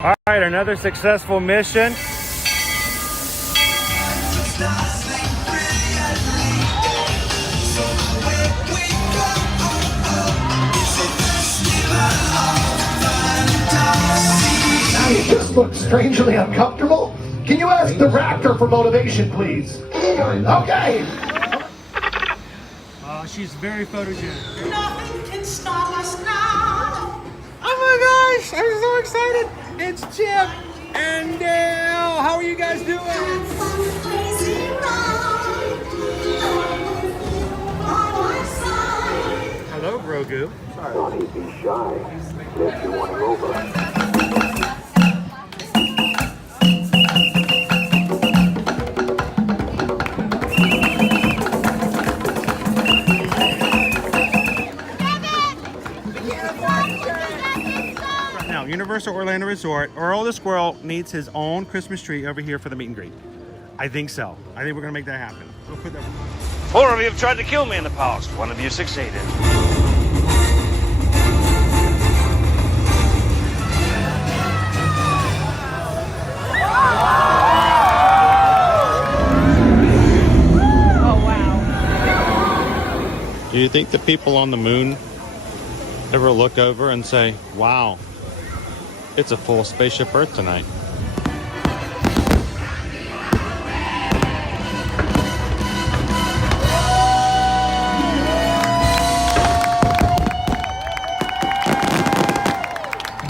All right, another successful mission. You just look strangely uncomfortable. Can you ask the raptor for motivation, please? Okay. She's very photogenic. Nothing can stop us now. Oh my gosh, I'm so excited. It's Chip and Dale. How are you guys doing? Hello, Grogu. Don't be shy. If you want to over. Now, Universal Orlando Resort, Earl the Squirrel needs his own Christmas tree over here for the meet and greet. I think so. I think we're gonna make that happen. We'll put that. 4 of you have tried to kill me in the past. 1 of you succeeded. Do you think the people on the moon ever look over and say, wow, it's a full spaceship Earth tonight?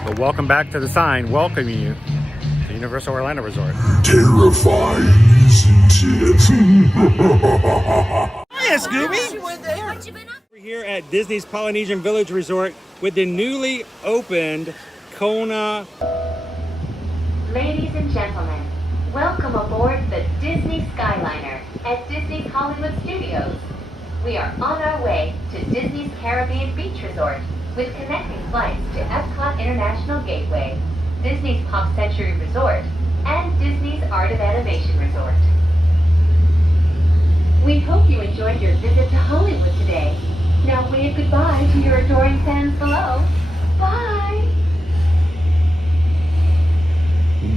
But welcome back to the sign welcoming you to Universal Orlando Resort. Terrifying, isn't it? Hiya, Scooby! We're here at Disney's Polynesian Village Resort with the newly opened Kona. Ladies and gentlemen, welcome aboard the Disney Skyliner at Disney's Hollywood Studios. We are on our way to Disney's Caribbean Beach Resort with connecting flights to Epcot International Gateway, Disney's Pop Century Resort, and Disney's Art of Animation Resort. We hope you enjoyed your visit to Hollywood today. Now wave goodbye to your adoring fans below. Bye!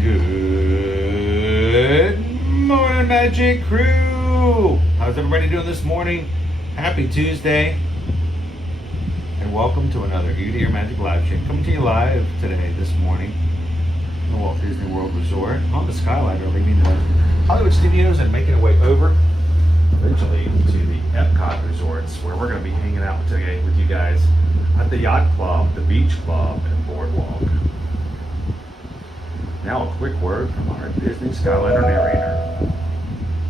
Good morning, Magic Crew! How's everybody doing this morning? Happy Tuesday. And welcome to another Ear to Ear Magic Live Stream. Coming to you live today, this morning, in the Walt Disney World Resort on the Skyliner, leaving the Hollywood Studios and making our way over eventually to the Epcot Resorts, where we're going to be hanging out today with you guys at the Yacht Club, the Beach Club, and Boardwalk. Now a quick word from our Disney Skyliner narrator.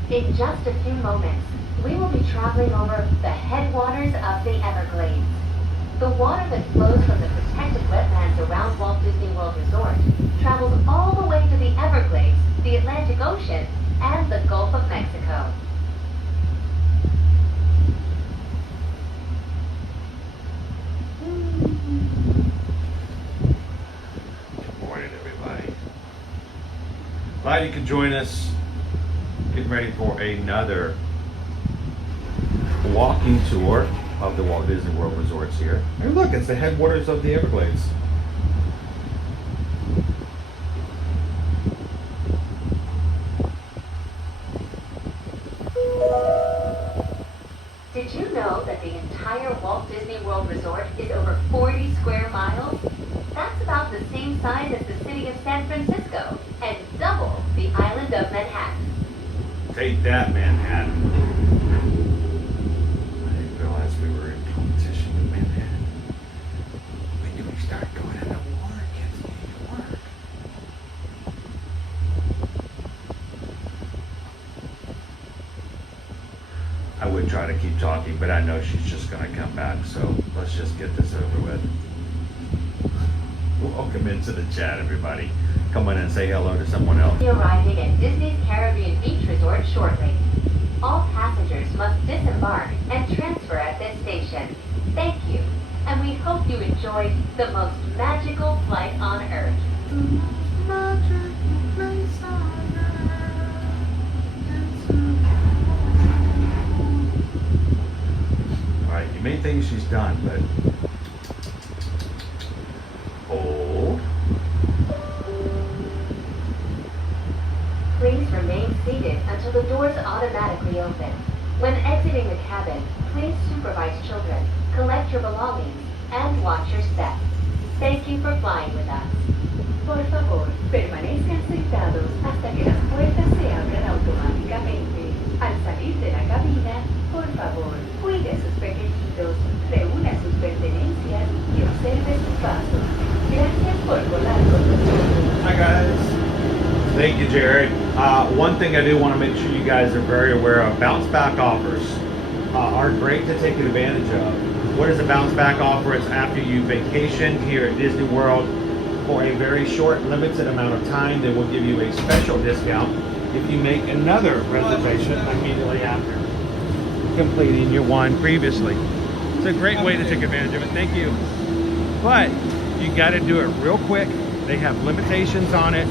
In just a few moments, we will be traveling over the headwaters of the Everglades. The water that flows from the protected wetlands around Walt Disney World Resort travels all the way to the Everglades, the Atlantic Ocean, and the Gulf of Mexico. Good morning, everybody. Glad you could join us. Getting ready for another walking tour of the Walt Disney World Resorts here. And look, it's the headwaters of the Everglades. Did you know that the entire Walt Disney World Resort is over 40 square miles? That's about the same size as the city of San Francisco and double the island of Manhattan. Take that, Manhattan. I didn't realize we were in competition with Manhattan. When do we start going into war against New York? I would try to keep talking, but I know she's just going to come back, so let's just get this over with. Welcome into the chat, everybody. Come in and say hello to someone else. We'll be arriving at Disney's Caribbean Beach Resort shortly. All passengers must disembark and transfer at this station. Thank you, and we hope you enjoyed the most magical flight on Earth. All right, you may think she's done, but hold. until the doors automatically open. When exiting the cabin, please supervise children, collect your belongings, and watch your step. Thank you for flying with us. Por favor, permanezcan sentados hasta que las puertas se abran automáticamente. Al salir de la cabina, por favor, cuide a sus pequeñitos, reúna sus pertenencias y observe sus pasos. Gracias por volar con nosotros. Hi guys. Thank you, Jared. One thing I do want to make sure you guys are very aware of, bounce back offers are great to take advantage of. What is a bounce back offer? It's after you vacation here at Disney World for a very short, limited amount of time. They will give you a special discount if you make another reservation immediately after completing your one previously. It's a great way to take advantage of it. Thank you. But you got to do it real quick. They have limitations on it.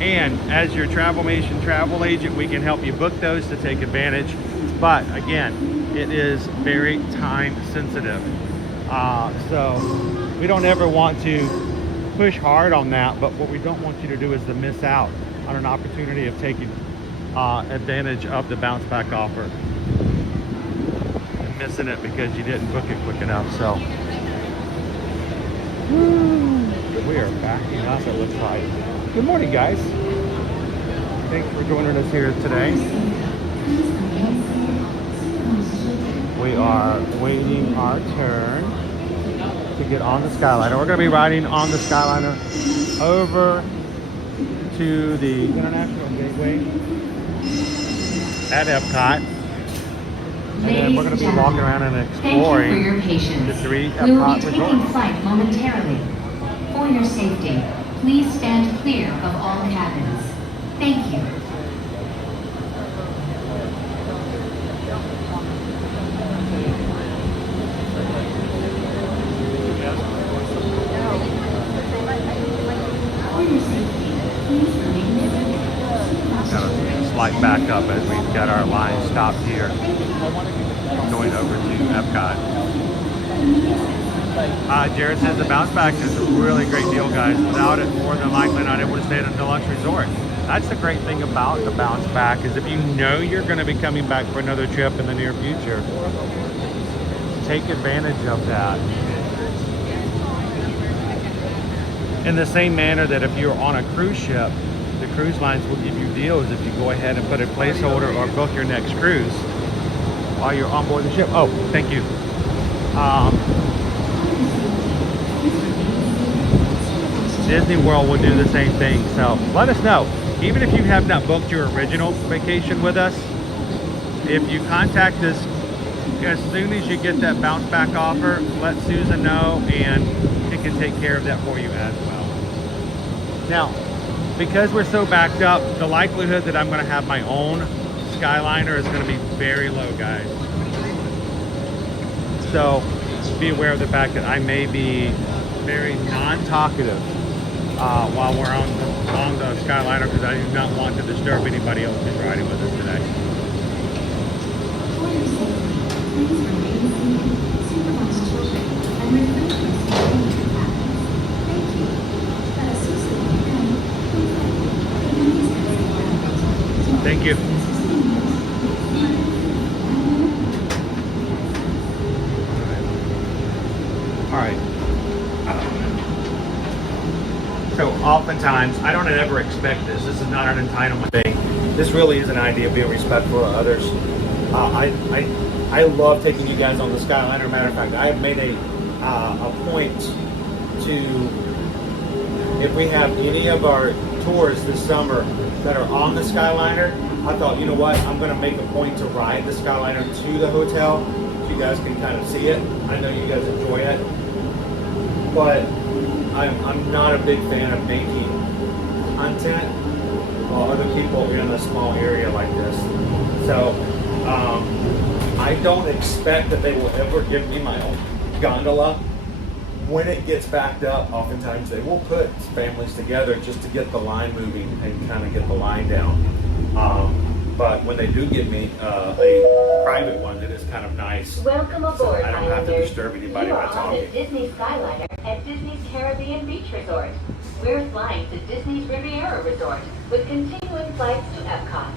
And as your Travelmation travel agent, we can help you book those to take advantage. But again, it is very time sensitive. So we don't ever want to push hard on that, but what we don't want you to do is to miss out on an opportunity of taking advantage of the bounce back offer and missing it because you didn't book it quick enough. So we are backing up, it looks like. Good morning, guys. Thanks for joining us here today. We are waiting our turn to get on the Skyliner. We're going to be riding on the Skyliner over to the International Gateway at Epcot. And then we're going to be walking around and exploring Thank you for your patience. the 3 We will Epcot be taking resorts. flight momentarily. For your safety, please stand clear of all cabins. Thank you. For your safety, please remain seated. Got a slight backup as we've got our line stopped here, going over to Epcot. Jared says the bounce back is a really great deal, guys. Without it, more than likely not able to stay at a deluxe resort. That's the great thing about the bounce back, is if you know you're going to be coming back for another trip in the near future, take advantage of that. In the same manner that if you're on a cruise ship, the cruise lines will give you deals if you go ahead and put a placeholder or book your next cruise while you're on board the ship. Oh, thank you. Disney World will do the same thing. So let us know. Even if you have not booked your original vacation with us, if you contact us as soon as you get that bounce back offer, let Susan know and it can take care of that for you as well. Now, because we're so backed up, the likelihood that I'm going to have my own Skyliner is going to be very low, guys. So be aware of the fact that I may be very non-talkative while we're on the Skyliner, because I do not want to disturb anybody else who's riding with us today. For your safety, please remain seated. Supervise children and refrain from speaking into cabins. Thank you. Para su seguridad, Thank you. All right. So oftentimes, I don't ever expect this. This is not an entitlement thing. This really is an idea of being respectful of others. I love taking you guys on the Skyliner. Matter of fact, I have made a point to, if we have any of our tours this summer that are on the Skyliner, I thought, you know what, I'm going to make a point to ride the Skyliner to the hotel so you guys can kind of see it. I know you guys enjoy it, but I'm not a big fan of making content while other people are in a small area like this. So I don't expect that they will ever give me my own gondola. When it gets backed up, oftentimes they will put families together just to get the line moving and kind of get the line down. But when they do give me a private one, it is kind of nice. Welcome aboard, So I don't have to Islanders. disturb anybody You by are on talking. the Disney Skyliner at Disney's Caribbean Beach Resort. We're flying to Disney's Riviera Resort with continuing flights to Epcot.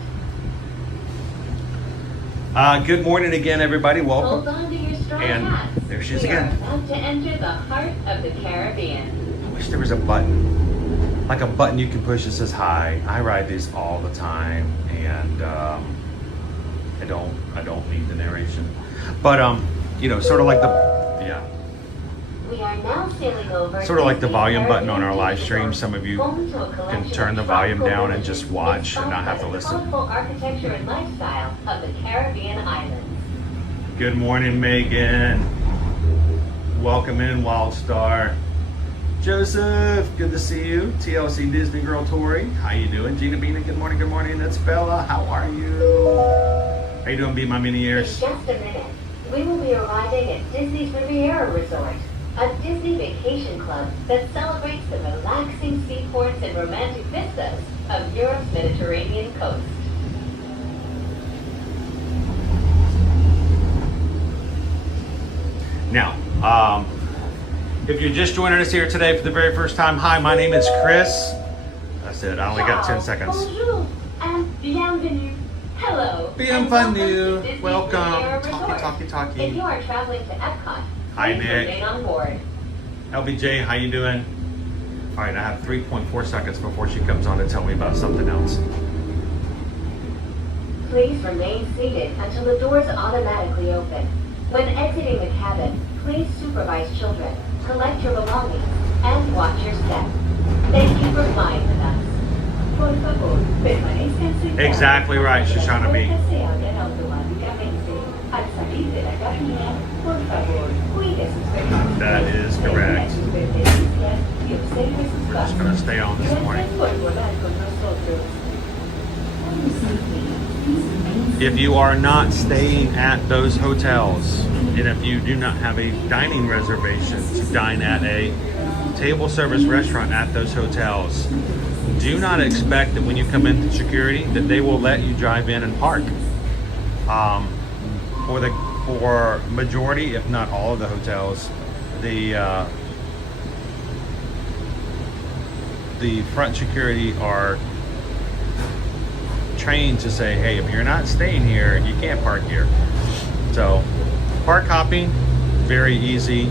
Good morning again, everybody. Hold Welcome. on to your straw And hats. there she is We again. are about to enter the heart of the Caribbean. I wish there was a button, like a button you can push that says hi. I ride these all the time, and I don't need the narration, but sort of like We are now sailing over sort of like the Disney's volume button on our Caribbean live Beach stream. Resort, Some of you home to a can collection turn the of volume tropical down and villages just watch and not have to inspired by the listen. colorful architecture and lifestyle of the Caribbean islands. Good morning, Megan. Welcome in, Wild Star. Joseph, good to see you. TLC Disney Girl Tori, how you doing? Gina Bina, good morning, good morning. That's Bella, how are you? How you doing, Be My Mini In Ears? just a minute, we will be arriving at Disney's Riviera Resort, a Disney vacation club that celebrates the relaxing seaports and romantic vistas of Europe's Mediterranean coast. Now, if you're just joining us here today for the very first time, hi, my name is Chris. That's it, I only got 10 seconds. Bonjour and bienvenue. Hello. and welcome to Bienvenue, Disney's welcome. Riviera Resort. Talkie. If you are traveling to Epcot, Hi, please Nick. remain on board. LBJ, how you doing? All right, I have 3.4 seconds before she comes on to tell me about something else. Please remain seated until the doors automatically open. When exiting the cabin, please supervise children, collect your belongings, and watch your step. Thank you for flying with us. Por favor, permanezcan sentados. Exactly right, Shoshana B. Muévase automáticamente. Al salir de la cabina, por favor, cuide sus pertenencias. That is correct. Tenga sus pertenencias y observe sus We're just gonna stay on this morning. Gracias por volar con nosotros. If you are not staying at those hotels, and if you do not have a dining reservation to dine at a table service restaurant at those hotels, do not expect that when you come into security that they will let you drive in and park. For majority, if not all of the hotels, the front security are trained to say, hey, if you're not staying here, you can't park here. So park hopping, very easy.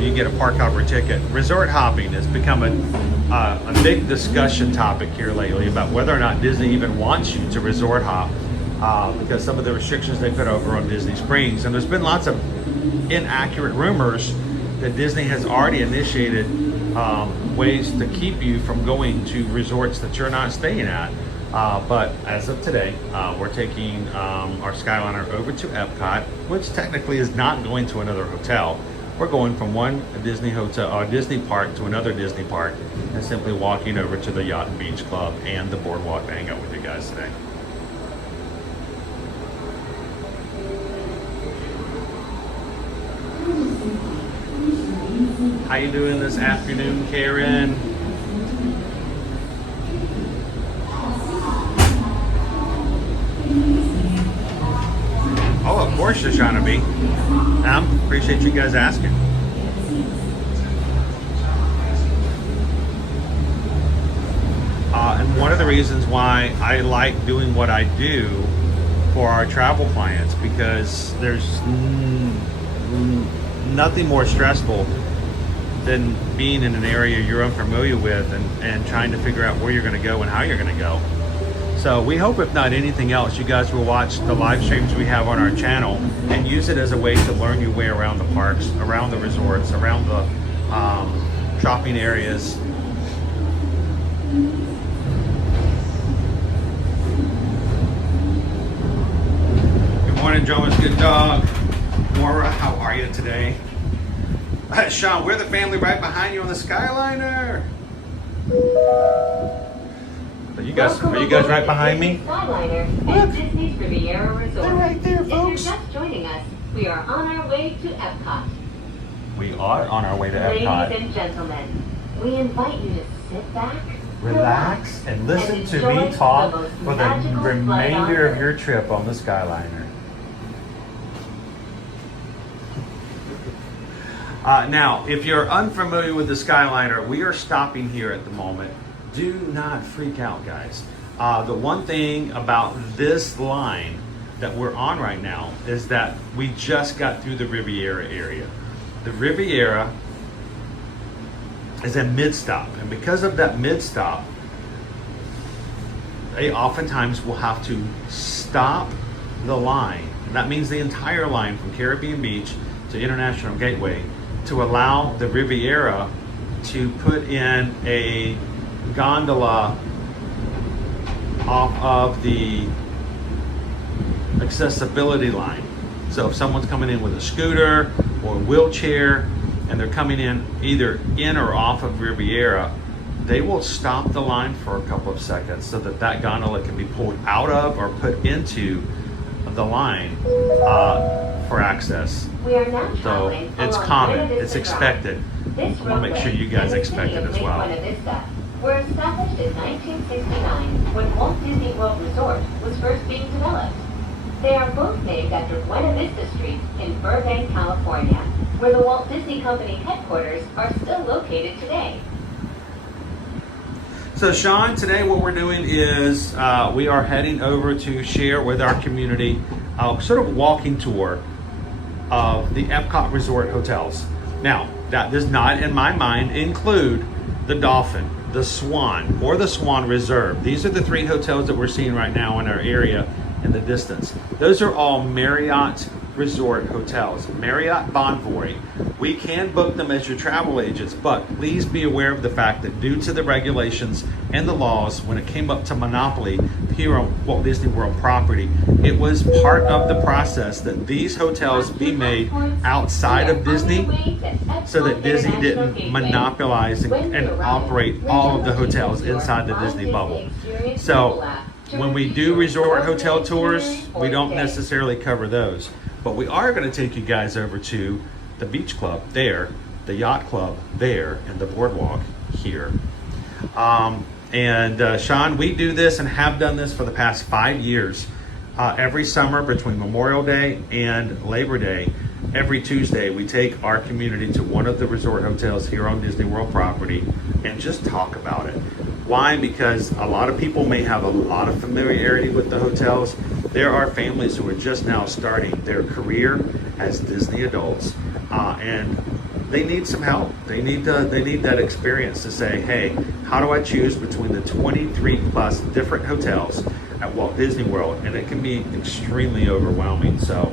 You get a park hopper ticket. Resort hopping has become a big discussion topic here lately about whether or not Disney even wants you to resort hop because some of the restrictions they put over on Disney Springs. And there's been lots of inaccurate rumors that Disney has already initiated ways to keep you from going to resorts that you're not staying at. But as of today, we're taking our Skyliner over to Epcot, which technically is not going to another hotel. We're going from one Disney hotel or Disney park to another Disney park and simply walking over to the Yacht and Beach Club and the Boardwalk to hang out with you guys today. How you doing this afternoon, Karen? Oh, of course, Shoshana B. Appreciate you guys asking. And one of the reasons why I like doing what I do for our travel clients, because there's nothing more stressful than being in an area you're unfamiliar with and trying to figure out where you're going to go and how you're going to go. So we hope, if not anything else, you guys will watch the live streams we have on our channel and use it as a way to learn your way around the parks, around the resorts, around the shopping areas. Good morning, Jonas. Good dog. Maura, how are you today? Sean, we're the family right behind you on the Skyliner. Are you guys right behind me? Skyliner at Disney's Riviera Resort. They're right there, folks. If you're just joining us, we are on our way to Epcot. We are on our way to Epcot. Ladies and gentlemen, we invite you to sit back, Relax and listen and to enjoy me talk the most for the magical flight on remainder of Earth. your trip on the Skyliner. Now, if you're unfamiliar with the Skyliner, we are stopping here at the moment. Do not freak out, guys. The one thing about this line that we're on right now is that we just got through the Riviera area. The Riviera is a mid-stop, and because of that mid-stop, they oftentimes will have to stop the line. And that means the entire line from Caribbean Beach to International Gateway to allow the Riviera to put in a gondola off of the accessibility line. So if someone's coming in with a scooter or a wheelchair and they're coming in either in or off of Riviera, they will stop the line for a couple of seconds so that that gondola can be pulled out of or put into the line for access. We are now So traveling it's along common, Buena Vista it's Drive. expected. This I want to make sure you guys roadway expect and it the as city of well. Buena Vista were established in 1969 when Walt Disney World Resort was first being developed. They are both named after Buena Vista Street in Burbank, California, where the Walt Disney Company headquarters are still located today. So Sean, today what we're doing is we are heading over to share with our community sort of walking tour of the Epcot Resort hotels. Now, that does not, in my mind, include the Dolphin, the Swan, or the Swan Reserve. These are the three hotels that we're seeing right now in our area in the distance. Those are all Marriott Resort hotels, Marriott Bonvoy. We can book them as your travel agents, but please be aware of the fact that due to the regulations and the laws, when it came up to monopoly here on Walt Disney World property, it was part of the process that these hotels be made outside of Disney so that Disney didn't monopolize and operate all of the hotels inside the Disney bubble. So when we do resort hotel tours, we don't necessarily cover those. But we are going to take you guys over to the Beach Club there, the Yacht Club there, and the Boardwalk here. Sean, we do this and have done this for the past 5 years. Every summer between Memorial Day and Labor Day, every Tuesday, we take our community to one of the resort hotels here on Disney World property and just talk about it. Why? Because a lot of people may have a lot of familiarity with the hotels. There are families who are just now starting their career as Disney adults, and they need some help. They need that experience to say, hey, how do I choose between the 23 plus different hotels at Walt Disney World? And it can be extremely overwhelming. So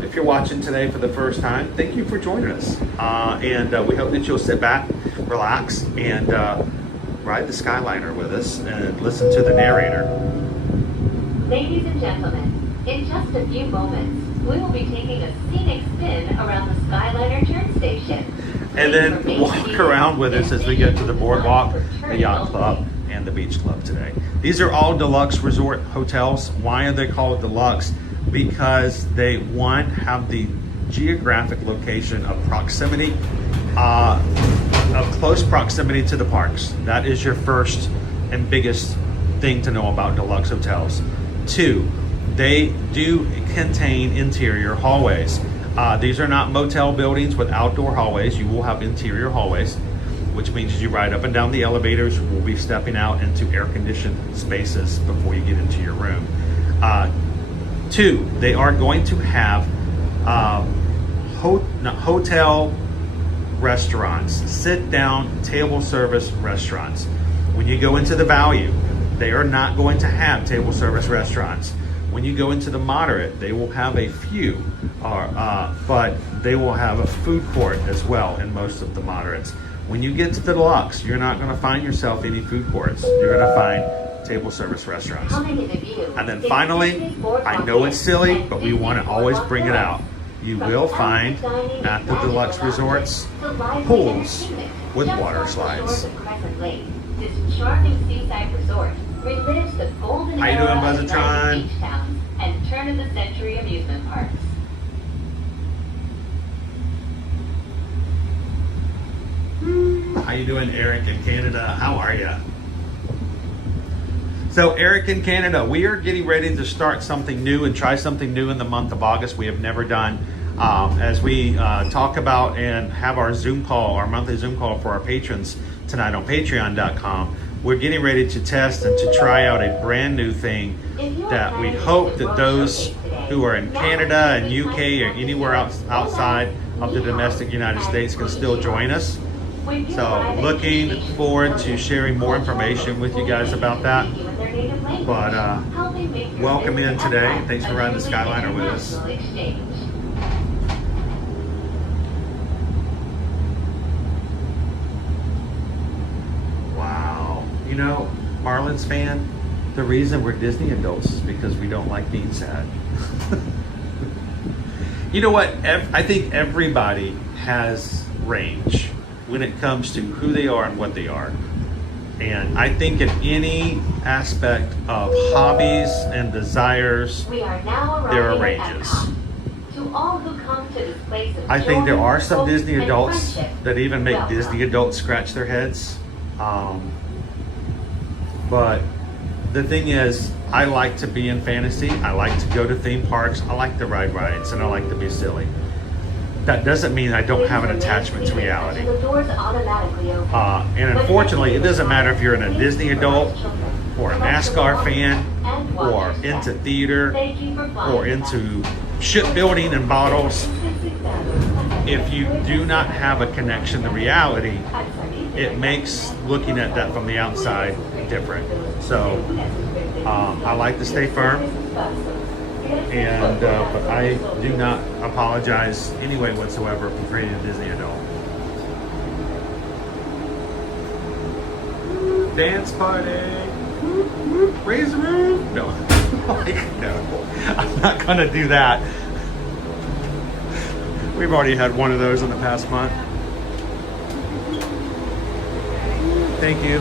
if you're watching today for the first time, thank you for joining us. And we hope that you'll sit back, relax, and ride the Skyliner with us and listen to the narrator. Ladies and gentlemen, in just a few moments, we will be taking a scenic spin around the Skyliner turn station. And then walk around with us as we get to the Boardwalk, the Yacht Club, and the Beach Club today. These are all deluxe resort hotels. Why are they called deluxe? Because they, one, have the geographic location of proximity, of close proximity to the parks. That is your first and biggest thing to know about deluxe hotels. Two, they do contain interior hallways. These are not motel buildings with outdoor hallways. You will have interior hallways, which means as you ride up and down the elevators, you will be stepping out into air-conditioned spaces before you get into your room. Two, they are going to have hotel restaurants, sit-down table service restaurants. When you go into the value, they are not going to have table service restaurants. When you go into the moderate, they will have a few, but they will have a food court as well in most of the moderates. When you get to the deluxe, you're not going to find yourself any food courts. You're going to find table service restaurants. And then finally, I know it's silly, but we want to always bring it out. You will find at the deluxe resorts pools with water slides. This charming seaside resort relives the golden How you era doing, of Buzzatron? beach towns and turn-of-the-century amusement parks. How you doing, Eric in Canada? How are you? So Eric in Canada, we are getting ready to start something new and try something new in the month of August we have never done. As we talk about and have our Zoom call, our monthly Zoom call for our patrons tonight on patreon.com, we're getting ready to test and to try out a brand new thing that we hope that those who are in Canada and UK or anywhere outside of the domestic United States can still join us. So looking forward to sharing more information with you guys about that. But welcome in today. Thanks for riding the Skyliner with us. Wow. You know, Marlins fan, the reason we're Disney adults is because we don't like being sad. You know what? I think everybody has range when it comes to who they are and what they are. And I think in any aspect of hobbies and desires, there are ranges. I think there are some Disney adults that even make Disney adults scratch their heads. But the thing is, I like to be in fantasy. I like to go to theme parks. I like to ride rides, and I like to be silly. That doesn't mean I don't have an attachment to reality. And unfortunately, it doesn't matter if you're a Disney adult or a NASCAR fan or into theater or into shipbuilding and bottles. If you do not have a connection to reality, it makes looking at that from the outside different. So I like to stay firm. And but I do not apologize anyway whatsoever for creating a Disney adult. Dance party, raise the roof. No, no, I'm not gonna do that. We've already had one of those in the past month. Thank you.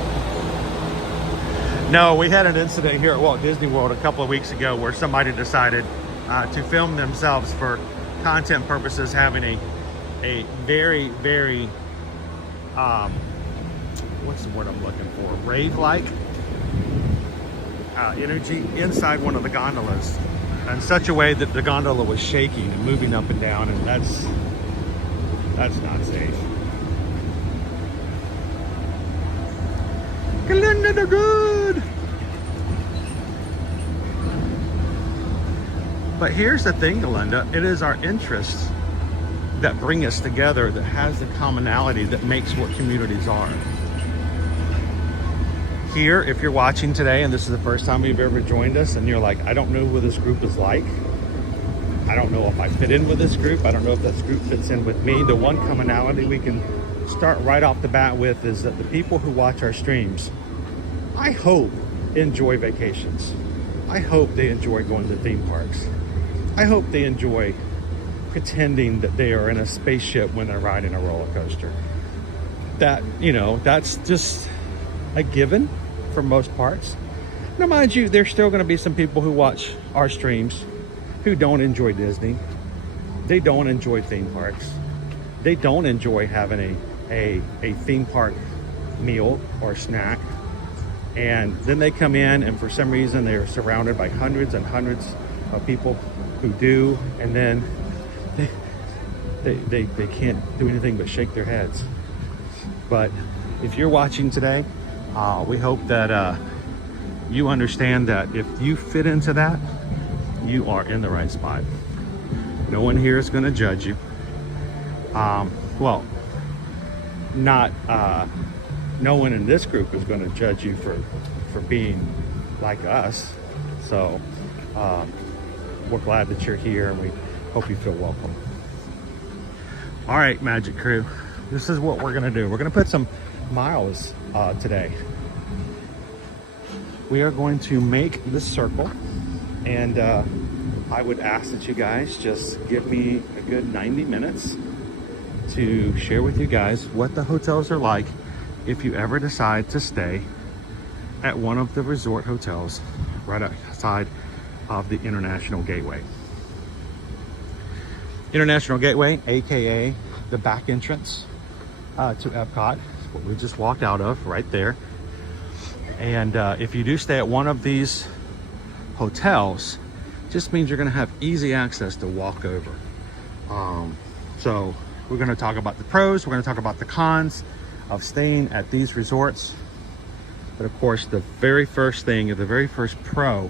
No, we had an incident here at Walt Disney World a couple of weeks ago where somebody decided to film themselves for content purposes, having a very, very, what's the word I'm looking for? Rave-like energy inside one of the gondolas in such a way that the gondola was shaking and moving up and down, and that's not safe. Glinda the Good. But here's the thing, Glinda, it is our interests that bring us together, that has the commonality that makes what communities are. Here, if you're watching today and this is the first time you've ever joined us and you're like, I don't know what this group is like, I don't know if I fit in with this group, I don't know if this group fits in with me, the one commonality we can start right off the bat with is that the people who watch our streams, I hope, enjoy vacations. I hope they enjoy going to theme parks. I hope they enjoy pretending that they are in a spaceship when they're riding a roller coaster. That, you know, that's just a given for most parts. Now, mind you, there's still going to be some people who watch our streams who don't enjoy Disney. They don't enjoy theme parks. They don't enjoy having a theme park meal or snack. And then they come in and for some reason they are surrounded by hundreds and hundreds of people who do, and then they can't do anything but shake their heads. But if you're watching today, we hope that you understand that if you fit into that, you are in the right spot. No one here is going to judge you. Well, not no one in this group is going to judge you for being like us. So we're glad that you're here, and we hope you feel welcome. All right, Magic Crew, this is what we're going to do. We're going to put some miles today. We are going to make this circle, and I would ask that you guys just give me a good 90 minutes to share with you guys what the hotels are like if you ever decide to stay at one of the resort hotels right outside of the International Gateway. International Gateway, aka the back entrance to Epcot, what we just walked out of right there. And if you do stay at one of these hotels, just means you're going to have easy access to walk over. So we're going to talk about the pros, we're going to talk about the cons of staying at these resorts. But of course, the very first thing, the very first pro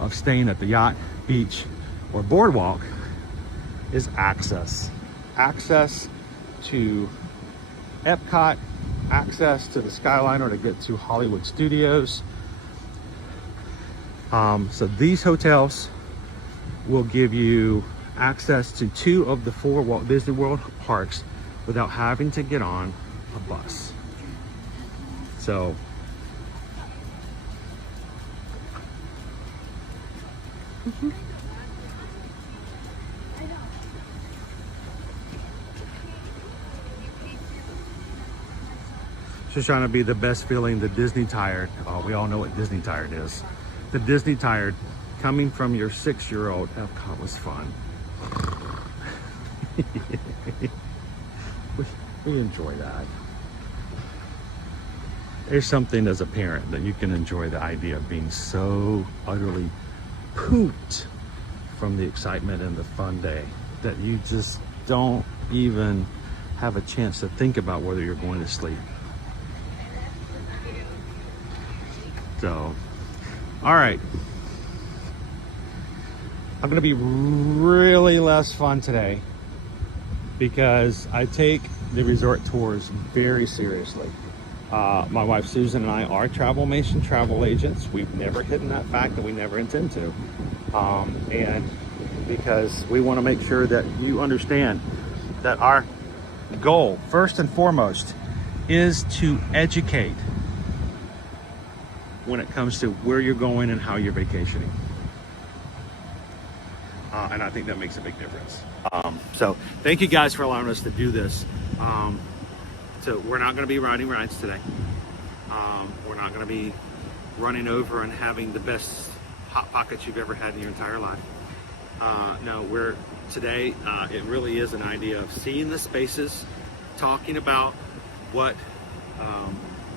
of staying at the Yacht, Beach, or Boardwalk is access. Access to Epcot, access to the Skyliner to get to Hollywood Studios. So these hotels will give you access to 2 of the 4 Walt Disney World parks without having to get on a bus. So just trying to be the best feeling, the Disney tired. We all know what Disney tired is. The Disney tired coming from your 6-year-old. Epcot was fun. we enjoy that. There's something as a parent that you can enjoy the idea of being so utterly pooped from the excitement and the fun day that you just don't even have a chance to think about whether you're going to sleep. So, all right. I'm gonna be really less fun today because I take the resort tours very seriously. My wife Susan and I are Travelmation travel agents. We've never hidden that fact, and we never intend to. And because we want to make sure that you understand that our goal, first and foremost, is to educate when it comes to where you're going and how you're vacationing. And I think that makes a big difference. So thank you guys for allowing us to do this. So we're not going to be riding rides today. We're not going to be running over and having the best Hot Pockets you've ever had in your entire life. No, today, it really is an idea of seeing the spaces, talking about what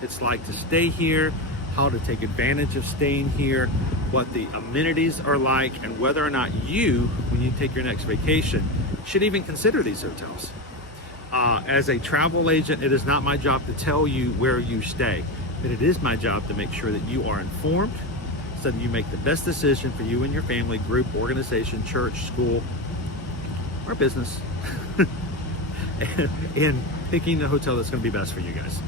it's like to stay here, how to take advantage of staying here, what the amenities are like, and whether or not you, when you take your next vacation, should even consider these hotels. As a travel agent, it is not my job to tell you where you stay, but it is my job to make sure that you are informed so that you make the best decision for you and your family, group, organization, church, school, or business in picking the hotel that's going to be best for you guys.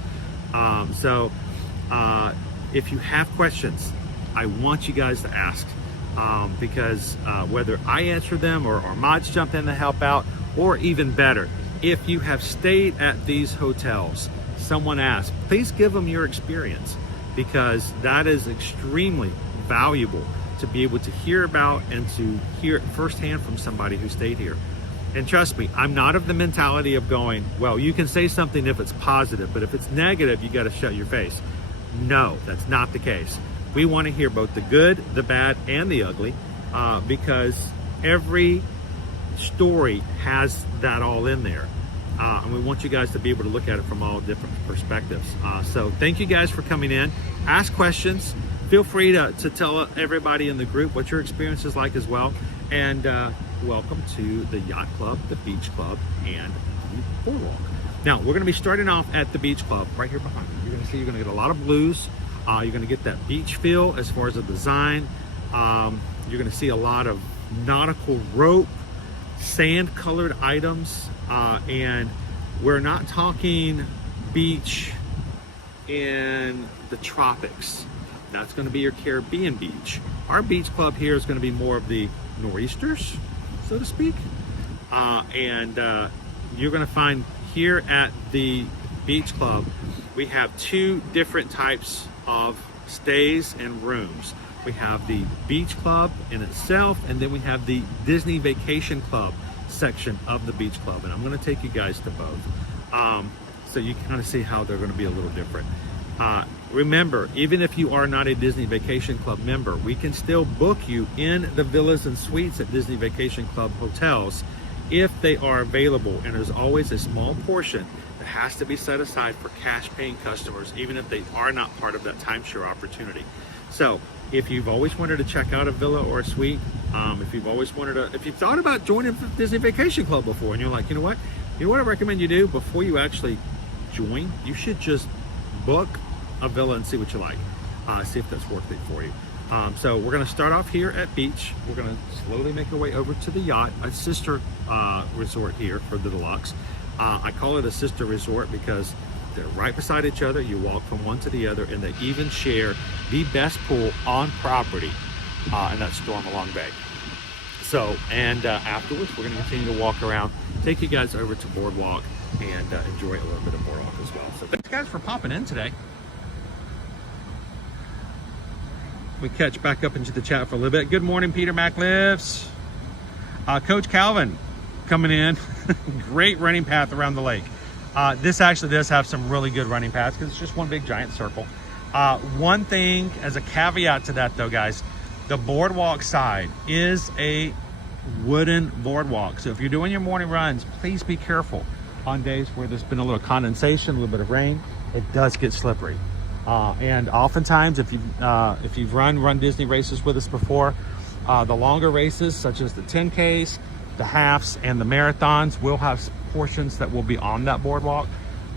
If you have questions, I want you guys to ask, because whether I answer them or mods jump in to help out, or even better, if you have stayed at these hotels, someone asked, please give them your experience, because that is extremely valuable to be able to hear about and to hear it firsthand from somebody who stayed here. And trust me, I'm not of the mentality of going, well, you can say something if it's positive, but if it's negative, you got to shut your face. No, that's not the case. We want to hear both the good, the bad, and the ugly, because every story has that all in there. And we want you guys to be able to look at it from all different perspectives. So thank you guys for coming in. Ask questions. Feel free to tell everybody in the group what your experience is like as well. And welcome to the Yacht Club, the Beach Club, and the Boardwalk. Now, we're going to be starting off at the Beach Club right here behind you. You're going to see you're going to get a lot of blues. You're going to get that beach feel as far as the design. You're going to see a lot of nautical rope, sand-colored items, and we're not talking beach in the tropics. That's going to be your Caribbean beach. Our beach club here is going to be more of the nor'easters, so to speak. And you're going to find here at the beach club, we have 2 different types of stays and rooms. We have the beach club in itself, and then we have the Disney Vacation Club section of the beach club. And I'm going to take you guys to both, so you kind of see how they're going to be a little different. Remember, even if you are not a Disney Vacation Club member, we can still book you in the villas and suites at Disney Vacation Club hotels if they are available. And there's always a small portion that has to be set aside for cash paying customers, even if they are not part of that timeshare opportunity. So if you've always wanted to check out a villa or a suite, if you've thought about joining Disney Vacation Club before, and you're like, you know what I recommend you do before you actually join, you should just book a villa and see what you like, see if that's worth it for you. So we're going to start off here at beach. We're going to slowly make our way over to the yacht, a sister resort here for the deluxe. I call it a sister resort because they're right beside each other. You walk from one to the other, and they even share the best pool on property, and that's Stormalong Bay. So, and afterwards, we're going to continue to walk around, take you guys over to Boardwalk, and enjoy a little bit of Boardwalk as well. So thanks guys for popping in today. We catch back up into the chat for a little bit. Good morning, Peter MacLives. Coach Calvin coming in. Great running path around the lake. This actually does have some really good running paths because it's just one big giant circle. One thing as a caveat to that though, guys, the boardwalk side is a wooden boardwalk. So if you're doing your morning runs, please be careful on days where there's been a little condensation, a little bit of rain. It does get slippery. And oftentimes if you've run Disney races with us before, the longer races such as the 10Ks, the halves, and the marathons will have portions that will be on that boardwalk.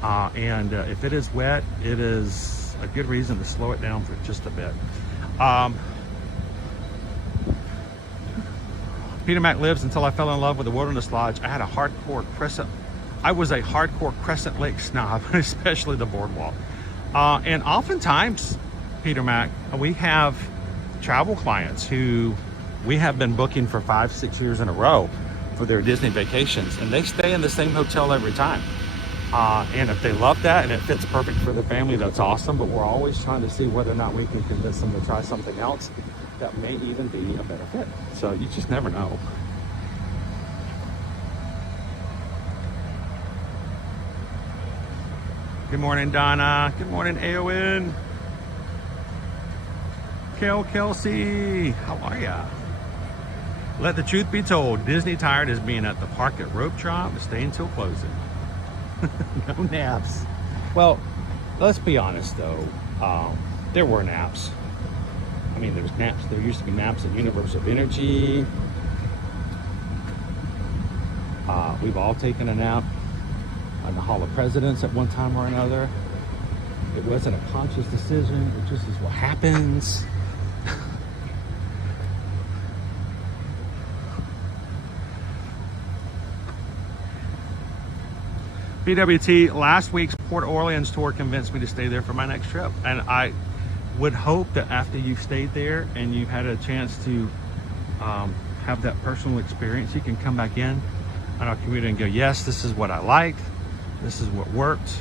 And if it is wet, it is a good reason to slow it down for just a bit. Peter Mac lives until I fell in love with the Wilderness Lodge. I was a hardcore Crescent Lake snob, especially the boardwalk. And oftentimes, Peter Mac, we have travel clients who we have been booking for 5-6 years in a row for their Disney vacations, and they stay in the same hotel every time. And if they love that and it fits perfect for their family, that's awesome. But we're always trying to see whether or not we can convince them to try something else that may even be a better fit. So you just never know. Good morning, Donna. Good morning, Eowyn. Kelsey, how are ya? Let the truth be told, Disney tired is being at the park at Rope Drop and staying till closing. No naps. Well, let's be honest though, there were naps. I mean, there's naps. There used to be naps at Universe of Energy. We've all taken a nap on the Hall of Presidents at one time or another. It wasn't a conscious decision. It just is what happens. BWT, last week's Port Orleans tour convinced me to stay there for my next trip. And I would hope that after you've stayed there and you've had a chance to have that personal experience, you can come back in on our community and go, yes, this is what I liked. This is what worked.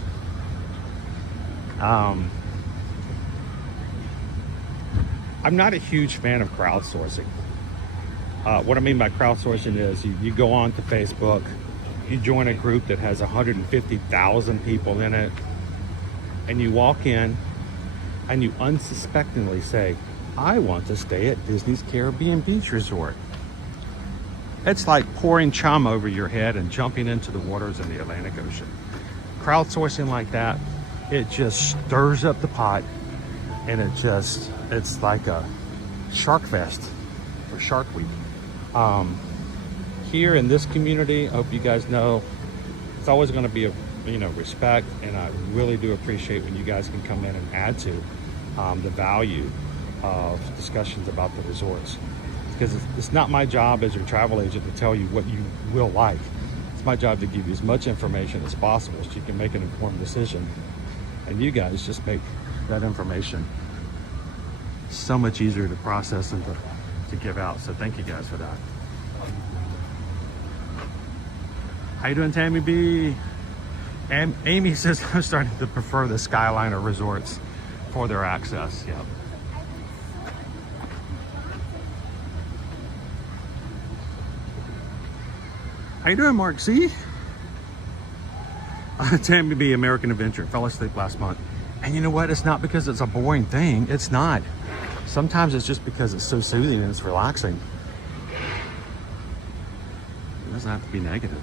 I'm not a huge fan of crowdsourcing. What I mean by crowdsourcing is you go on to Facebook, you join a group that has 150,000 people in it, and you walk in and you unsuspectingly say, I want to stay at Disney's Caribbean Beach Resort. It's like pouring chum over your head and jumping into the waters in the Atlantic Ocean. Crowdsourcing like that, it just stirs up the pot, and it's like a shark fest for Shark Week. Here in this community, I hope you guys know, it's always going to be respect, and I really do appreciate when you guys can come in and add to the value of discussions about the resorts, because it's not my job as your travel agent to tell you what you will like. It's my job to give you as much information as possible so you can make an informed decision, and you guys just make that information so much easier to process and to give out. So thank you guys for that. How you doing, Tammy B? And Amy says I'm starting to prefer the Skyliner resorts for their access. Yep. How you doing, Mark C? Tammy B, American Adventure. Fell asleep last month. And you know what? It's not because it's a boring thing. It's not. Sometimes it's just because it's so soothing and it's relaxing. It doesn't have to be negative.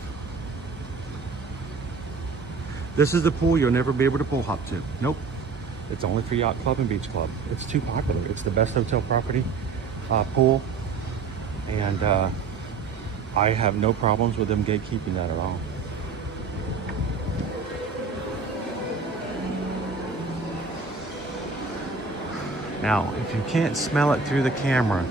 This is the pool you'll never be able to pool hop to. Nope. It's only for Yacht Club and Beach Club. It's too popular. It's the best hotel property pool. And I have no problems with them gatekeeping that at all. Now, if you can't smell it through the camera,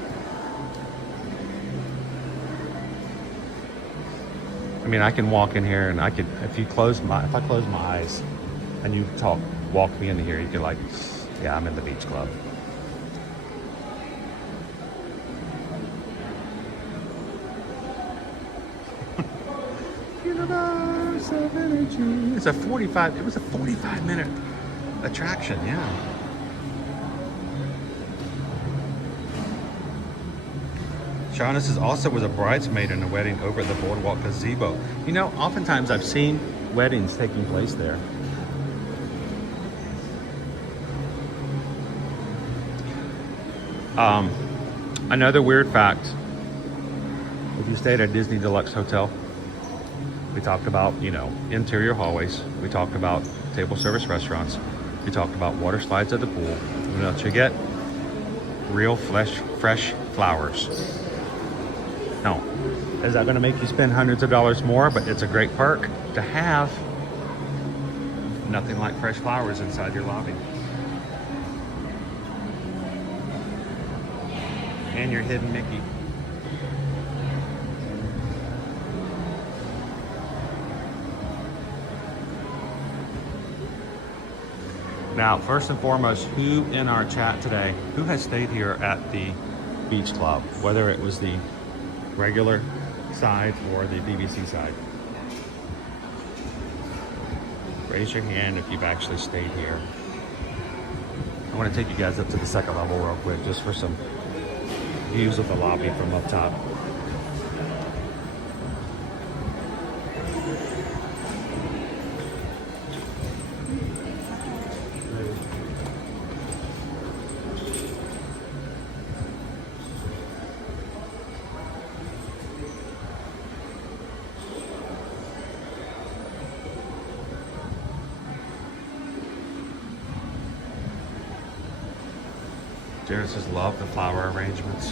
I mean, I can walk in here and I could, if I close my eyes and you walk me into here, you could like, yeah, I'm in the beach club. Universe of energy. It was a 45-minute attraction, yeah. Shaughnessy also was a bridesmaid in a wedding over at the Boardwalk Gazebo. You know, oftentimes I've seen weddings taking place there. Another weird fact, if you stayed at a Disney Deluxe Hotel, we talked about, you know, interior hallways. We talked about table service restaurants. We talked about water slides at the pool. You know what you get? Real fresh flowers. No, is that going to make you spend hundreds of dollars more? But it's a great perk to have. Nothing like fresh flowers inside your lobby. And your hidden Mickey. Now, first and foremost, who in our chat today, who has stayed here at the beach club, whether it was the regular side or the BBC side? Raise your hand if you've actually stayed here. I want to take you guys up to the second level real quick, just for some views of the lobby from up top. Jared says, love the flower arrangements.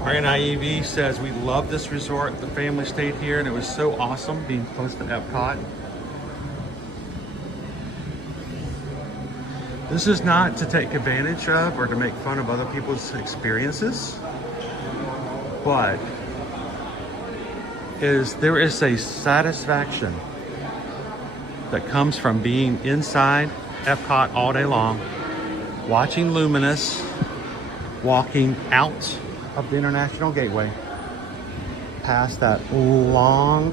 RNIEV says, we love this resort. The family stayed here and it was so awesome being close to Epcot. This is not to take advantage of or to make fun of other people's experiences, but there is a satisfaction that comes from being inside Epcot all day long, watching Luminous, walking out of the International Gateway, past that long,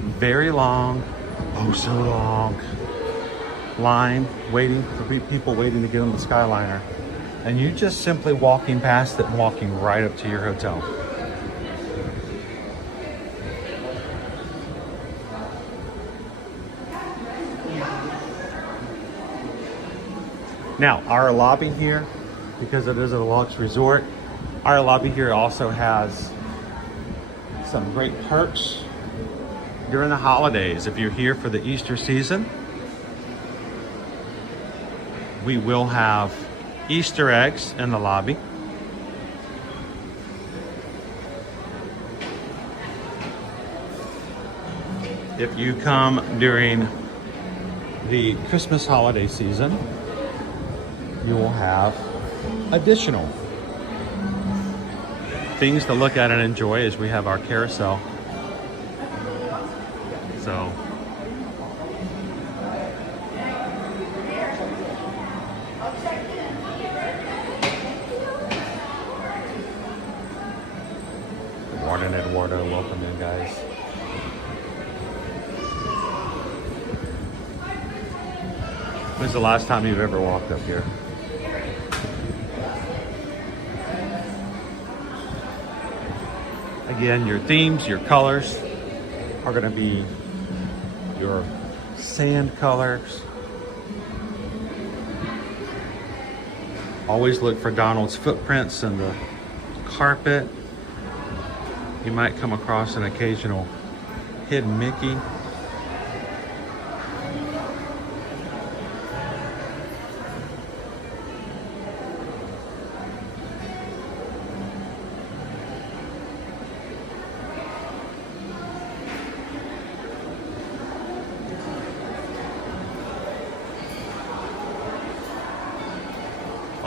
very long, oh so long line waiting for people waiting to get on the Skyliner, and you just simply walking past it and walking right up to your hotel. Now, our lobby here, because it is a deluxe resort, our lobby here also has some great perks during the holidays. If you're here for the Easter season, we will have Easter eggs in the lobby. If you come during the Christmas holiday season, you will have additional things to look at and enjoy as we have our carousel. So good morning, Eduardo. Welcome in, guys. When's the last time you've ever walked up here? Again, your themes, your colors are going to be your sand colors. Always look for Donald's footprints in the carpet. You might come across an occasional hidden Mickey.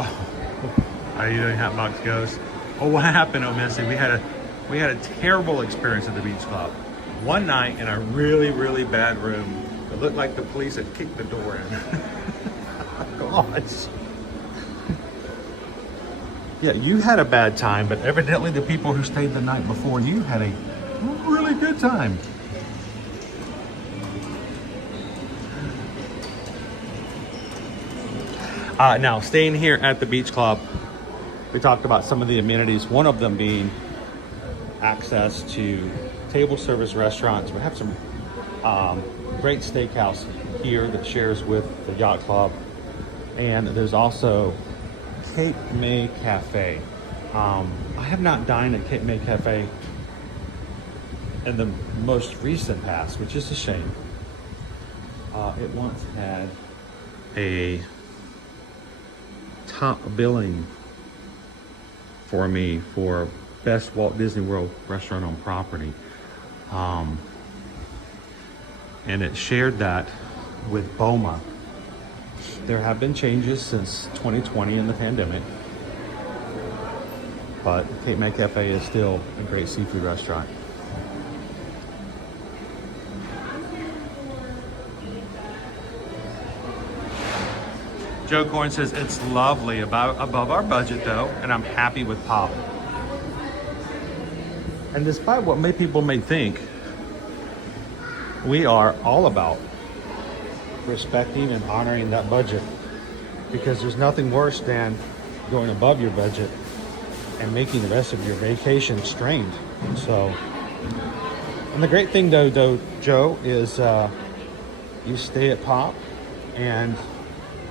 How are you doing, Hot Box Ghost? Oh, what happened, oh Missy? We had a terrible experience at the beach club. One night in a really, really bad room. It looked like the police had kicked the door in. Gosh. Yeah, you had a bad time, but evidently the people who stayed the night before you had a really good time. Now, staying here at the beach club, we talked about some of the amenities, one of them being access to table service restaurants. We have some great steakhouse here that shares with the Yacht Club. And there's also Cape May Cafe. I have not dined at Cape May Cafe in the most recent past, which is a shame. It once had a top billing for me for best Walt Disney World restaurant on property. And it shared that with BOMA. There have been changes since 2020 and the pandemic, but Cape May Cafe is still a great seafood restaurant. Joe Corn says it's lovely, above our budget though, and I'm happy with Pop. And despite what many people may think, we are all about respecting and honoring that budget, because there's nothing worse than going above your budget and making the rest of your vacation strained. So, and the great thing though, Joe, is you stay at Pop and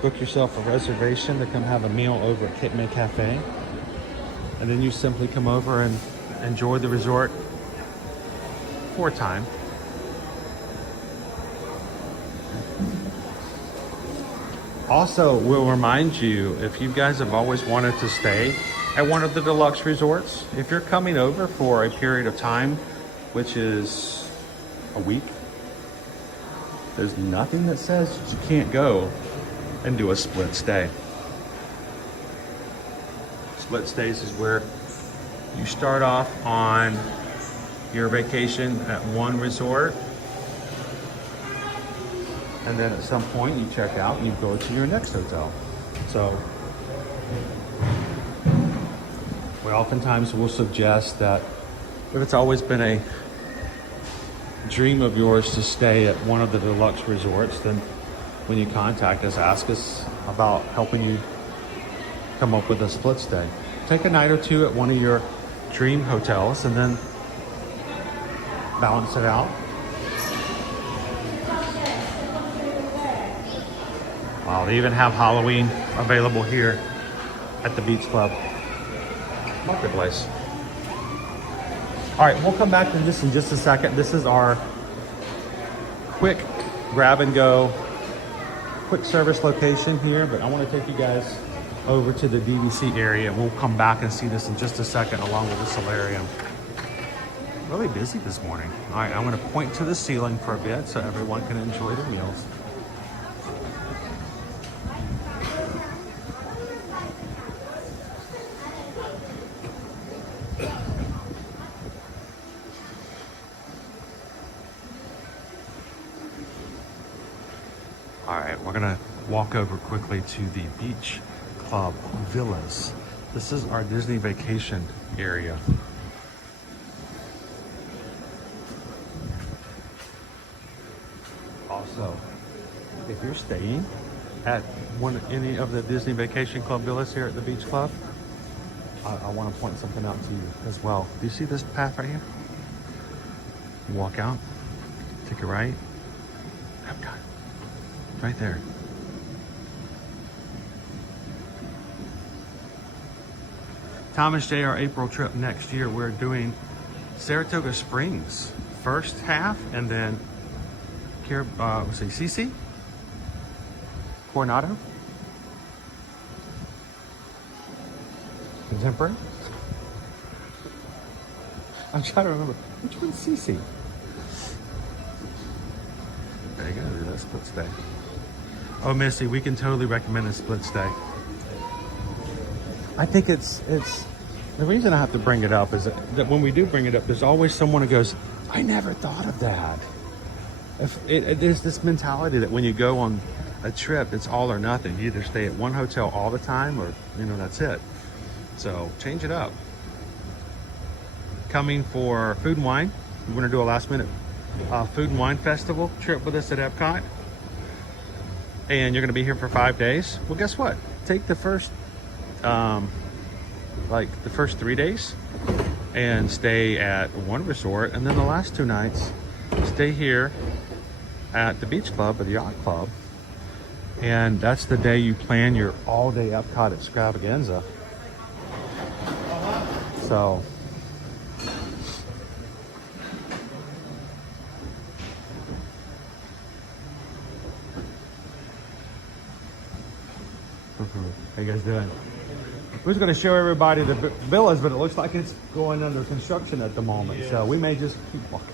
book yourself a reservation to come have a meal over at Cape May Cafe, and then you simply come over and enjoy the resort for a time. Also, we'll remind you, if you guys have always wanted to stay at one of the deluxe resorts, if you're coming over for a period of time, which is a week, there's nothing that says you can't go and do a split stay. Split stays is where you start off on your vacation at one resort, and then at some point you check out and you go to your next hotel. So we oftentimes will suggest that if it's always been a dream of yours to stay at one of the deluxe resorts, then when you contact us, ask us about helping you come up with a split stay. Take a night or two at one of your dream hotels and then balance it out. Wow, they even have Halloween available here at the Beach Club Marketplace. All right, we'll come back to this in just a second. This is our quick grab and go, quick service location here, but I want to take you guys over to the DVC area. We'll come back and see this in just a second along with the solarium. Really busy this morning. All right, I'm going to point to the ceiling for a bit so everyone can enjoy their meals. All right, we're gonna walk over quickly to the Beach Club Villas. This is our Disney vacation area. Also, if you're staying at any of the Disney Vacation Club villas here at the Beach Club, I want to point something out to you as well. Do you see this path right here? You walk out, take a right. Right there. Thomas J., our April trip next year, we're doing Saratoga Springs first half, and then CC? Coronado? Contemporary? I'm trying to remember. Which one's CC? There you go, that's split stay. Oh, Missy, we can totally recommend a split stay. I think it's the reason I have to bring it up is that when we do bring it up, there's always someone who goes, I never thought of that. There's this mentality that when you go on a trip, it's all or nothing. You either stay at one hotel all the time or, that's it. So change it up. Coming for food and wine. You want to do a last minute food and wine festival trip with us at Epcot. And you're going to be here for 5 days. Well, guess what? Take the first, the first 3 days and stay at one resort. And then the last 2 nights, stay here at the beach club or the yacht club. And that's the day you plan your all-day Epcot extravaganza. So how you guys doing? We're just going to show everybody the villas, but it looks like it's going under construction at the moment. So we may just keep walking.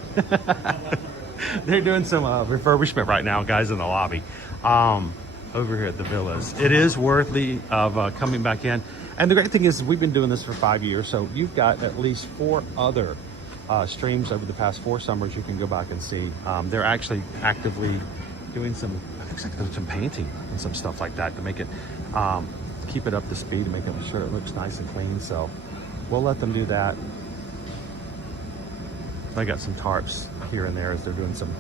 They're doing some refurbishment right now, guys, in the lobby. Over here at the villas. It is worthy of coming back in. And the great thing is we've been doing this for 5 years, so you've got at least 4 other streams over the past 4 summers you can go back and see. They're actually actively doing some, I think it's like some painting and some stuff like that to make it, keep it up to speed, to make sure it looks nice and clean. So we'll let them do that. They got some tarps here and there as they're doing some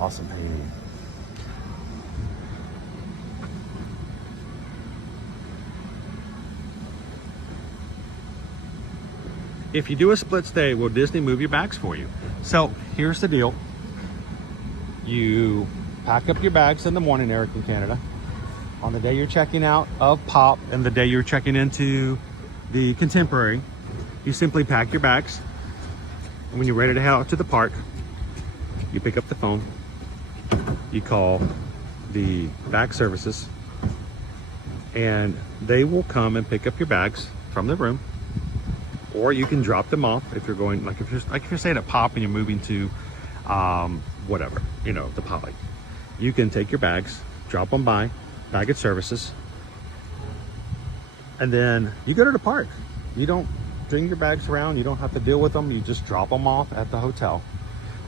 awesome painting. If you do a split stay, will Disney move your bags for you? So here's the deal. You pack up your bags in the morning, Eric in Canada. On the day you're checking out of Pop and the day you're checking into the Contemporary, you simply pack your bags. And when you're ready to head out to the park, you pick up the phone, you call the bag services, and they will come and pick up your bags from the room. Or you can drop them off if you're going, if you're staying at Pop and you're moving to whatever, the Poly. You can take your bags, drop them by baggage services, and then you go to the park. You don't bring your bags around. You don't have to deal with them. You just drop them off at the hotel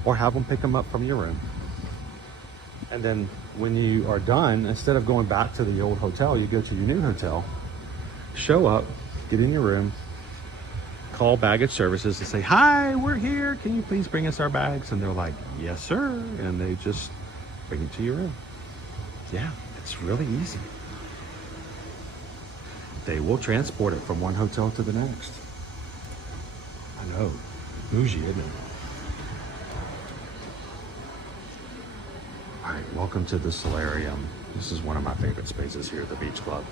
or have them pick them up from your room. And then when you are done, instead of going back to the old hotel, you go to your new hotel, show up, get in your room, call baggage services and say, hi, we're here. Can you please bring us our bags? And they're like, yes, sir. And they just bring it to your room. Yeah, it's really easy. They will transport it from one hotel to the next. I know, bougie, isn't it? All right, welcome to the solarium. This is one of my favorite spaces here at the beach club.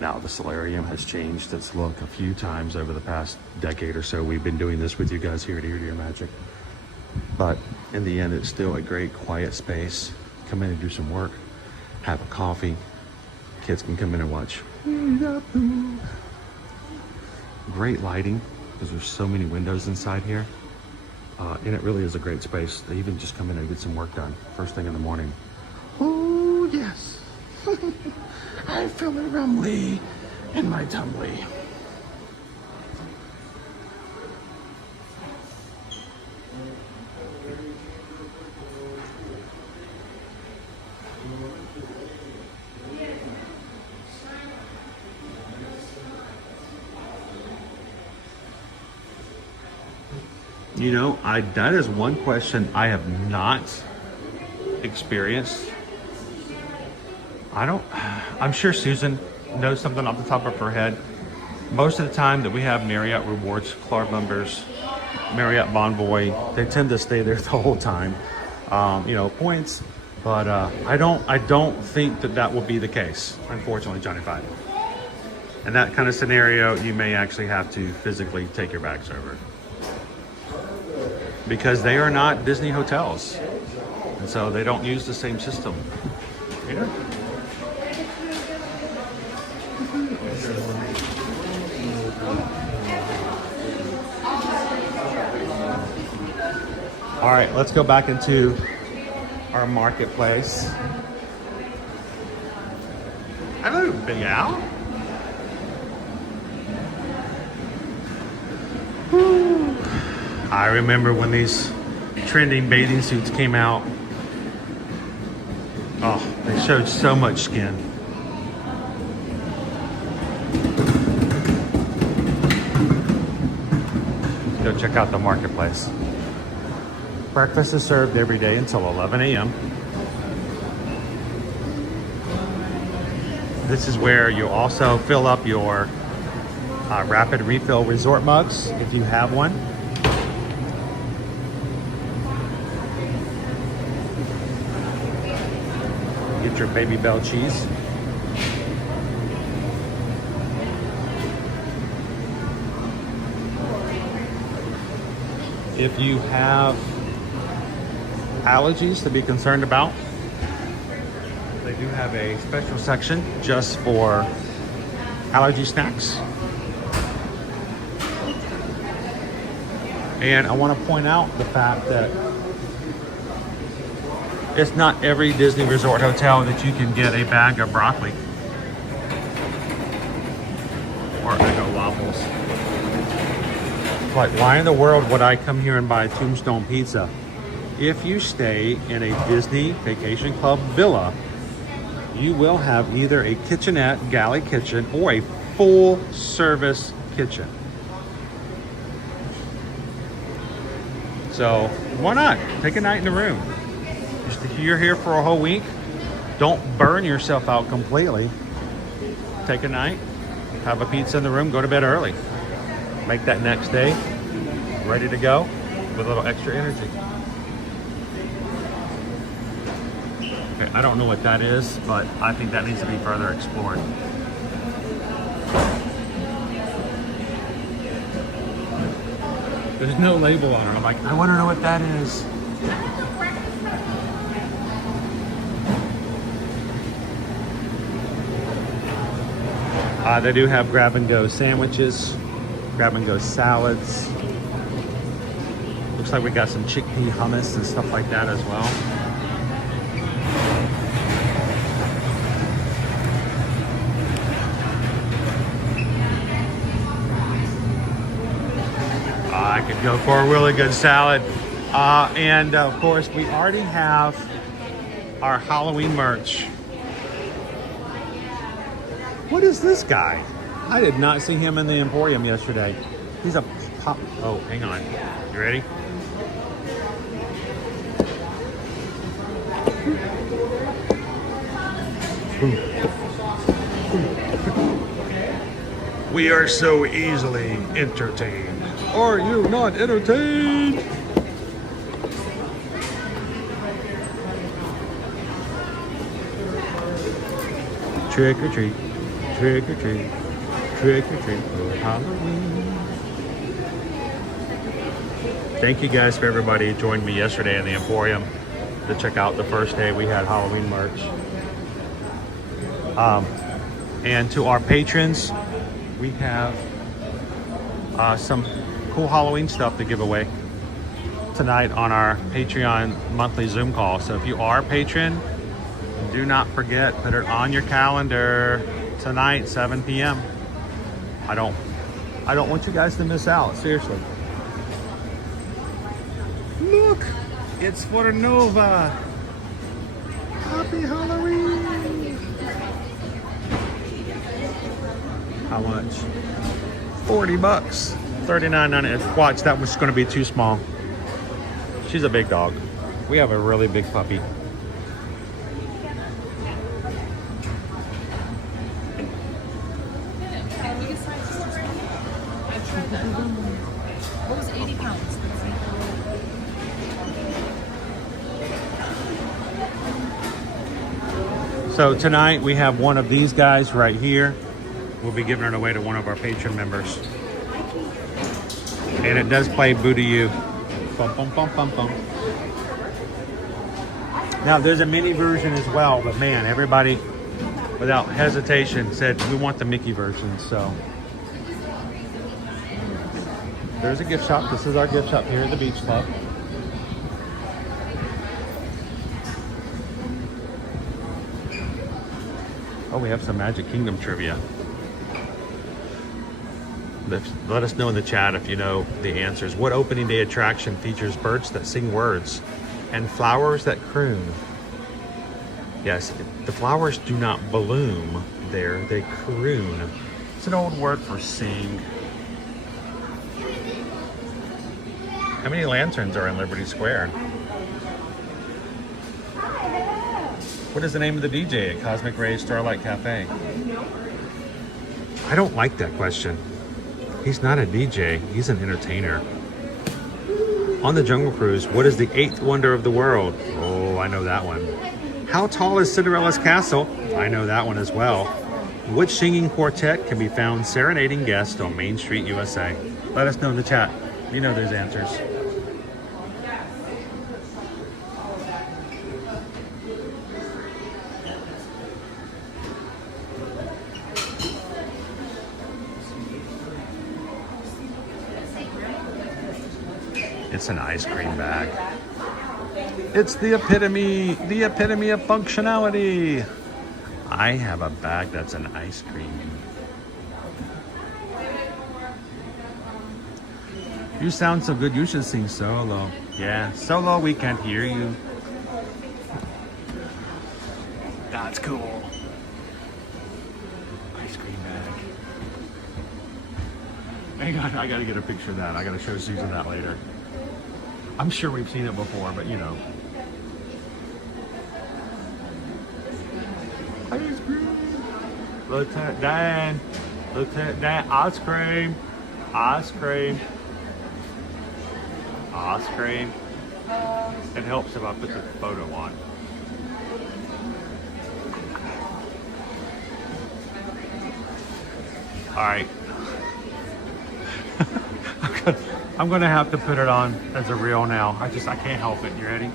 Now, the solarium has changed its look a few times over the past decade or so. We've been doing this with you guys here at Ear to Ear Magic. But in the end, it's still a great quiet space. Come in and do some work, have a coffee. Kids can come in and watch. Great lighting, because there's so many windows inside here. And it really is a great space. They even just come in and get some work done first thing in the morning. Oh, yes. I feel it rumbly in my tumbly. That is one question I have not experienced. I'm sure Susan knows something off the top of her head. Most of the time that we have Marriott Rewards Club members, Marriott Bonvoy, they tend to stay there the whole time. Points, but I don't think that will be the case, unfortunately, Johnny Five. In that kind of scenario, you may actually have to physically take your bags over, because they are not Disney hotels, and so they don't use the same system. Yeah. All right, let's go back into our marketplace. Hello, Big Al. I remember when these trending bathing suits came out. Oh, they showed so much skin. Let's go check out the marketplace. Breakfast is served every day until 11 a.m. This is where you also fill up your rapid refill resort mugs if you have one. Get your Baby Bell cheese. If you have allergies to be concerned about, they do have a special section just for allergy snacks. And I want to point out the fact that it's not every Disney Resort hotel that you can get a bag of broccoli or Eggo waffles. It's like, why in the world would I come here and buy Tombstone pizza? If you stay in a Disney Vacation Club villa, you will have either a kitchenette, galley kitchen, or a full service kitchen. So why not take a night in the room? If you're here for a whole week, don't burn yourself out completely. Take a night, have a pizza in the room, go to bed early. Make that next day ready to go with a little extra energy. Okay, I don't know what that is, but I think that needs to be further explored. There's no label on it. I'm like, I want to know what that is. They do have grab-and-go sandwiches, grab-and-go salads. Looks like we got some chickpea hummus and stuff like that as well. I could go for a really good salad. And of course, we already have our Halloween merch. What is this guy? I did not see him in the Emporium yesterday. He's a pop. Oh, hang on. You ready? We are so easily entertained. Are you not entertained? Trick or treat. Trick or treat, trick or treat for Halloween. Thank you guys for everybody who joined me yesterday in the Emporium to check out the first day we had Halloween merch. And to our patrons, we have some cool Halloween stuff to give away tonight on our Patreon monthly Zoom call. So if you are a patron, do not forget, put it on your calendar. Tonight, 7 p.m. I don't want you guys to miss out, seriously. Look, it's for Nova. Happy Halloween. How much? 40 bucks. $39.90. Watch, that was going to be too small. She's a big dog. We have a really big puppy. What was 80 pounds? So tonight we have one of these guys right here. We'll be giving it away to one of our patron members. And it does play Boo to You. Bum, bum, bum, bum, bum. Now there's a mini version as well, but man, everybody without hesitation said we want the Mickey version, so. There's a gift shop. This is our gift shop here at the Beach Club. Oh, we have some Magic Kingdom trivia. Let us know in the chat if you know the answers. What opening day attraction features birds that sing words and flowers that croon? Yes, the flowers do not bloom there, they croon. It's an old word for sing. How many lanterns are in Liberty Square? What is the name of the DJ at Cosmic Rays Starlight Cafe? I don't like that question. He's not a DJ, he's an entertainer. On the Jungle Cruise, what is the 8th wonder of the world? Oh, I know that one. How tall is Cinderella's castle? I know that one as well. Which singing quartet can be found serenading guests on Main Street, USA? Let us know in the chat. You know those answers. It's an ice cream bag. It's the epitome of functionality. I have a bag that's an ice cream. You sound so good, you should sing solo. Yeah, solo, we can't hear you. That's cool. Ice cream bag. Hang on, I gotta get a picture of that. I gotta show Susan that later. I'm sure we've seen it before, but you know. Ice cream. Lieutenant Dan. Lieutenant Dan. Ice cream. Ice cream. Ice cream. It helps if I put the photo on. All right. I'm gonna have to put it on as a reel now. I can't help it. You ready?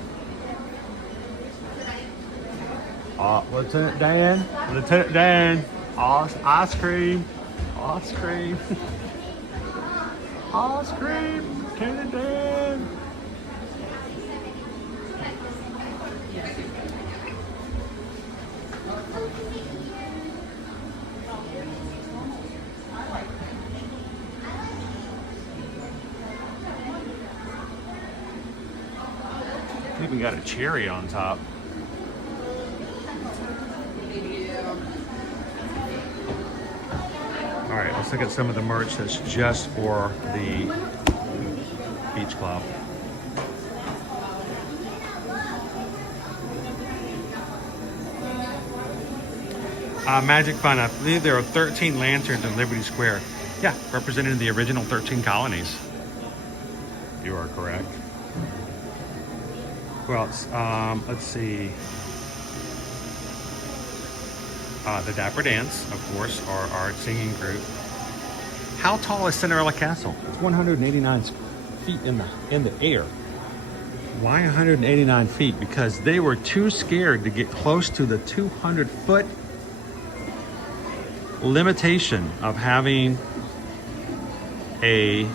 Lieutenant Dan, Lieutenant Dan, ice cream, ice cream, ice cream, Lieutenant Dan. Even got a cherry on top. All right, let's look at some of the merch that's just for the Beach Club. Magic Fun, I believe there are 13 lanterns in Liberty Square. Yeah, representing the original 13 colonies. You are correct. Who else? Let's see. The Dapper Dance, of course, are our singing group. How tall is Cinderella Castle? It's 189 feet in the air. Why 189 feet? Because they were too scared to get close to the 200-foot limitation of having a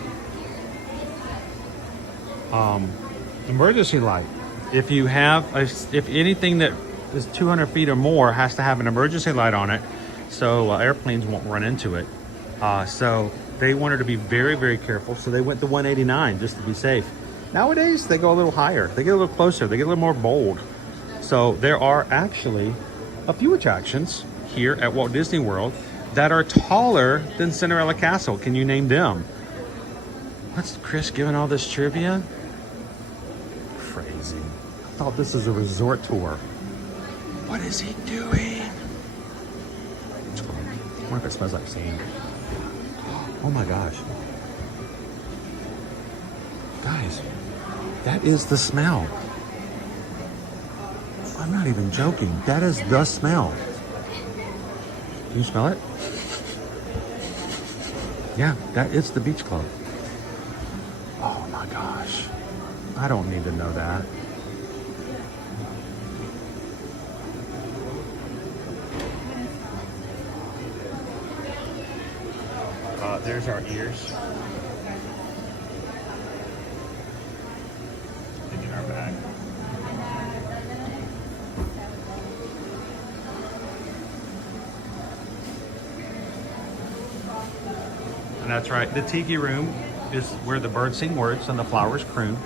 emergency light. If you have, if anything that is 200 feet or more has to have an emergency light on it, so airplanes won't run into it. So they wanted to be very, very careful. So they went to 189 just to be safe. Nowadays, they go a little higher. They get a little closer. They get a little more bold. So there are actually a few attractions here at Walt Disney World that are taller than Cinderella Castle. Can you name them? What's Chris giving all this trivia? Crazy. I thought this is a resort tour. What is he doing? I wonder if it smells like sand. Oh my gosh. Guys, that is the smell. I'm not even joking. That is the smell. Can you smell it? Yeah, that is the Beach Club. Oh my gosh. I don't need to know that. There's our ears. And in our bag. that's right. The tiki room is where the birds sing words and the flowers croon.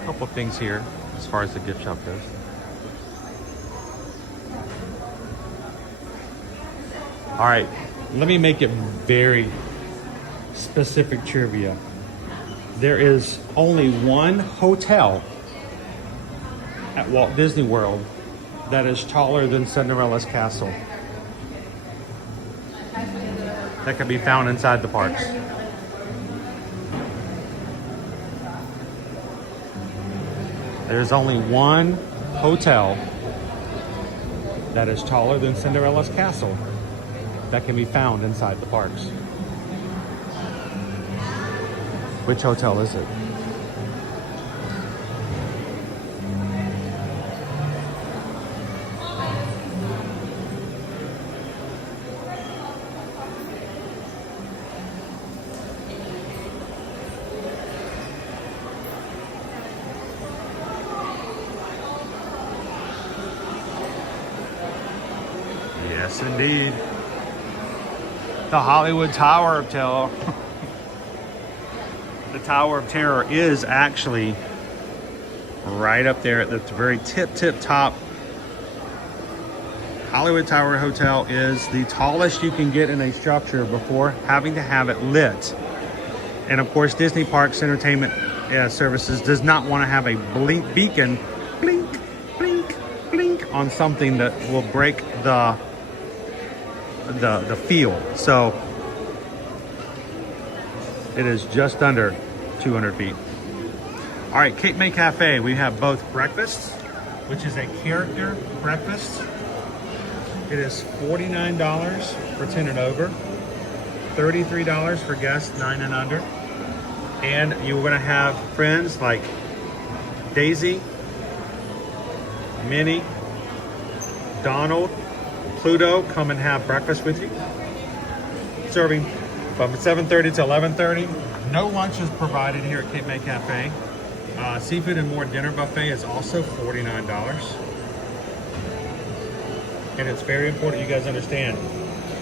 A couple of things here as far as the gift shop goes. All right, let me make it very specific trivia. There is only one hotel at Walt Disney World that is taller than Cinderella's castle. That can be found inside the parks. There's only one hotel that is taller than Cinderella's castle that can be found inside the parks. Which hotel is it? Yes, indeed. The Hollywood Tower of Terror. The Tower of Terror is actually right up there at the very tip top. Hollywood Tower Hotel is the tallest you can get in a structure before having to have it lit. And of course, Disney Parks Entertainment Services does not want to have a beacon, blink, blink, blink on something that will break the feel. So it is just under 200 feet. All right, Cape May Cafe. We have both breakfasts, which is a character breakfast. It is $49 for 10 and over, $33 for guests 9 and under. And you're going to have friends like Daisy, Minnie, Donald, Pluto come and have breakfast with you. Serving from 7:30 to 11:30. No lunch is provided here at Cape May Cafe. Seafood and more dinner buffet is also $49. And it's very important you guys understand,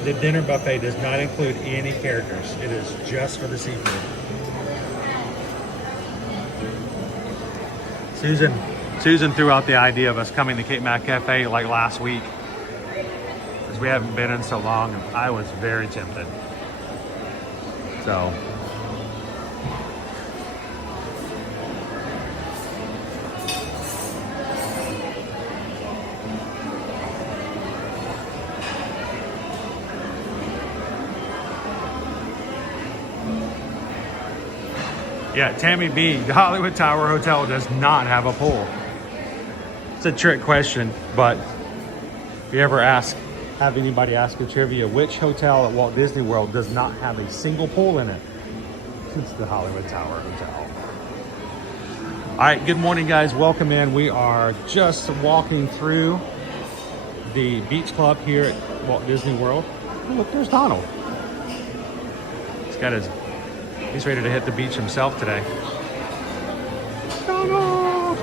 the dinner buffet does not include any characters. It is just for the seafood. Susan threw out the idea of us coming to Cape May Cafe like last week, because we haven't been in so long, and I was very tempted. So yeah, Tammy B, the Hollywood Tower Hotel does not have a pool. It's a trick question, but if you ever have anybody ask a trivia, which hotel at Walt Disney World does not have a single pool in it? It's the Hollywood Tower Hotel. All right, good morning, guys. Welcome in. We are just walking through the beach club here at Walt Disney World. Oh, look, there's Donald. He's ready to hit the beach himself today. Donald!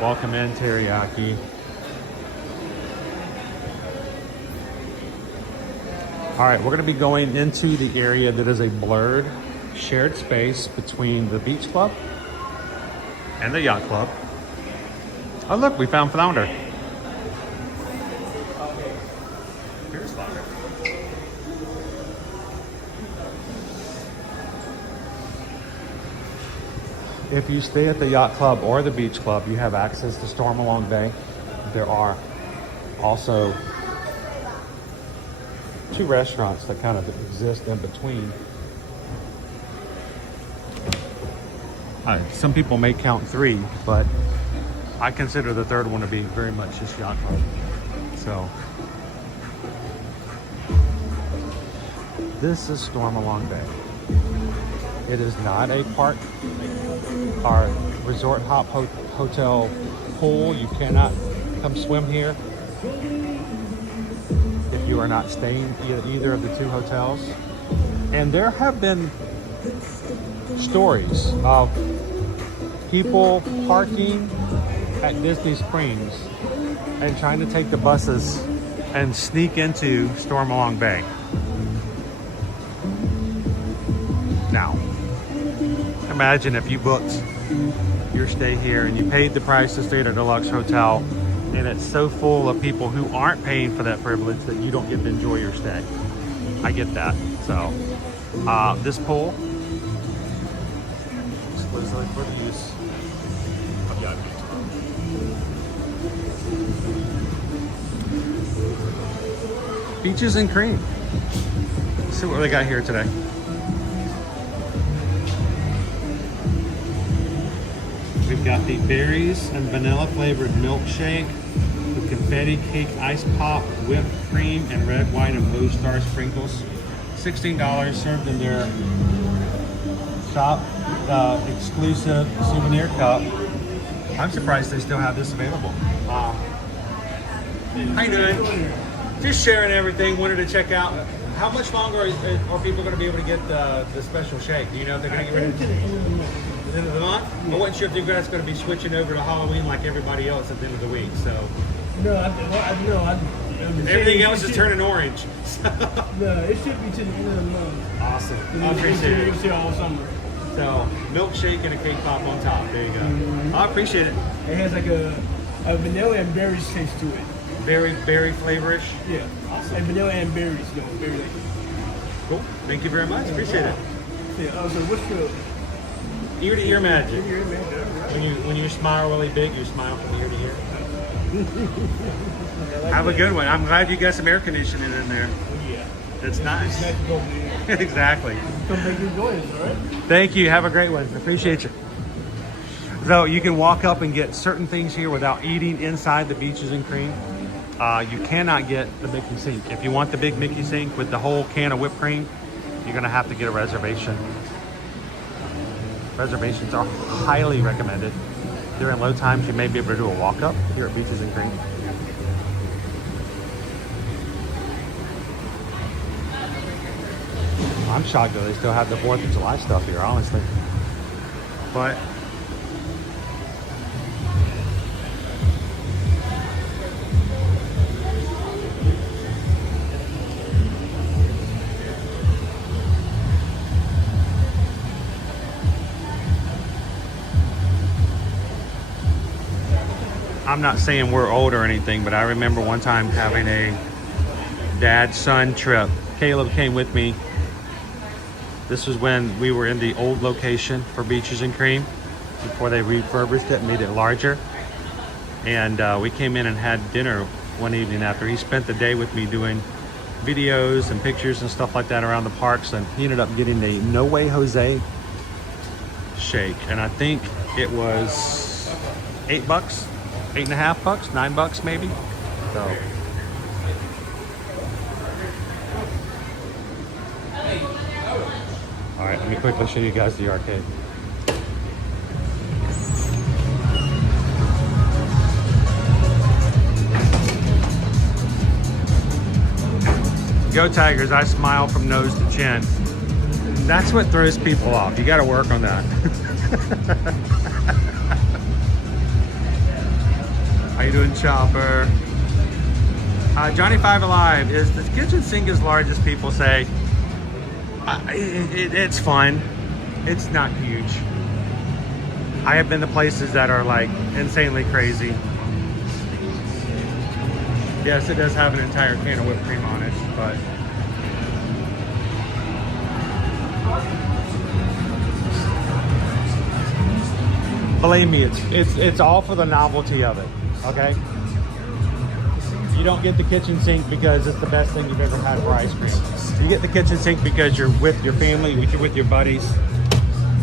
Welcome in, Teriyaki. All right, we're going to be going into the area that is a blurred shared space between the beach club and the yacht club. Oh, look, we found Flounder. Here's Flounder. If you stay at the yacht club or the beach club, you have access to Stormalong Bay. There are also 2 restaurants that kind of exist in between. Some people may count 3, but I consider the third one to be very much just yacht club. So this is Stormalong Bay. It is not a park or resort hop hotel pool. You cannot come swim here if you are not staying at either of the two hotels. And there have been stories of people parking at Disney Springs and trying to take the buses and sneak into Stormalong Bay. Now, imagine if you booked your stay here and you paid the price to stay at a deluxe hotel and it's so full of people who aren't paying for that privilege that you don't get to enjoy your stay. I get that. So, this pool exclusively for the use of Yacht Club. Peaches and cream. Let's see what they got here today. We've got the berries and vanilla flavored milkshake with confetti cake ice pop, whipped cream, and red, white, and blue star sprinkles. $16 served in their shop exclusive souvenir cup. I'm surprised they still have this available. How you doing? Just sharing everything. Wanted to check out how much longer are people going to be able to get the special shake? Do you know if they're going to get rid of it? The end of the month? I wasn't sure if you guys going to be switching over to Halloween like everybody else at the end of the week. So everything else is turning orange. No, it should be to the end of the month. Awesome. I appreciate it. It's all summer. So milkshake and a cake pop on top. There you go. I appreciate it. It has like a vanilla and berries taste to it. Very flavorish. Yeah. Awesome. And vanilla and berries, though. Very like. Cool. Thank you very much. Appreciate it. Yeah. So what's your ear to ear magic? ear to ear magic? When you smile really big, you smile from ear to ear. Have a good one. I'm glad you got some air conditioning in there. Yeah. It's nice. It's nice to go there. Exactly. Come back and join us, all right? Thank you. Have a great one. Appreciate you. So you can walk up and get certain things here without eating inside the Beaches and Cream. You cannot get the Mickey Sink. If you want the big Mickey Sink with the whole can of whipped cream, you're going to have to get a reservation. Reservations are highly recommended. During low times, you may be able to do a walk-up here at Beaches and Cream. I'm shocked that they still have the 4th of July stuff here, honestly. But I'm not saying we're old or anything, but I remember one time having a dad-son trip. Caleb came with me. This was when we were in the old location for Beaches and Cream before they refurbished it and made it larger. And we came in and had dinner one evening after. He spent the day with me doing videos and pictures and stuff like that around the parks, and he ended up getting the No Way Jose shake. And I think it was $8, $8.50, $9 maybe. So. All right, let me quickly show you guys the arcade. Go Tigers, I smile from nose to chin. That's what throws people off. You got to work on that. How you doing, Chopper? Johnny 5 Alive, is the kitchen sink as large as people say? It's fun. It's not huge. I have been to places that are like insanely crazy. Yes, it does have an entire can of whipped cream on it, but believe me, it's all for the novelty of it. Okay. You don't get the kitchen sink because it's the best thing you've ever had for ice cream. You get the kitchen sink because you're with your family, you're with your buddies,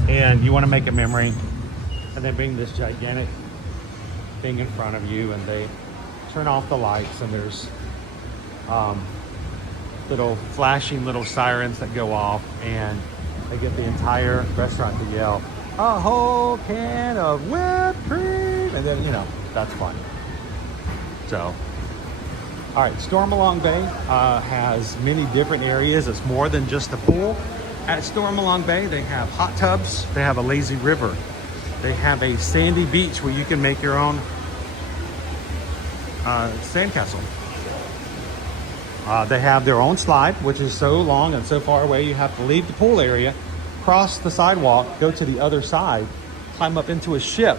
and you want to make a memory. And they bring this gigantic thing in front of you, and they turn off the lights, and there's little flashing little sirens that go off, and they get the entire restaurant to yell, "A whole can of whipped cream!" And then, you know, that's fun. So, all right, Stormalong Bay has many different areas. It's more than just a pool. At Stormalong Bay, they have hot tubs. They have a lazy river. They have a sandy beach where you can make your own sandcastle. They have their own slide, which is so long and so far away you have to leave the pool area, cross the sidewalk, go to the other side, climb up into a ship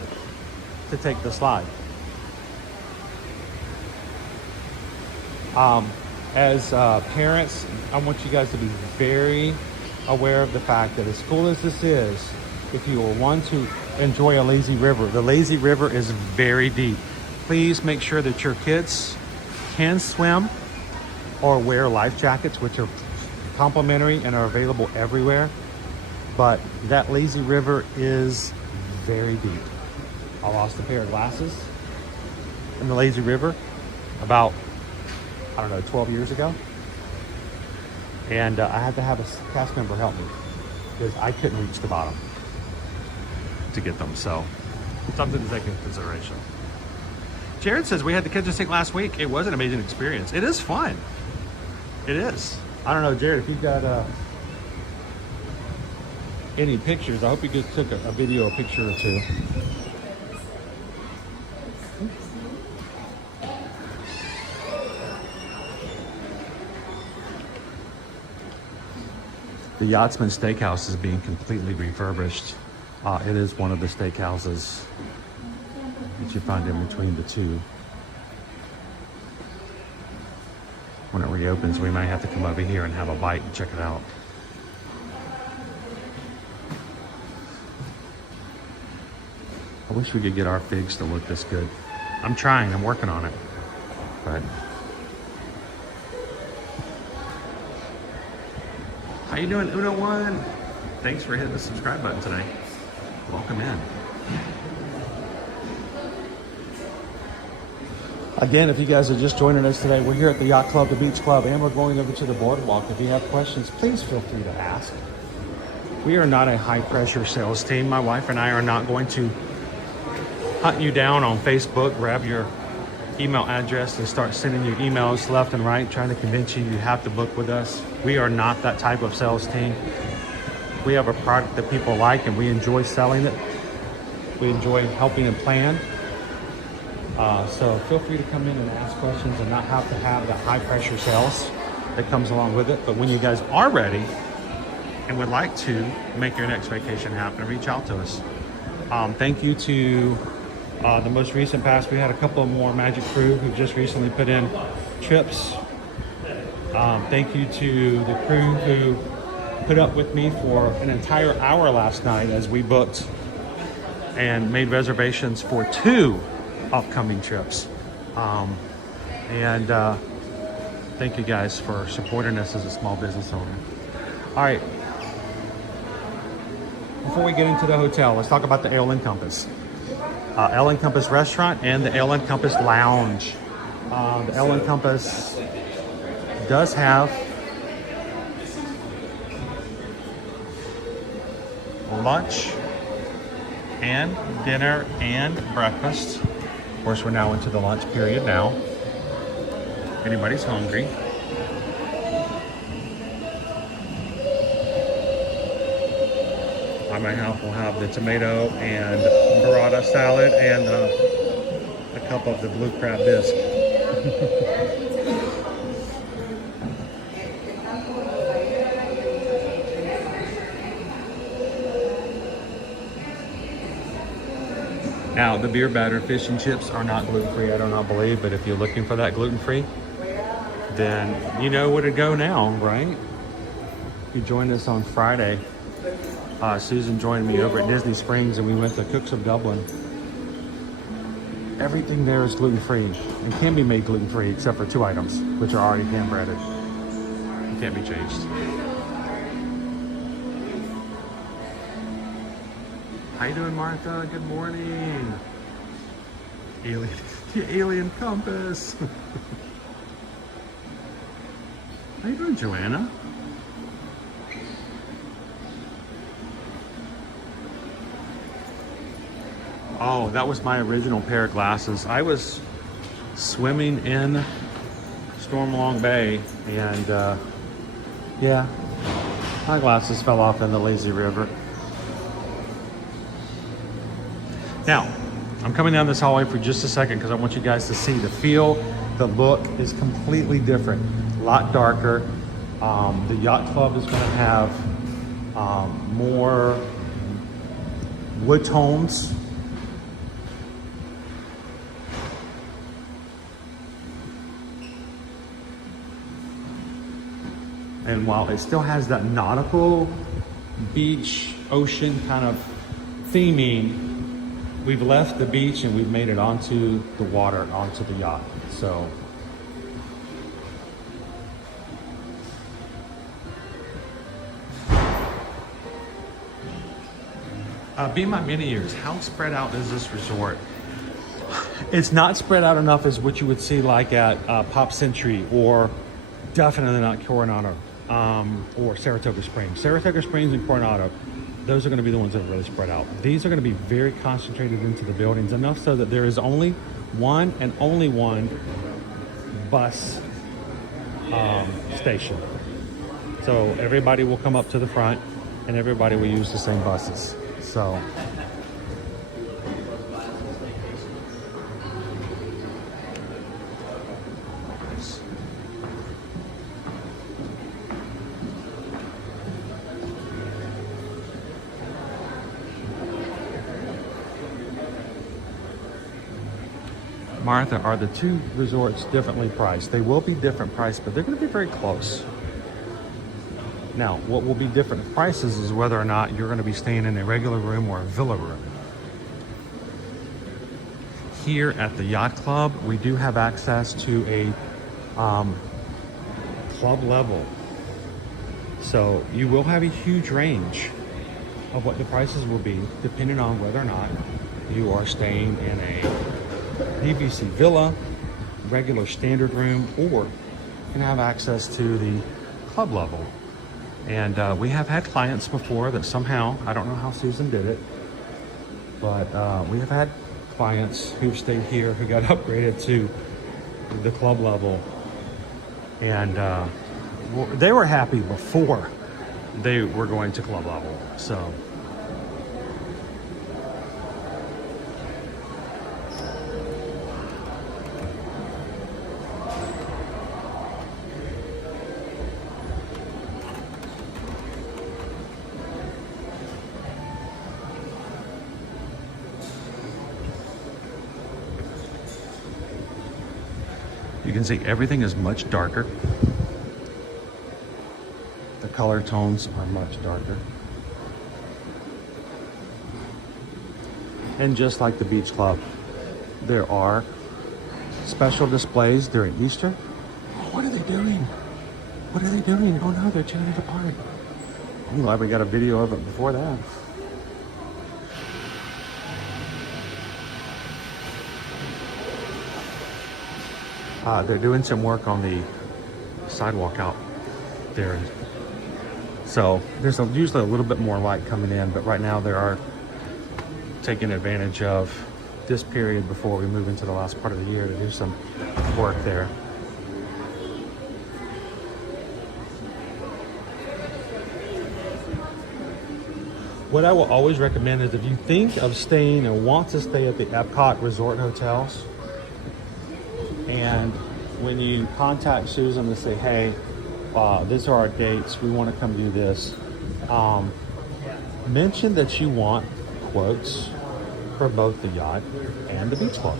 to take the slide. As parents, I want you guys to be very aware of the fact that as cool as this is, if you will want to enjoy a lazy river, the lazy river is very deep. Please make sure that your kids can swim or wear life jackets, which are complimentary and are available everywhere. But that lazy river is very deep. I lost a pair of glasses in the lazy river about, 12 years ago. And I had to have a cast member help me because I couldn't reach the bottom to get them. So something to take into consideration. Jared says we had the kitchen sink last week. It was an amazing experience. It is fun. It is. I don't know, Jared, if you've got any pictures, I hope you just took a video, a picture or two. The Yachtsman Steakhouse is being completely refurbished. It is one of the steakhouses that you find in between the two. When it reopens, we might have to come over here and have a bite and check it out. I wish we could get our figs to look this good. I'm trying, I'm working on it. But how you doing, Uno One? Thanks for hitting the subscribe button today. Welcome in. Again, if you guys are just joining us today, we're here at the Yacht Club, the Beach Club, and we're going over to the Boardwalk. If you have questions, please feel free to ask. We are not a high-pressure sales team. My wife and I are not going to hunt you down on Facebook, grab your email address and start sending you emails left and right, trying to convince you have to book with us. We are not that type of sales team. We have a product that people like and we enjoy selling it. We enjoy helping them plan. So feel free to come in and ask questions and not have to have the high pressure sales that comes along with it. But when you guys are ready and would like to make your next vacation happen, reach out to us. Thank you to the most recent past. We had a couple more Magic crew who just recently put in trips. Thank you to the crew who put up with me for an entire hour last night as we booked and made reservations for 2 upcoming trips. Thank you guys for supporting us as a small business owner. All right, before we get into the hotel, let's talk about the Ale and Compass. Ale and Compass restaurant and the Ale and Compass lounge. The Ale and Compass does have lunch and dinner and breakfast. Of course, we're now into the lunch period now. Anybody's hungry. I might will have the tomato and burrata salad and a cup of the blue crab bisque. Now, the beer battered fish and chips are not gluten-free, I do not believe, but if you're looking for that gluten-free, then you know where to go now, right? You joined us on Friday. Susan joined me over at Disney Springs and we went to Cooks of Dublin. Everything there is gluten-free and can be made gluten-free except for 2 items, which are already hand-breaded. It can't be changed. How you doing, Martha? Good morning. The alien compass. How you doing, Joanna? Oh, that was my original pair of glasses. I was swimming in Stormalong Bay, and yeah, my glasses fell off in the lazy river. Now, I'm coming down this hallway for just a second because I want you guys to see the feel. The look is completely different, a lot darker. The Yacht Club is going to have more wood tones. And while it still has that nautical beach, ocean kind of theming, we've left the beach and we've made it onto the water, onto the yacht. So being my many years, how spread out is this resort? It's not spread out enough as what you would see like at Pop Century, or definitely not Coronado, or Saratoga Springs. Saratoga Springs and Coronado, those are going to be the ones that are really spread out. These are going to be very concentrated into the buildings, enough so that there is only one and only one bus station. So everybody will come up to the front and everybody will use the same buses. So Martha, are the two resorts differently priced? They will be different priced, but they're going to be very close. Now, what will be different prices is whether or not you're going to be staying in a regular room or a villa room. Here at the Yacht Club, we do have access to a club level. So you will have a huge range of what the prices will be, depending on whether or not you are staying in a DVC villa, regular standard room, or can have access to the club level. And we have had clients before that somehow, I don't know how Susan did it, but we have had clients who stayed here who got upgraded to the club level, and they were happy before they were going to club level. So you can see everything is much darker. The color tones are much darker. And just like the beach club, there are special displays during Easter. Oh, what are they doing? What are they doing? Oh no, they're tearing it apart. I'm glad we got a video of it before that. They're doing some work on the sidewalk out there. So there's usually a little bit more light coming in, but right now they are taking advantage of this period before we move into the last part of the year to do some work there. What I will always recommend is if you think of staying and want to stay at the Epcot Resort Hotels, and when you contact Susan to say, hey, these are our dates, we want to come do this, mention that you want quotes for both the yacht and the beach club.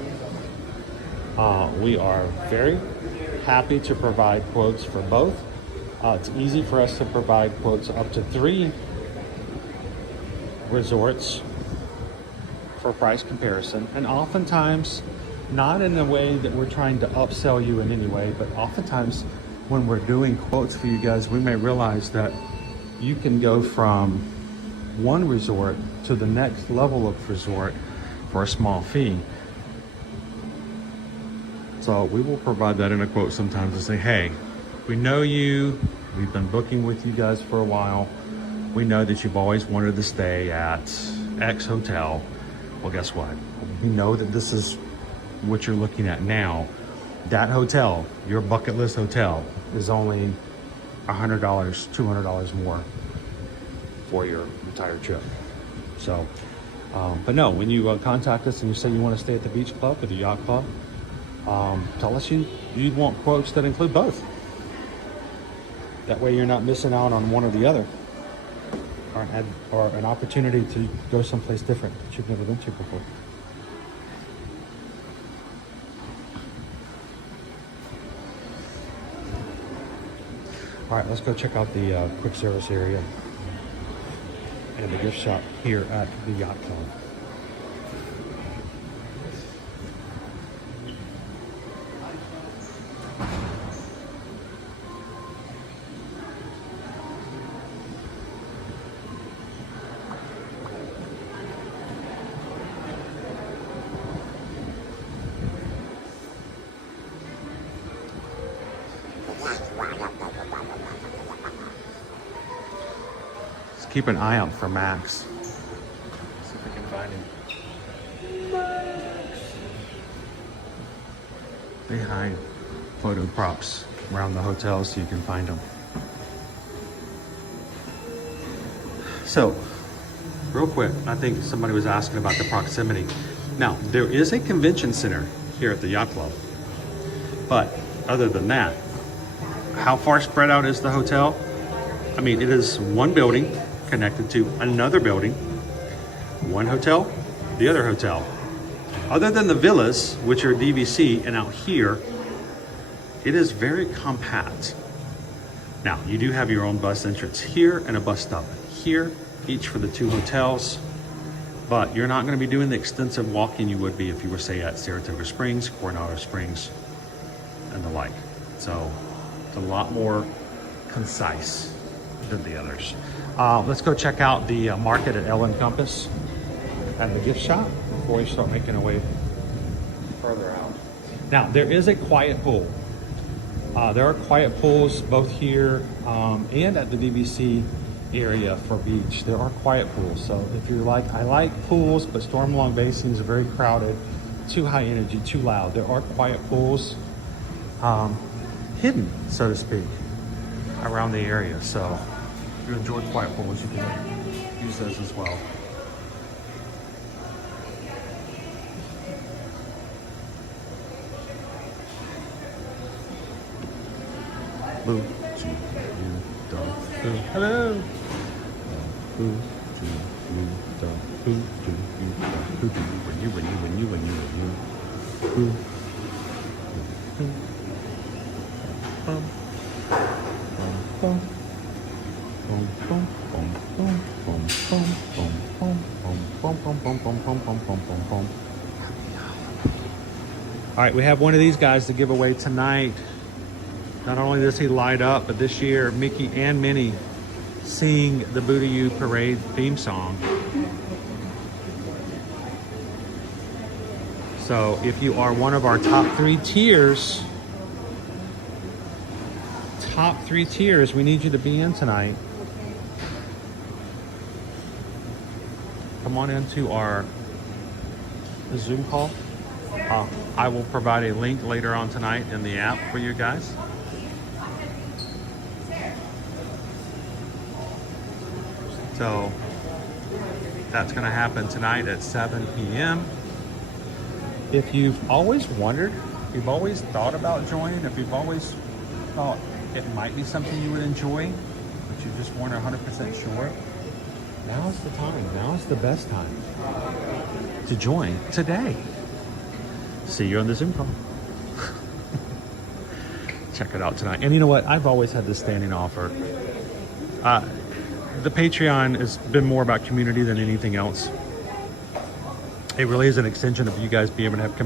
We are very happy to provide quotes for both. It's easy for us to provide quotes up to 3 resorts for price comparison, and oftentimes not in a way that we're trying to upsell you in any way, but oftentimes when we're doing quotes for you guys, we may realize that you can go from one resort to the next level of resort for a small fee. So we will provide that in a quote sometimes to say, hey, we know you, we've been booking with you guys for a while, we know that you've always wanted to stay at X hotel. Well, guess what? We know that this is what you're looking at now. that hotel, your bucket list hotel, is only $100, $200 more for your entire trip. So, but no, when you contact us and you say you want to stay at the beach club or the yacht club, tell us you want quotes that include both. That way you're not missing out on one or the other, or an opportunity to go someplace different that you've never been to before. All right, let's go check out the quick service area and the gift shop here at the Yacht Club. Keep an eye out for Max. See if we can find him. Max! They hide photo props around the hotel so you can find them. So, real quick, I think somebody was asking about the proximity. Now, there is a convention center here at the Yacht Club. But other than that, how far spread out is the hotel? I mean, it is one building connected to another building, one hotel, the other hotel. Other than the villas, which are DVC, and out here, it is very compact. Now, you do have your own bus entrance here and a bus stop here, each for the two hotels, but you're not going to be doing the extensive walking you would be if you were, say, at Saratoga Springs, Coronado Springs, and the like. So it's a lot more concise than the others. Let's go check out the market at Ellen Compass and the gift shop before we start making our way further out. Now, there is a quiet pool. There are quiet pools both here and at the DVC area for beach. There are quiet pools. So if you're like, I like pools, but Stormalong Basins are very crowded, too high energy, too loud. There are quiet pools hidden, so to speak, around the area. So if you enjoy quiet pools, you can use those as well. Boo to you, dog. Boo. Hello. Boo to you, dog. Boo to you, dog. Boo to you, when you. Boo. Bum. Bum. Bum. Bum. Bum. Bum. Bum. Bum. Bum. Bum. Bum. Bum. Bum. Bum. Bum. Bum. Bum. Bum. Bum. All right, we have one of these guys to give away tonight. Not only does he light up, but this year Mickey and Minnie sing the Boo to You Parade theme song. So if you are one of our top three tiers, we need you to be in tonight. Come on into our Zoom call. I will provide a link later on tonight in the app for you guys. So that's going to happen tonight at 7 p.m. If you've always wondered, if you've always thought about joining, if you've always thought it might be something you would enjoy, but you just weren't 100% sure, now's the time. Now's the best time to join today. See you on the Zoom call. Check it out tonight. And you know what? I've always had this standing offer. The Patreon has been more about community than anything else. It really is an extension of you guys being able to have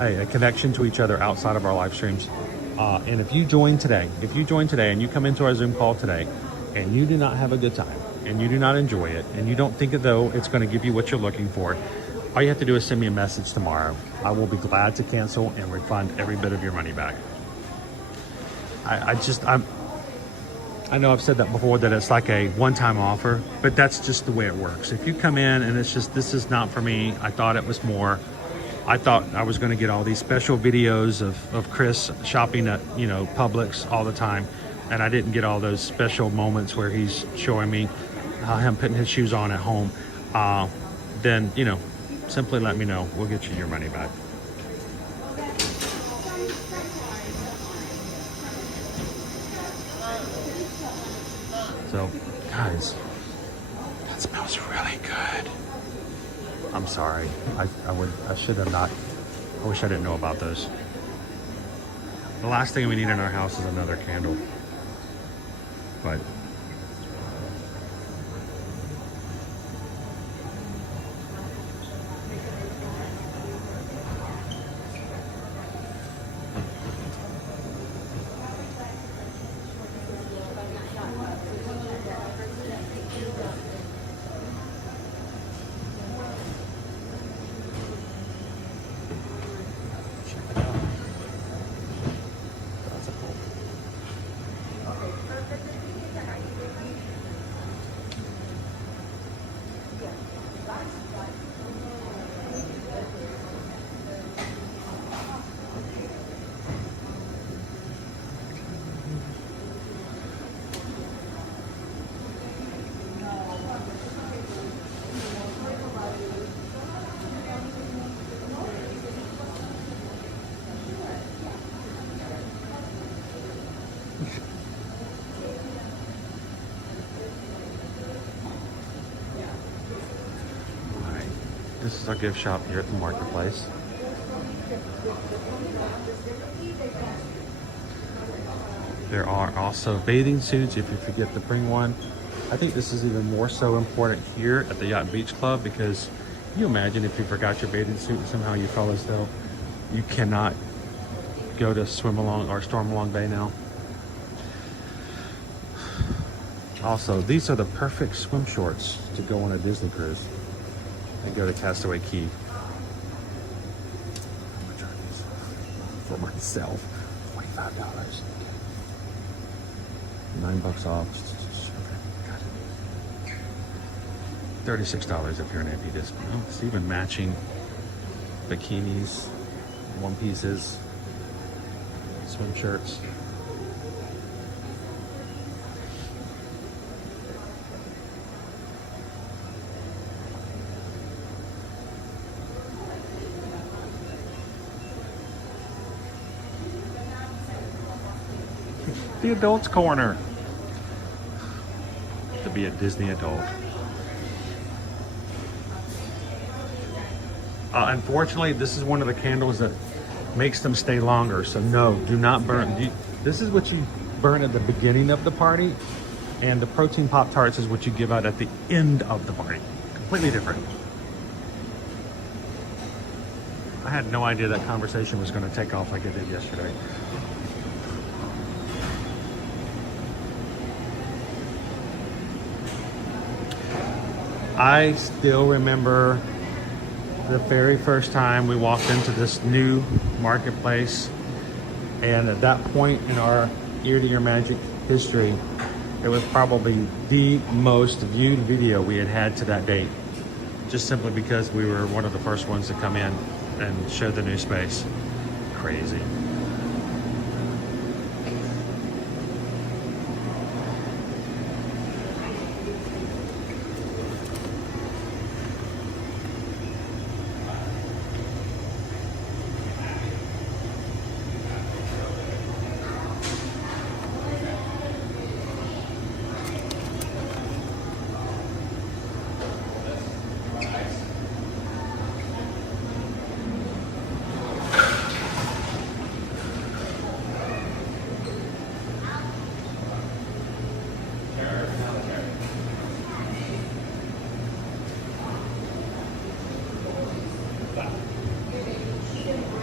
a connection to each other outside of our live streams. And if you join today and you come into our Zoom call today and you do not have a good time and you do not enjoy it and you don't think as though it's going to give you what you're looking for, all you have to do is send me a message tomorrow. I will be glad to cancel and refund every bit of your money back. I know I've said that before, that it's like a one-time offer, but that's just the way it works. If you come in and it's just, this is not for me, I thought it was more, I thought I was going to get all these special videos of Chris shopping at, you know, Publix all the time. And I didn't get all those special moments where he's showing me him putting his shoes on at home. Then, you know, simply let me know. We'll get you your money back. So, guys, that smells really good. I'm sorry. I should have not. I wish I didn't know about those. The last thing we need in our house is another candle. But this is our gift shop here at the marketplace. There are also bathing suits if you forget to bring one. I think this is even more so important here at the Yacht Beach Club, because can you imagine if you forgot your bathing suit and somehow you felt as though you cannot go to swim along or storm along bay now. Also, these are the perfect swim shorts to go on a Disney cruise and go to Castaway Cay. I'm gonna try these for myself. $25. $9 off. $36 if you're an AP discount. It's even matching bikinis, one pieces, swim shirts. The adults corner. To be a Disney adult. Unfortunately, this is one of the candles that makes them stay longer. So no, do not burn. This is what you burn at the beginning of the party, and the protein Pop-Tarts is what you give out at the end of the party. Completely different. I had no idea that conversation was going to take off like it did yesterday. I still remember the very first time we walked into this new marketplace, and at that point in our Ear to Ear Magic history, it was probably the most viewed video we had had to that date, just simply because we were one of the first ones to come in and show the new space. Crazy.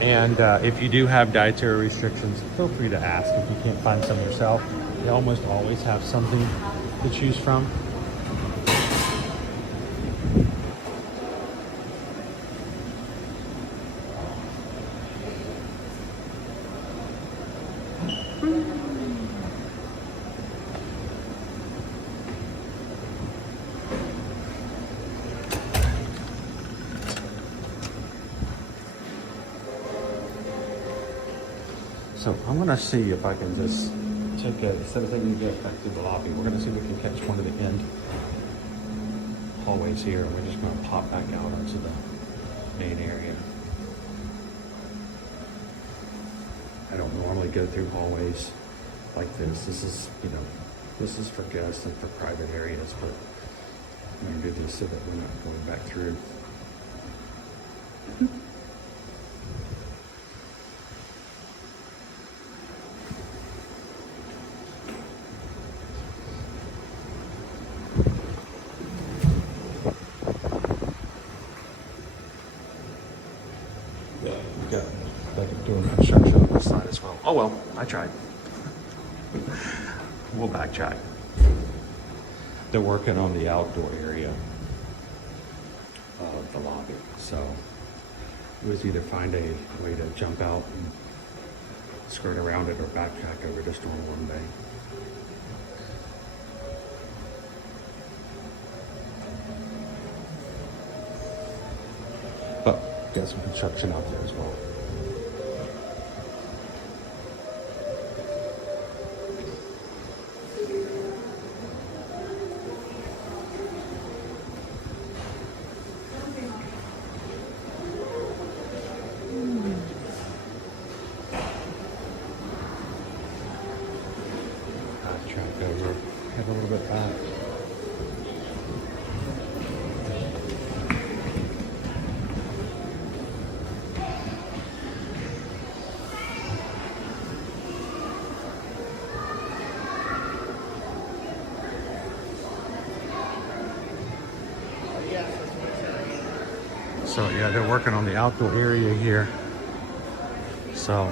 And if you do have dietary restrictions, feel free to ask. If you can't find some yourself, they almost always have something to choose from. So I'm gonna see if I can just take it, instead of taking you guys back to the lobby, we're gonna see if we can catch one of the end hallways here. We're just gonna pop back out onto the main area. I don't normally go through hallways like this. This is, you know, this is for guests and for private areas, but I'm gonna do this so that we're not going back through. Yeah, we got like doing construction on this side as well. Oh well, I tried. We'll backtrack. They're working on the outdoor area of the lobby, so it was either find a way to jump out and skirt around it or backtrack over to Storm 1 Bay. But got some construction out there as well. Track over, head a little bit back. So yeah, they're working on the outdoor area here. So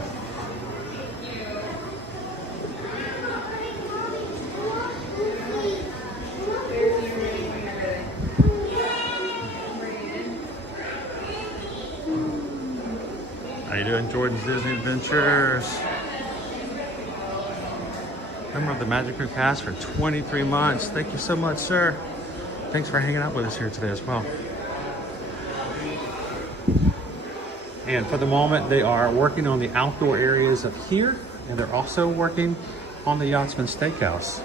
how you doing, Jordan's Disney Adventures? Member of the Magic Crew Cast for 23 months. Thank you so much, sir. Thanks for hanging out with us here today as well. And for the moment, they are working on the outdoor areas of here, and they're also working on the Yachtsman Steakhouse.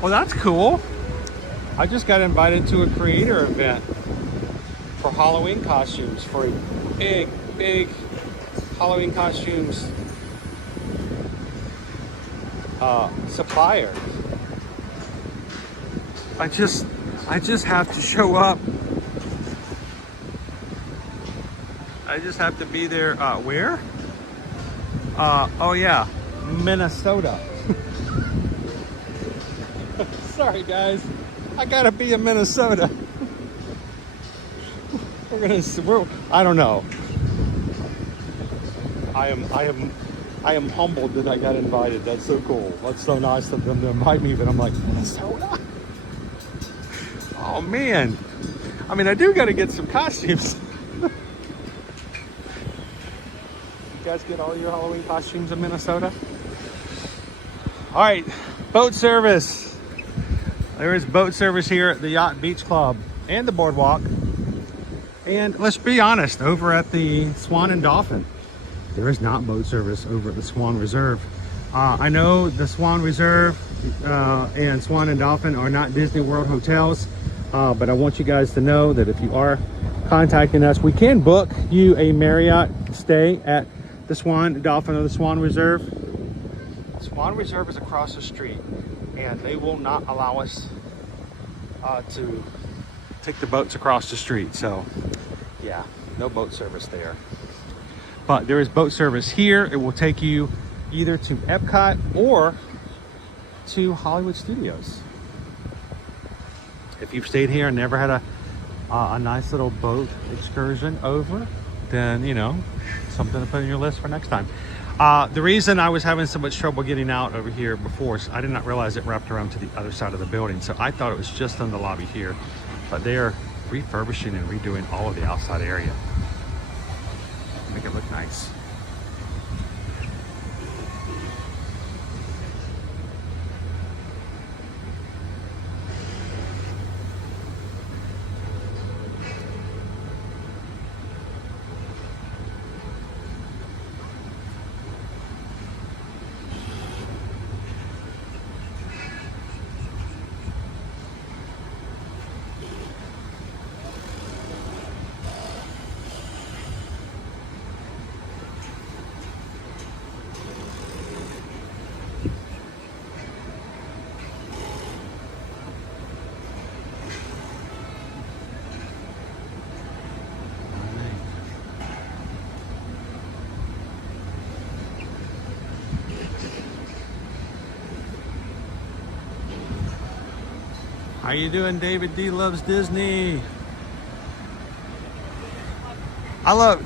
Well, that's cool. I just got invited to a creator event for Halloween costumes for a big Halloween costumes supplier. I just have to show up. I just have to be there. Where? Oh yeah, Minnesota. Sorry guys, I gotta be in Minnesota. I don't know. I am humbled that I got invited. That's so cool. That's so nice of them to invite me, but I'm like, Minnesota? Oh man. I mean, I do gotta get some costumes. You guys get all your Halloween costumes in Minnesota? All right, boat service. There is boat service here at the Yacht Beach Club and the Boardwalk. And let's be honest, over at the Swan and Dolphin, there is not boat service over at the Swan Reserve. I know the Swan Reserve and Swan and Dolphin are not Disney World hotels, but I want you guys to know that if you are contacting us, we can book you a Marriott stay at the Swan, Dolphin, or the Swan Reserve. Swan Reserve is across the street, and they will not allow us to take the boats across the street. So yeah, no boat service there. But there is boat service here. It will take you either to Epcot or to Hollywood Studios. If you've stayed here and never had a nice little boat excursion over, then, you know, something to put on your list for next time. The reason I was having so much trouble getting out over here before is I did not realize it wrapped around to the other side of the building. So I thought it was just in the lobby here, but they are refurbishing and redoing all of the outside area. Make it look nice. How you doing, David D Loves Disney?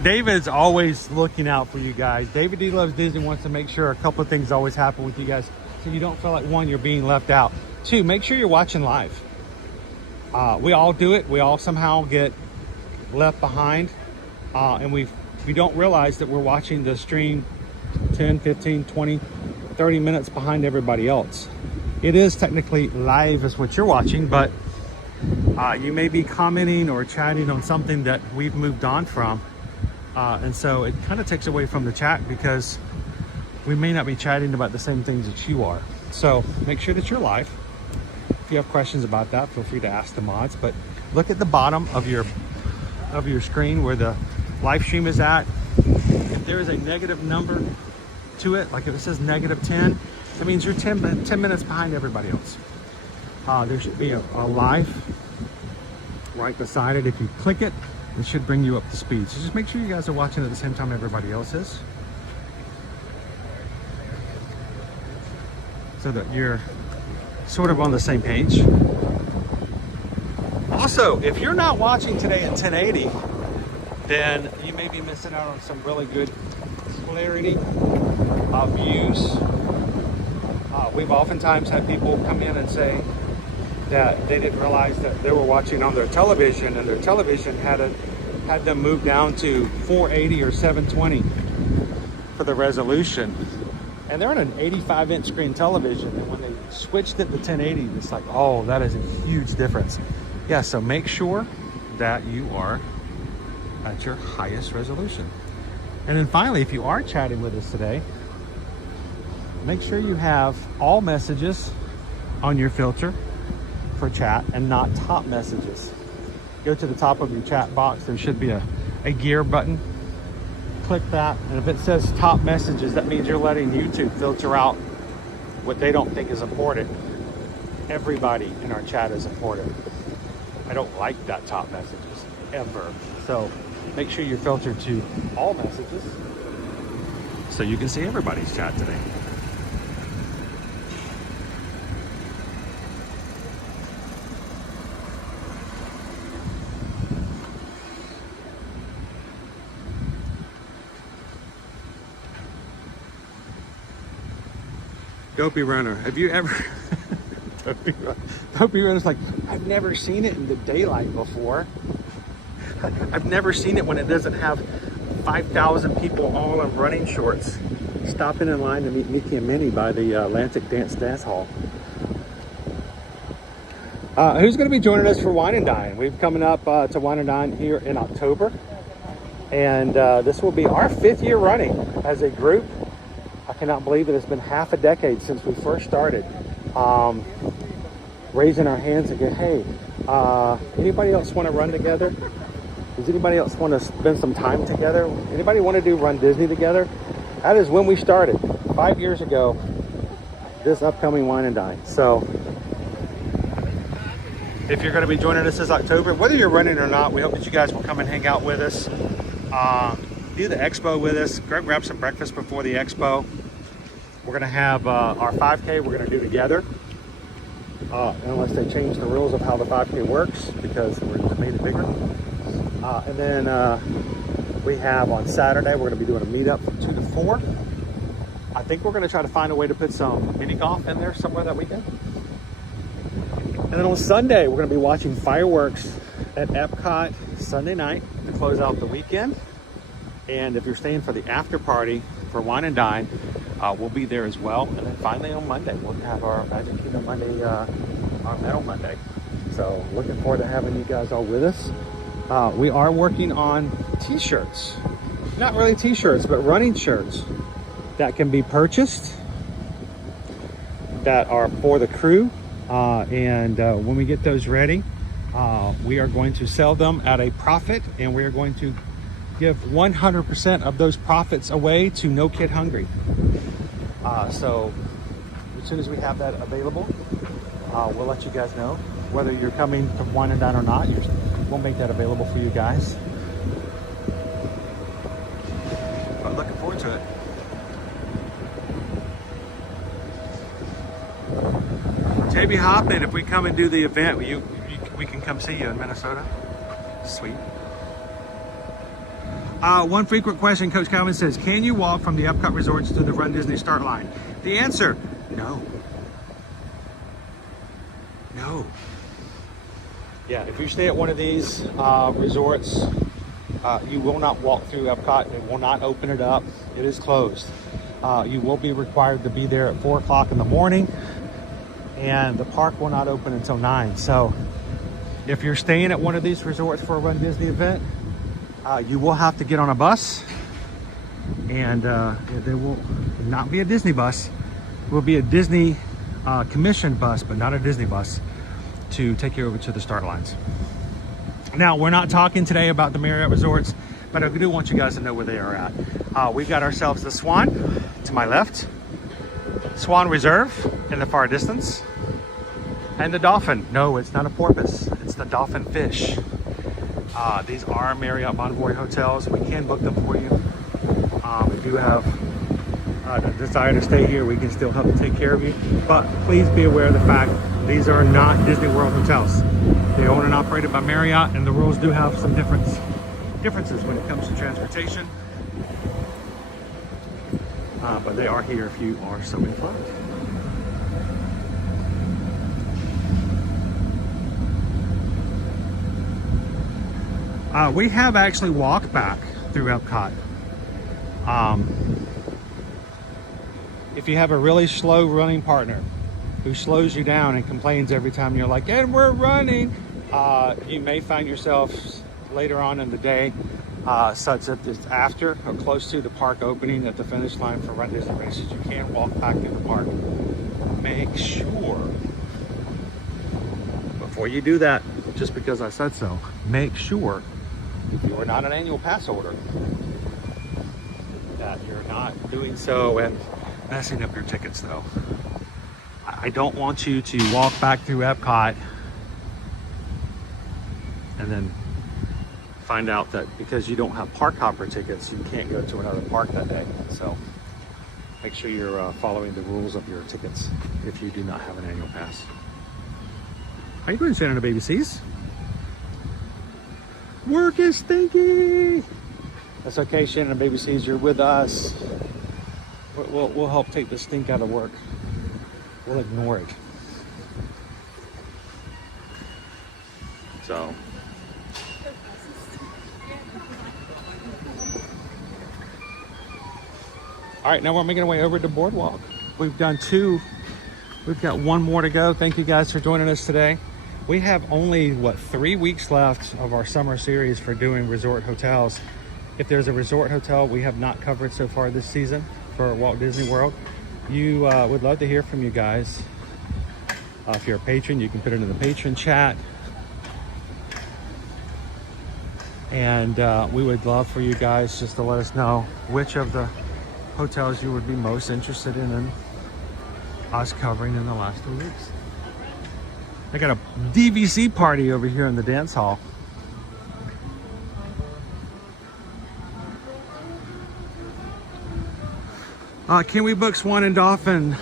David's always looking out for you guys. David D Loves Disney wants to make sure a couple of things always happen with you guys, so you don't feel like, one, you're being left out. Two, make sure you're watching live. We all do it. We all somehow get left behind, and we don't realize that we're watching the stream 10, 15, 20, 30 minutes behind everybody else. It is technically live is what you're watching, but you may be commenting or chatting on something that we've moved on from. And so it kind of takes away from the chat because we may not be chatting about the same things that you are. So make sure that you're live. If you have questions about that, feel free to ask the mods, but look at the bottom of your screen where the live stream is at. If there is a negative number to it, like if it says -10, that means you're 10 minutes behind everybody else. There should be a live right beside it. If you click it, it should bring you up to speed. So just make sure you guys are watching at the same time everybody else is, so that you're sort of on the same page. Also, if you're not watching today in 1080, then you may be missing out on some really good clarity of views. We've oftentimes had people come in and say that they didn't realize that they were watching on their television, and their television had them move down to 480 or 720 for the resolution. And they're on an 85-inch screen television, and when they switched it to 1080, it's like, oh, that is a huge difference. Yeah, so make sure that you are at your highest resolution. And then finally, if you are chatting with us today, make sure you have all messages on your filter for chat and not top messages. Go to the top of your chat box. There should be a gear button. Click that, and if it says top messages, that means you're letting YouTube filter out what they don't think is important. Everybody in our chat is important. I don't like that top messages ever. So make sure you're filtered to all messages so you can see everybody's chat today. Dopey Runner, have you ever Dopey Runner's like, I've never seen it in the daylight before. I've never seen it when it doesn't have 5,000 people all in running shorts stopping in line to meet Mickey and Minnie by the Atlantic Dance Hall. Who's going to be joining us for Wine and Dine? We're coming up to Wine and Dine here in October, and this will be our 5th year running as a group. I cannot believe it. It's been half a decade since we first started raising our hands and go, hey, anybody else want to run together? Does anybody else want to spend some time together? Anybody want to do Run Disney together? That is when we started 5 years ago, this upcoming Wine and Dine. So if you're going to be joining us this October, whether you're running or not, we hope that you guys will come and hang out with us. do the expo with us. Go grab some breakfast before the expo. We're gonna have our 5K we're gonna do together. Unless they change the rules of how the 5K works, because we're just made it bigger. And then we have on Saturday, we're gonna be doing a meetup from 2 to 4. I think we're gonna try to find a way to put some mini golf in there somewhere that weekend. And then on Sunday, we're gonna be watching fireworks at Epcot Sunday night to close out the weekend. And if you're staying for the after party for Wine and Dine, we'll be there as well. And then finally on Monday, we'll have our Magic Kingdom Monday, our Metal Monday. So looking forward to having you guys all with us. We are working on t-shirts. Not really t-shirts, but running shirts that can be purchased that are for the crew. And when we get those ready, we are going to sell them at a profit, and we are going to give 100% of those profits away to No Kid Hungry. So as soon as we have that available, we'll let you guys know whether you're coming to Wine and Dine or not. We'll make that available for you guys. But looking forward to it. JB Hoffman, if we come and do the event, we can come see you in Minnesota. Sweet. One frequent question, Coach Calvin says, can you walk from the Epcot Resorts to the Run Disney start line? The answer, no. No. Yeah, if you stay at one of these resorts, you will not walk through Epcot. They will not open it up. It is closed. You will be required to be there at 4 o'clock in the morning, and the park will not open until 9. So if you're staying at one of these resorts for a Run Disney event, you will have to get on a bus, and there will not be a Disney bus. It will be a Disney commissioned bus, but not a Disney bus, to take you over to the start lines. Now, we're not talking today about the Marriott resorts, but I do want you guys to know where they are at. We've got ourselves the Swan to my left, Swan Reserve in the far distance, and the Dolphin. No, it's not a porpoise, it's the Dolphin fish. These are Marriott Bonvoy hotels. We can book them for you. If you have a desire to stay here, we can still help take care of you. But please be aware of the fact these are not Disney World hotels. They are owned and operated by Marriott, and the rules do have some differences when it comes to transportation. But they are here if you are so inclined. We have actually walked back through Epcot. If you have a really slow running partner who slows you down and complains every time you're like, and we're running, you may find yourself later on in the day, such that it's after or close to the park opening at the finish line for Run Disney races, you can walk back through the park. Make sure, before you do that, just because I said so, make sure, if you are not an annual pass holder, that you're not doing so and messing up your tickets. Though I don't want you to walk back through Epcot and then find out that because you don't have park hopper tickets, you can't go to another park that day. So make sure you're following the rules of your tickets if you do not have an annual pass. How you doing, Shannon and Baby C's? Work is stinky. That's okay, Shannon and Baby C's, you're with us. We'll help take the stink out of work. We'll ignore it. So. All right, now we're making our way over to Boardwalk. We've done 2. We've got 1 more to go. Thank you guys for joining us today. We have only, 3 weeks left of our summer series for doing resort hotels. If there's a resort hotel we have not covered so far this season for Walt Disney World, you would love to hear from you guys. If you're a patron, you can put it in the patron chat. And we would love for you guys just to let us know which of the hotels you would be most interested in us covering in the last 2 weeks. I got a DVC party over here in the dance hall. Can we book Swan and Dolphin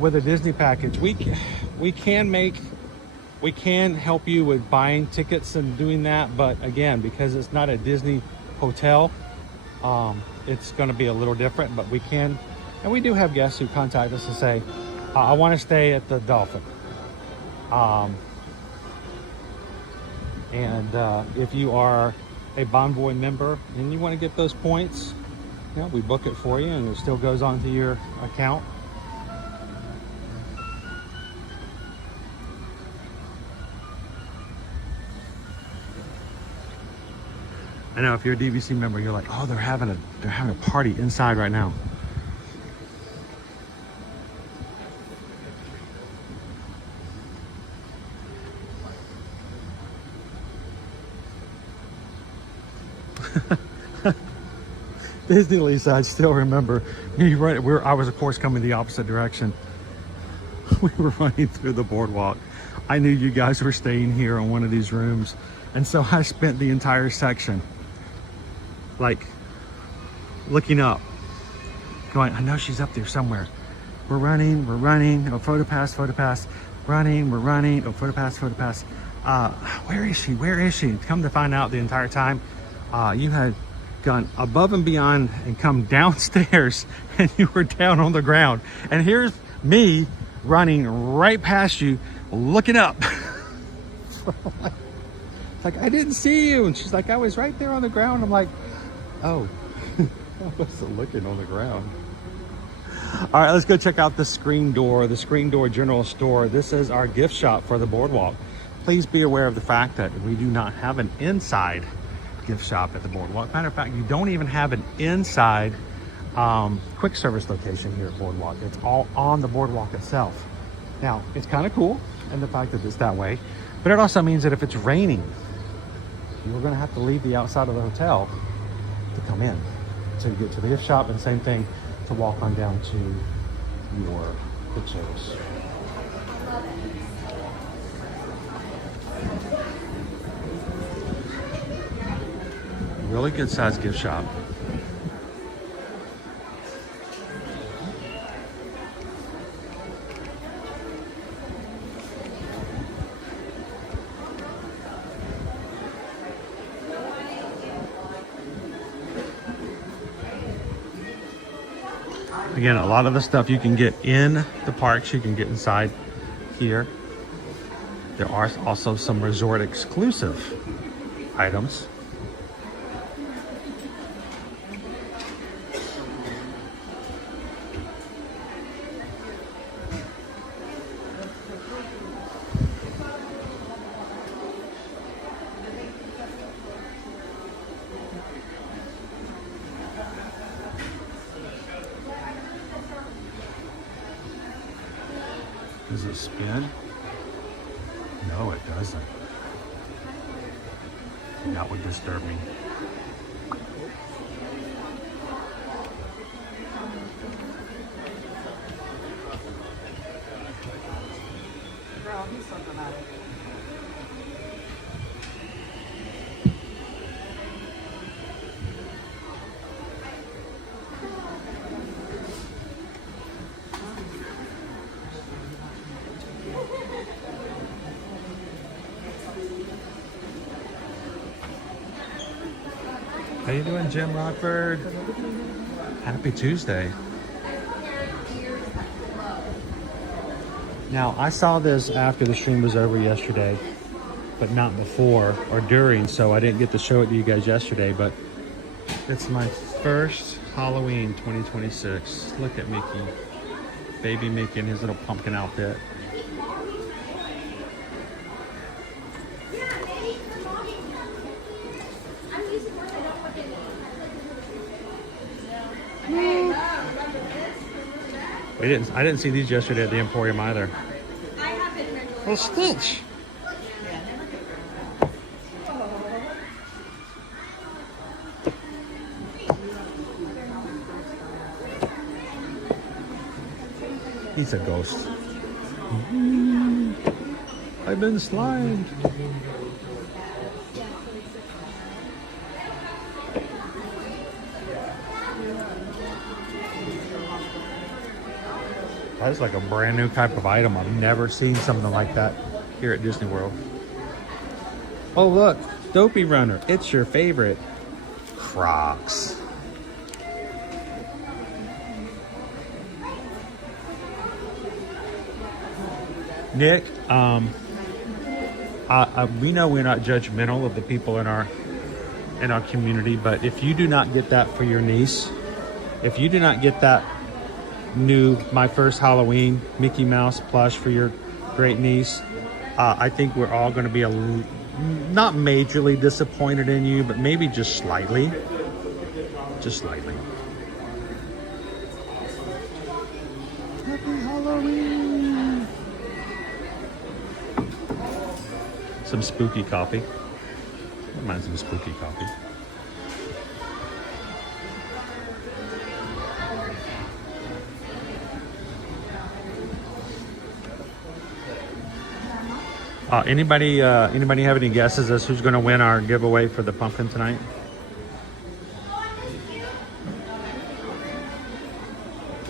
with a Disney package? We can help you with buying tickets and doing that, but again, because it's not a Disney hotel, it's going to be a little different. But we can, and we do have guests who contact us and say, I want to stay at the Dolphin. And if you are a Bonvoy member and you want to get those points, you know, we book it for you and it still goes onto your account. I know if you're a DVC member, you're like, oh, they're having a party inside right now. Disney Lisa, I still remember I was of course coming the opposite direction. We were running through the boardwalk. I knew you guys were staying here on one of these rooms, and so I spent the entire section like looking up, going, I know she's up there somewhere. We're running, oh, photo pass, running, we're running, oh, photo pass. Where is she? Come to find out, the entire time you had gone above and beyond and come downstairs and you were down on the ground, and here's me running right past you looking up. It's like, I didn't see you, and she's like, I was right there on the ground. I'm like, oh. I wasn't looking on the ground. All right, let's go check out the Screen Door General Store. This is our gift shop for the boardwalk. Please be aware of the fact that we do not have an inside gift shop at the boardwalk. Matter of fact, you don't even have an inside quick service location here at Boardwalk. It's all on the boardwalk itself. Now, it's kind of cool in the fact that it's that way, but it also means that if it's raining, you're going to have to leave the outside of the hotel to come in to get to the gift shop, and same thing to walk on down to your quick service. Really good sized gift shop. Again, a lot of the stuff you can get in the parks, you can get inside here. There are also some resort exclusive items. Does it spin? No, it doesn't. That would disturb me. Girl, he's so dramatic. How you doing, Jim Rockford? Happy Tuesday. Now, I saw this after the stream was over yesterday, but not before or during, so I didn't get to show it to you guys yesterday, but it's my first Halloween 2026. Look at Mickey. Baby Mickey in his little pumpkin outfit. I didn't see these yesterday at the Emporium either. Well, Stitch. He's a ghost. I've been slimed. That's like a brand new type of item. I've never seen something like that here at Disney World. Oh look, Dopey Runner. It's your favorite. Crocs. Nick, we know we're not judgmental of the people in our community, but if you do not get that for your niece, if you do not get that new My First Halloween Mickey Mouse plush for your great niece, I think we're all going to be not majorly disappointed in you, but maybe just slightly. Just slightly. Happy Halloween! Some spooky coffee. Wouldn't mind some spooky coffee. Anybody have any guesses as who's going to win our giveaway for the pumpkin tonight?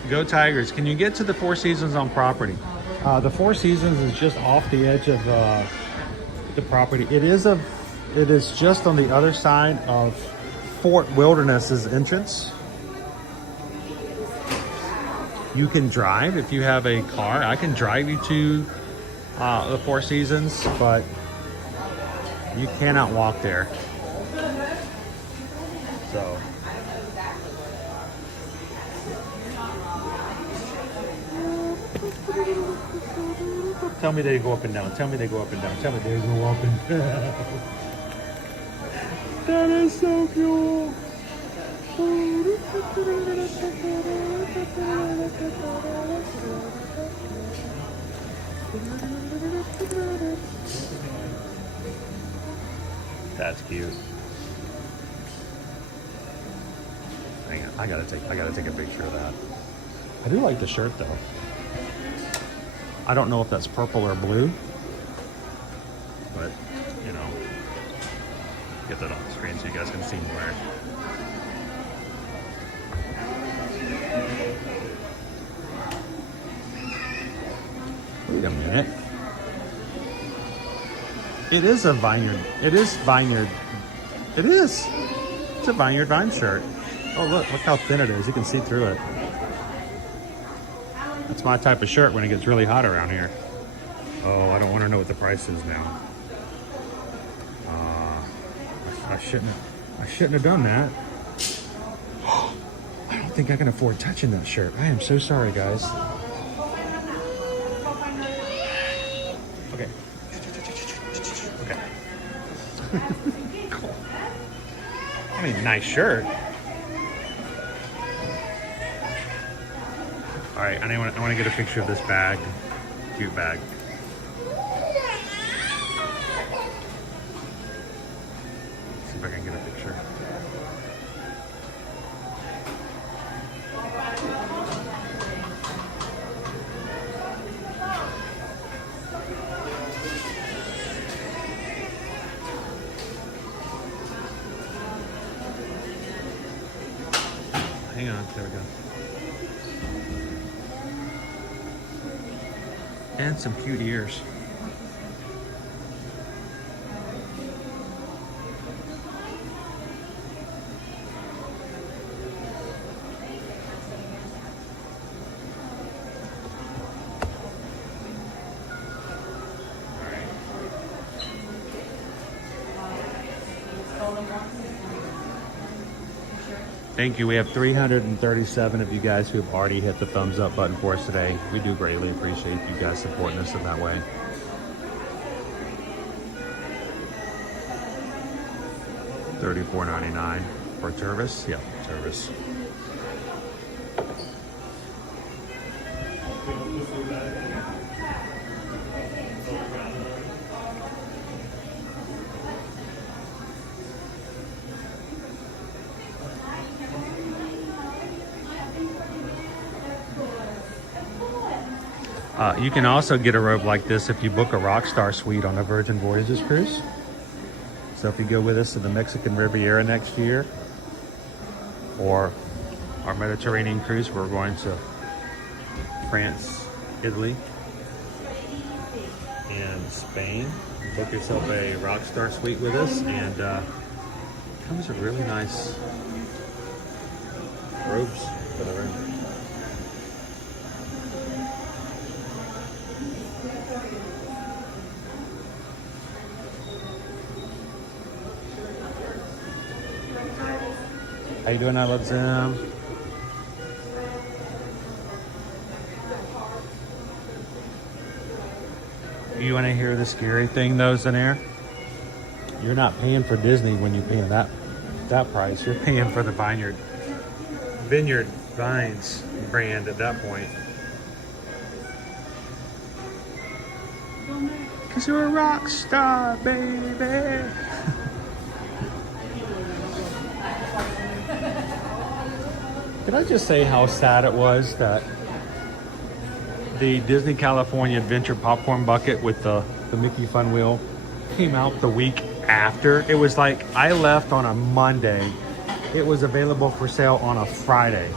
Go Tigers! Can you get to the Four Seasons on property? The Four Seasons is just off the edge of the property. It is just on the other side of Fort Wilderness's entrance. You can drive if you have a car. I can drive you to the Four Seasons, but you cannot walk there. So tell me they go up and down. Tell me they go up and down. Tell me they go up and down. That is so cool. That's cute. Hang on, I gotta take a picture of that. I do like the shirt though. I don't know if that's purple or blue, but you know, get that on the screen so you guys can see me wear it. Wait a minute. It is a vineyard. It is vineyard. It is. It's a vineyard vine shirt. Oh look how thin it is. You can see through it. That's my type of shirt when it gets really hot around here. Oh, I don't want to know what the price is now. I shouldn't have done that. I don't think I can afford touching that shirt. I am so sorry, guys. Okay. Okay. Cool. I mean, nice shirt. All right, and I want to get a picture of this bag. Cute bag. See if I can get a picture. Hang on, there we go. And some cute ears. Thank you. We have 337 of you guys who have already hit the thumbs up button for us today. We do greatly appreciate you guys supporting us in that way. $34.99 for Tervis. Yeah, Tervis. You can also get a robe like this if you book a Rockstar suite on a Virgin Voyages cruise. So if you go with us to the Mexican Riviera next year, or our Mediterranean cruise, we're going to France Italy, and Spain. Book yourself a Rockstar Suite with us, and comes with really nice robes for the room. How you doing? I love Zim. You want to hear the scary thing, though, Zanair? You're not paying for Disney when you're paying that price. You're paying for the Vineyard Vines brand at that point. Because you're a rock star, baby. Can I just say how sad it was that the Disney California Adventure popcorn bucket with the Mickey Fun Wheel came out the week after? It was like I left on a Monday. It was available for sale on a Friday.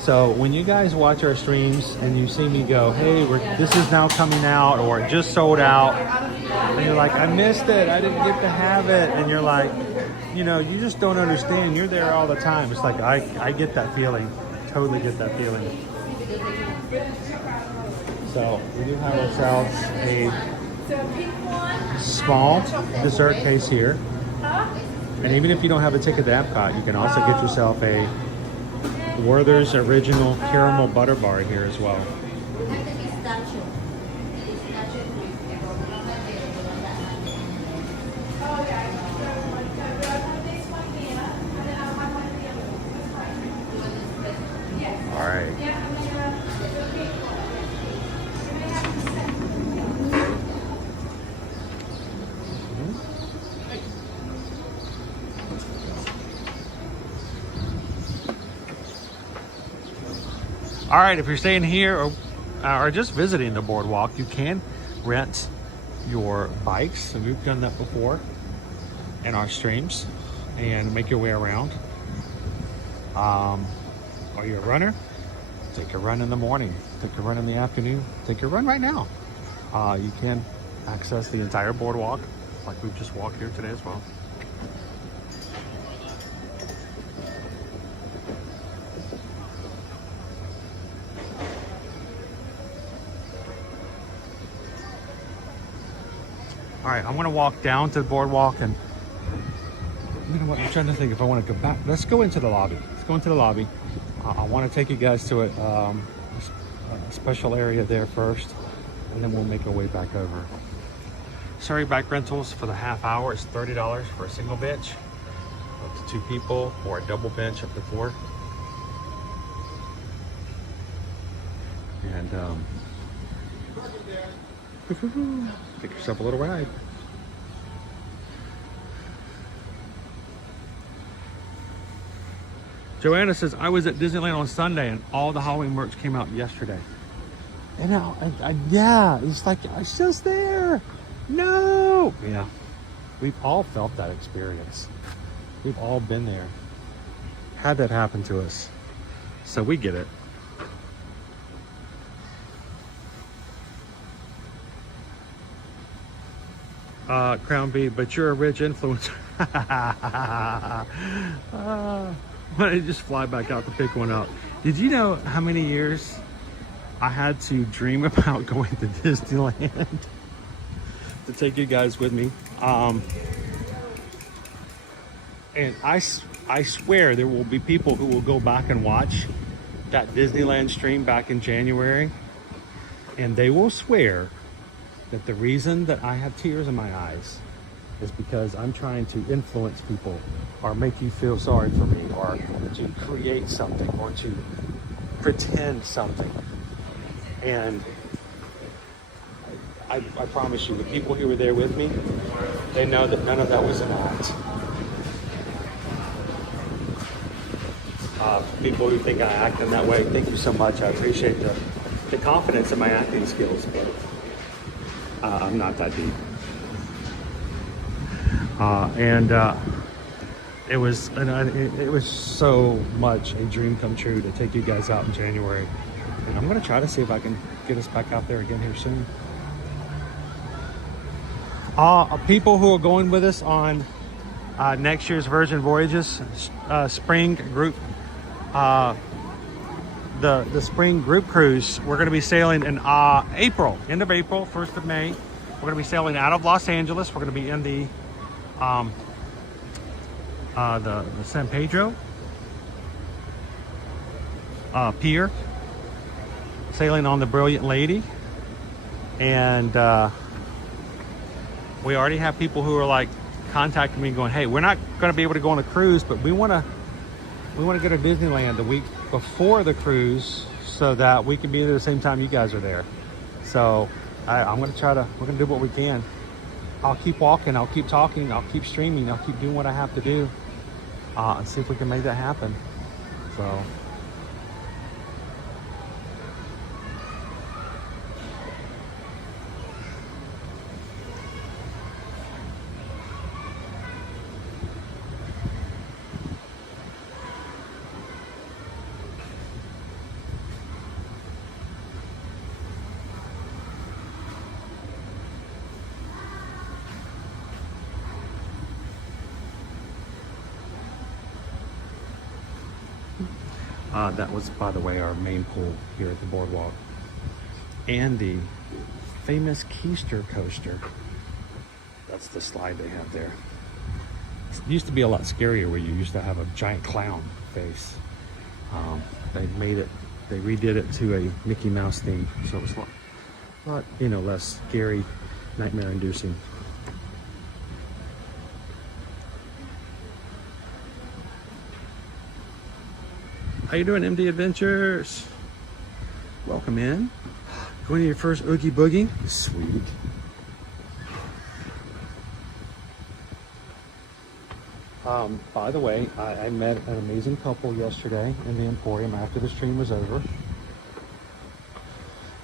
So when you guys watch our streams and you see me go, hey, this is now coming out, or it just sold out, and you're like, I missed it, I didn't get to have it, and you're like, you know, you just don't understand. You're there all the time. It's like I get that feeling. Totally get that feeling. So we do have ourselves a small dessert case here. And even if you don't have a ticket to Epcot, you can also get yourself a Werther's Original Caramel Butter Bar here as well. All right. All right, if you're staying here or just visiting the boardwalk, you can rent your bikes, and we've done that before in our streams, and make your way around. Are you a runner? Take a run in the morning, take a run in the afternoon, take a run right now. You can access the entire boardwalk like we've just walked here today as well. All right, I'm gonna walk down to the boardwalk, and you know what, I'm trying to think if I want to go back. Let's go into the lobby. Let's go into the lobby. I want to take you guys to a special area there first, and then we'll make our way back over. Surrey bike rentals for the half hour is $30 for a single bench, up to 2 people, or a double bench up to 4. And take yourself a little ride. Joanna says, I was at Disneyland on Sunday and all the Halloween merch came out yesterday. And yeah, it's like, I was just there. No. Yeah, we've all felt that experience. We've all been there. Had that happen to us. So we get it. Crown B, but you're a rich influencer. Why don't you just fly back out to pick one up? Did you know how many years I had to dream about going to Disneyland to take you guys with me? And I swear there will be people who will go back and watch that Disneyland stream back in January, and they will swear that the reason that I have tears in my eyes is because I'm trying to influence people, or make you feel sorry for me, or to create something, or to pretend something. And I promise you, the people who were there with me, they know that none of that was an act. People who think I act in that way, thank you so much. I appreciate the confidence in my acting skills, but I'm not that deep. It was so much a dream come true to take you guys out in January And I'm gonna try to see if I can get us back out there again here soon. People who are going with us on next year's Virgin Voyages spring group, the spring group cruise, we're going to be sailing in April, end of April, 1st of May. We're going to be sailing out of Los Angeles. We're going to be in the San Pedro pier, sailing on the Brilliant Lady. And we already have people who are like contacting me going, hey, we're not going to be able to go on a cruise, but we want to go to Disneyland the week before the cruise so that we can be there the same time you guys are there. So I'm going to we're going to do what we can. I'll keep walking, I'll keep talking, I'll keep streaming, I'll keep doing what I have to do and see if we can make that happen. So that was, by the way, our main pool here at the boardwalk. And the famous Keister coaster. That's the slide they have there. It used to be a lot scarier where you used to have a giant clown face. They redid it to a Mickey Mouse theme. So it was a lot, less scary, nightmare inducing. How you doing, MD Adventures? Welcome in. Going to your first Oogie Boogie? Sweet. By the way, I met an amazing couple yesterday in the Emporium after the stream was over.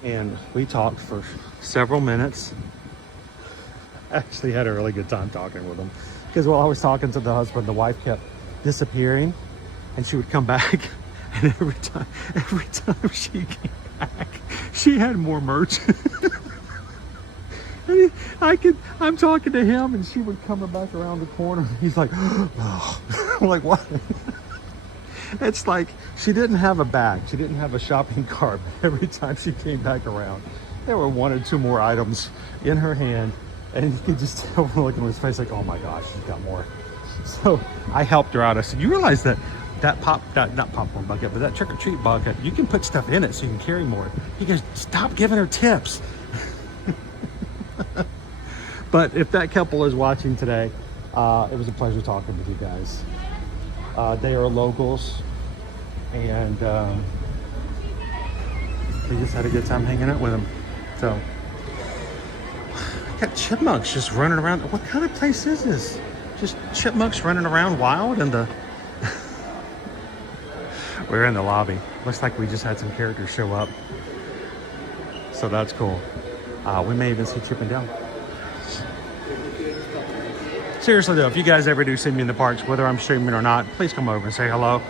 And we talked for several minutes. Actually had a really good time talking with them. Because while I was talking to the husband, the wife kept disappearing and she would come back. And every time she came back, she had more merch. And I'm talking to him, and she would come back around the corner. And he's like, oh. I'm like, what? It's like she didn't have a bag. She didn't have a shopping cart. Every time she came back around, there were 1 or 2 more items in her hand. And you could just tell from looking at his face like, oh my gosh, she's got more. So I helped her out. I said, you realize that not popcorn bucket, but that trick-or-treat bucket, you can put stuff in it so you can carry more. He goes, stop giving her tips. But if that couple is watching today, it was a pleasure talking with you guys. They are locals, and we just had a good time hanging out with them. So, I got chipmunks just running around. What kind of place is this? Just chipmunks running around wild in the... We're in the lobby. Looks like we just had some characters show up. So that's cool. We may even see Chip and Dale. Seriously though, if you guys ever do see me in the parks, whether I'm streaming or not, please come over and say hello.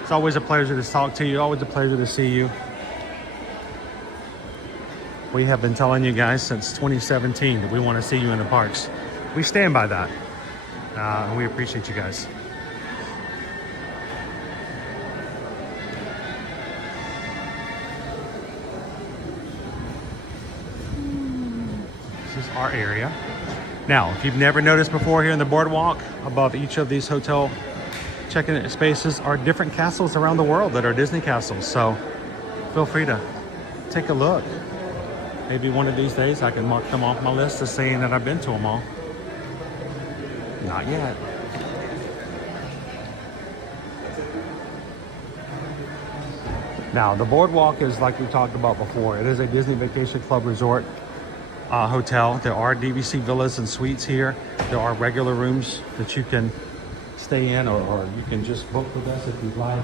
It's always a pleasure to talk to you. Always a pleasure to see you. We have been telling you guys since 2017 that we want to see you in the parks. We stand by that. And we appreciate you guys. This is our area. Now, if you've never noticed before, here in the boardwalk, above each of these hotel check-in spaces are different castles around the world that are Disney castles. So feel free to take a look. Maybe one of these days I can mark them off my list as saying that I've been to them all. Not yet. Now, the boardwalk is like we talked about before. It is a Disney Vacation Club resort hotel. There are DVC villas and suites here. There are regular rooms that you can stay in, or you can just book with us if you'd like.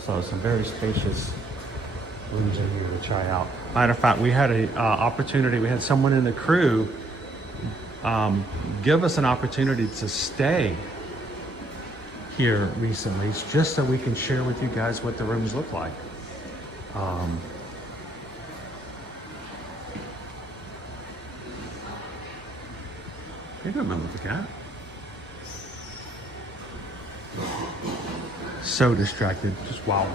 So some very spacious rooms in here to try out. Matter of fact, we had a opportunity. We had someone in the crew give us an opportunity to stay here recently, just so we can share with you guys what the rooms look like. Hey, good man with the cat. So distracted, just wild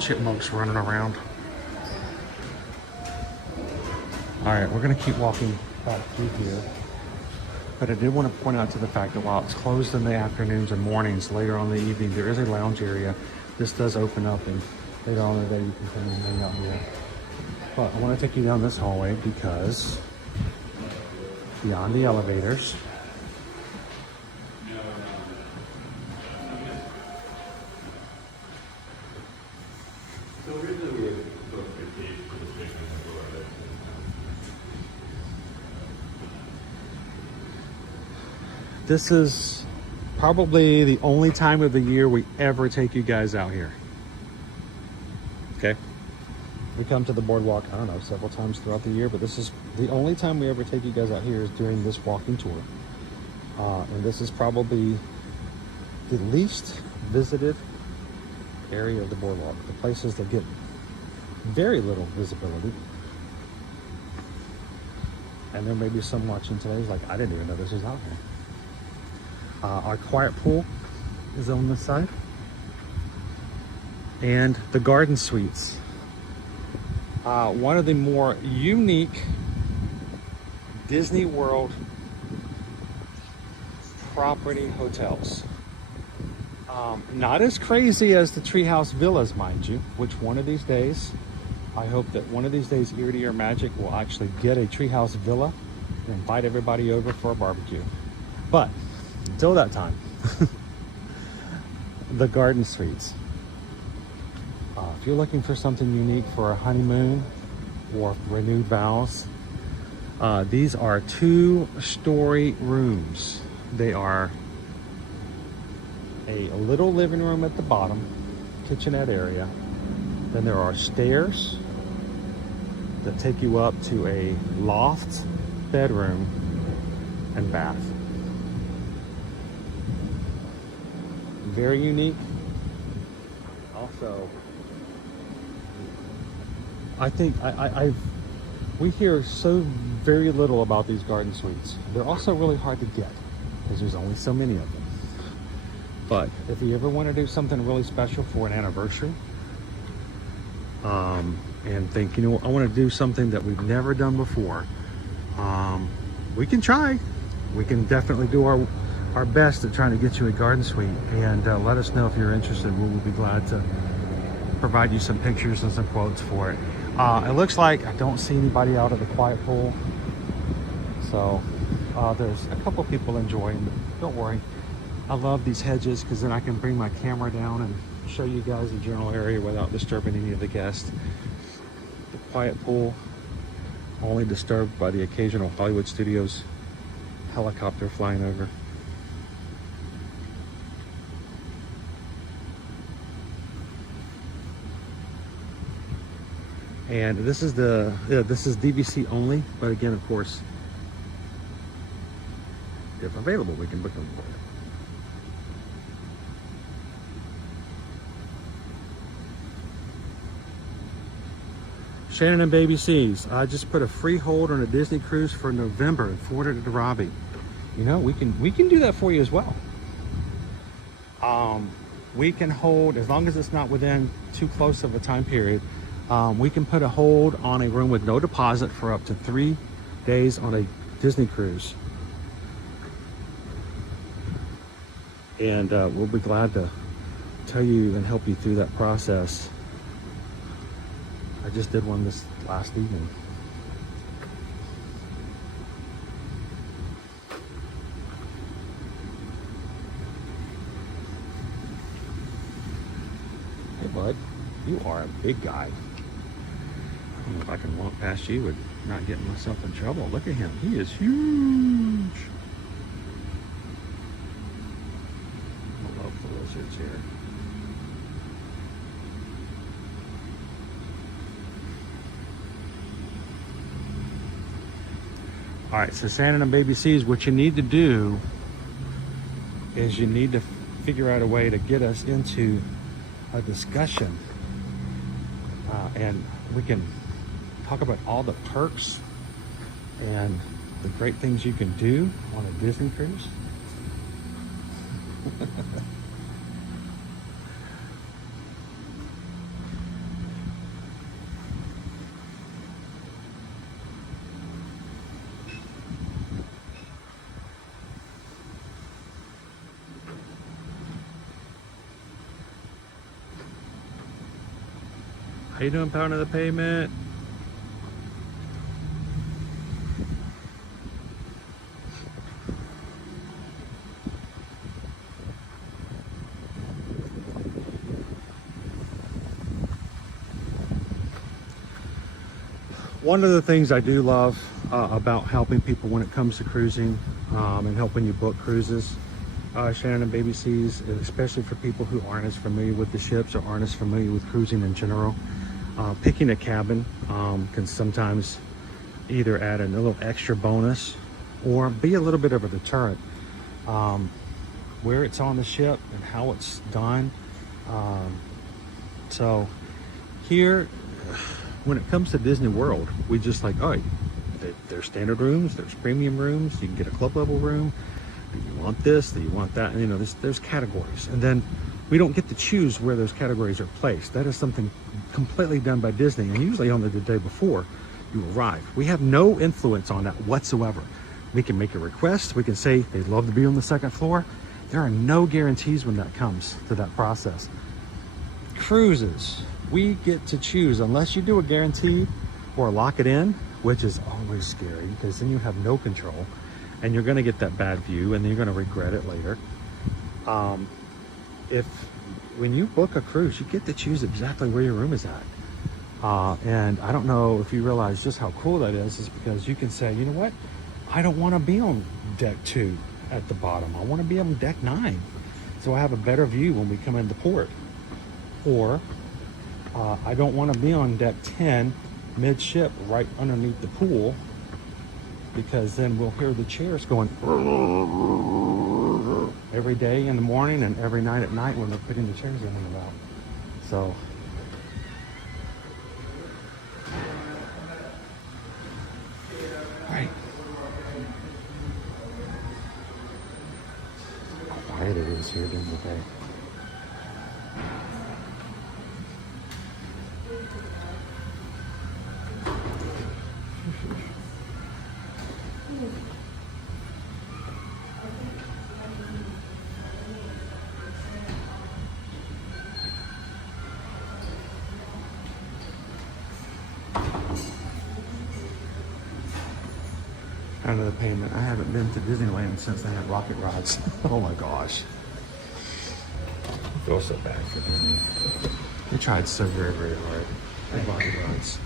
chipmunks running around. All right, we're gonna keep walking back through here. But I did want to point out to the fact that while it's closed in the afternoons and mornings, later on in the evening, there is a lounge area. This does open up, and later on in the day, you can come and hang out here. But I want to take you down this hallway because beyond the elevators, this is probably the only time of the year we ever take you guys out here. Okay? We come to the boardwalk, I don't know, several times throughout the year, but this is the only time we ever take you guys out here is during this walking tour. And this is probably the least visited area of the boardwalk. The places that get very little visibility. And there may be some watching today who's like, I didn't even know this was out here. Our quiet pool is on this side. And the garden suites. One of the more unique Disney World property hotels. Not as crazy as the Treehouse Villas, mind you, which one of these days, I hope that one of these days Ear to Ear Magic will actually get a Treehouse Villa and invite everybody over for a barbecue. But until that time, the garden suites. If you're looking for something unique for a honeymoon or renewed vows, these are 2-story rooms. They are a little living room at the bottom, kitchenette area. Then there are stairs that take you up to a loft, bedroom, and bath. Very unique. Also, I think we hear so very little about these garden suites. They're also really hard to get because there's only so many of them. But if you ever want to do something really special for an anniversary, and think, you know, I want to do something that we've never done before, we can try. We can definitely do our best at trying to get you a garden suite, and let us know if you're interested. We will be glad to provide you some pictures and some quotes for it. It looks like I don't see anybody out at the quiet pool, so there's a couple people enjoying, but don't worry. I love these hedges because then I can bring my camera down and show you guys the general area without disturbing any of the guests. The quiet pool, only disturbed by the occasional Hollywood Studios helicopter flying over. And this is this is DVC only, but again, of course, if available, we can book them for you. Shannon and Baby C's. I just put a free hold on a Disney cruise for November and forwarded it to Robbie. You know, we can do that for you as well. We can hold, as long as it's not within too close of a time period, we can put a hold on a room with no deposit for up to 3 days on a Disney cruise. And we'll be glad to tell you and help you through that process. I just did one this last evening. Hey bud, you are a big guy. I don't know if I can walk past you and not get myself in trouble. Look at him, he is huge. I love the lizards here. All right, so Shannon and Baby C's, what you need to do is you need to figure out a way to get us into a discussion, and we can talk about all the perks and the great things you can do on a Disney cruise. How you doing, pound of the pavement? One of the things I do love about helping people when it comes to cruising and helping you book cruises, Shannon and Baby C's, especially for people who aren't as familiar with the ships or aren't as familiar with cruising in general, picking a cabin can sometimes either add a little extra bonus or be a little bit of a deterrent. Where it's on the ship and how it's done. So here, when it comes to Disney World, we just like, all right, there's standard rooms, there's premium rooms, you can get a club level room. Do you want this? Do you want that? And, you know, there's categories. And then we don't get to choose where those categories are placed. That is something completely done by Disney, and usually on the day before you arrive. We have no influence on that whatsoever. We can make a request. We can say they'd love to be on the second floor. There are no guarantees when that comes to that process. Cruises, we get to choose unless you do a guarantee or lock it in, which is always scary because then you have no control and you're going to get that bad view and then you're going to regret it later. When you book a cruise, you get to choose exactly where your room is at. And I don't know if you realize just how cool that is because you can say, you know what? I don't want to be on deck 2 at the bottom. I want to be on deck 9. So I have a better view when we come into port. Or I don't want to be on deck 10 midship right underneath the pool because then we'll hear the chairs going every day in the morning and every night at night when they're putting the chairs in and out. So right. How quiet it is here during the day. Out of the payment. I haven't been to Disneyland since they had rocket rides. Oh my gosh. I feel so bad for them. They tried so very, very hard. They rocket rides.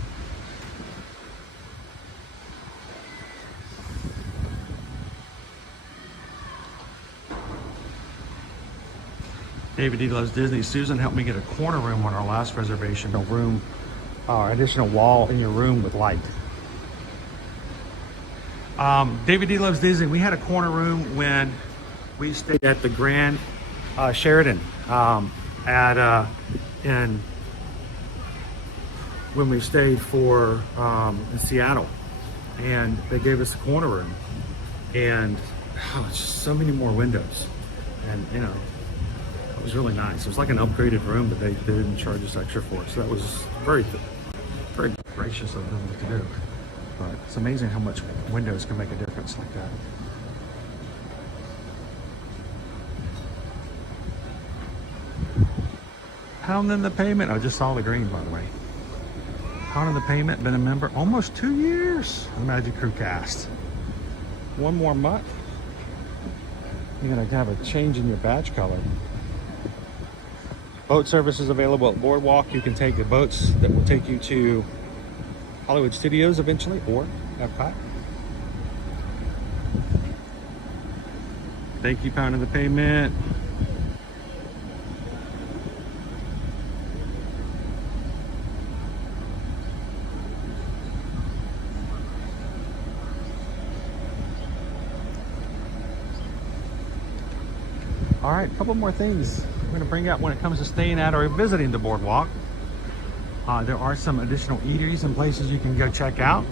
David D loves Disney. Susan helped me get a corner room on our last reservation. A room, additional wall in your room with light. David D loves Disney. We had a corner room when we stayed at the Grand Sheraton when we stayed in Seattle, and they gave us a corner room, and it's just so many more windows, and you know, it was really nice. It was like an upgraded room, but they didn't charge us extra for it, so that was very, very gracious of them to do. But it's amazing how much windows can make a difference like that. Pounding the payment. I just saw the green, by the way. Pounding the payment. Been a member almost 2 years. The Magic Crew cast. One more month. You're gonna have a change in your badge color. Boat service is available at Boardwalk. You can take the boats that will take you to Hollywood Studios eventually, or Epcot. Thank you, pound of the payment. All right, a couple more things I'm going to bring up when it comes to staying at or visiting the boardwalk. There are some additional eateries and places you can go check out.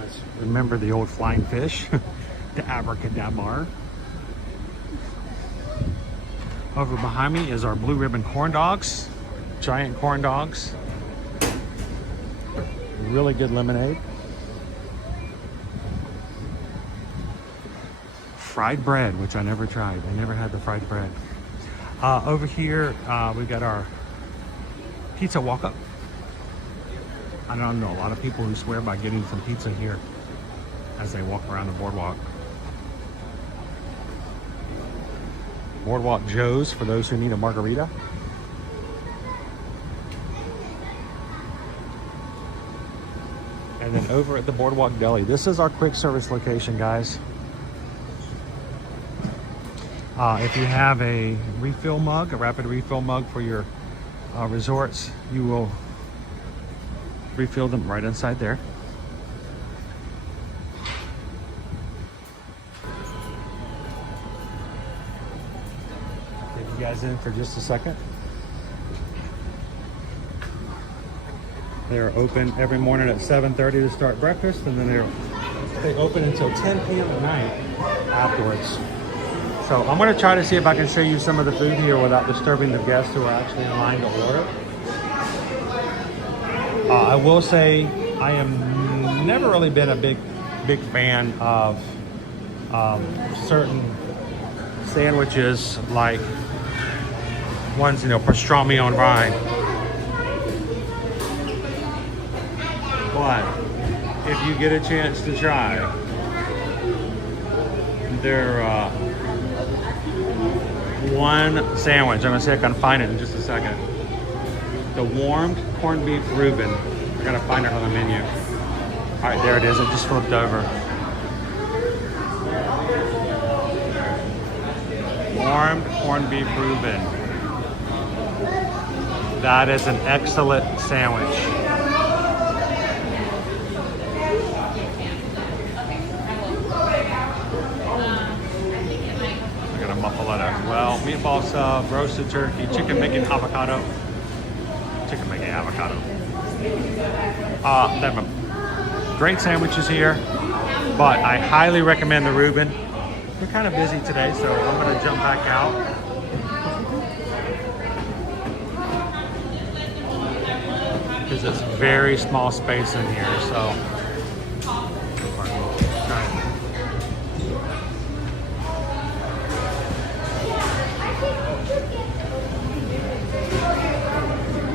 Let's remember the old flying fish, the abracadabra. Over behind me is our blue ribbon corn dogs, giant corn dogs. Really good lemonade. Fried bread, which I never tried. I never had the fried bread. Over here, we've got our pizza walk-up. I don't know, a lot of people who swear by getting some pizza here as they walk around the boardwalk. Boardwalk Joe's for those who need a margarita. And then over at the Boardwalk Deli, this is our quick service location, guys. If you have a refill mug, a rapid refill mug for your resorts, you will refill them right inside there. Take you guys in for just a second. They're open every morning at 7:30 to start breakfast, and then they open until 10 p.m. at night afterwards. So I'm going to try to see if I can show you some of the food here without disturbing the guests who are actually in line to order. I will say I am never really been a big fan of certain sandwiches, like ones, pastrami on rye. But if you get a chance to try, they're one sandwich. I'm gonna see if I can find it in just a second. The warmed corned beef Reuben. I gotta find it on the menu. All right, there it is. It just flipped over. Warmed corned beef Reuben. That is an excellent sandwich. Muffaletta as well. Meatball sub, roasted turkey, chicken bacon avocado. Chicken bacon avocado. They have great sandwiches here, but I highly recommend the Reuben. We're kind of busy today, so I'm going to jump back out. Because it's very small space in here, so.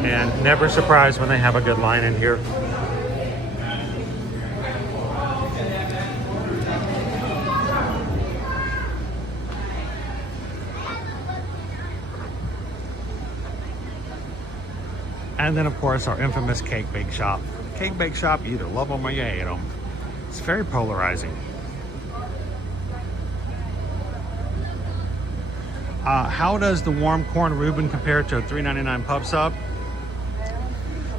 And never surprised when they have a good line in here. And then of course our infamous cake bake shop. Cake bake shop, you either love them or you hate them. It's very polarizing. How does the warm corn Reuben compare to a $3.99 pub sub?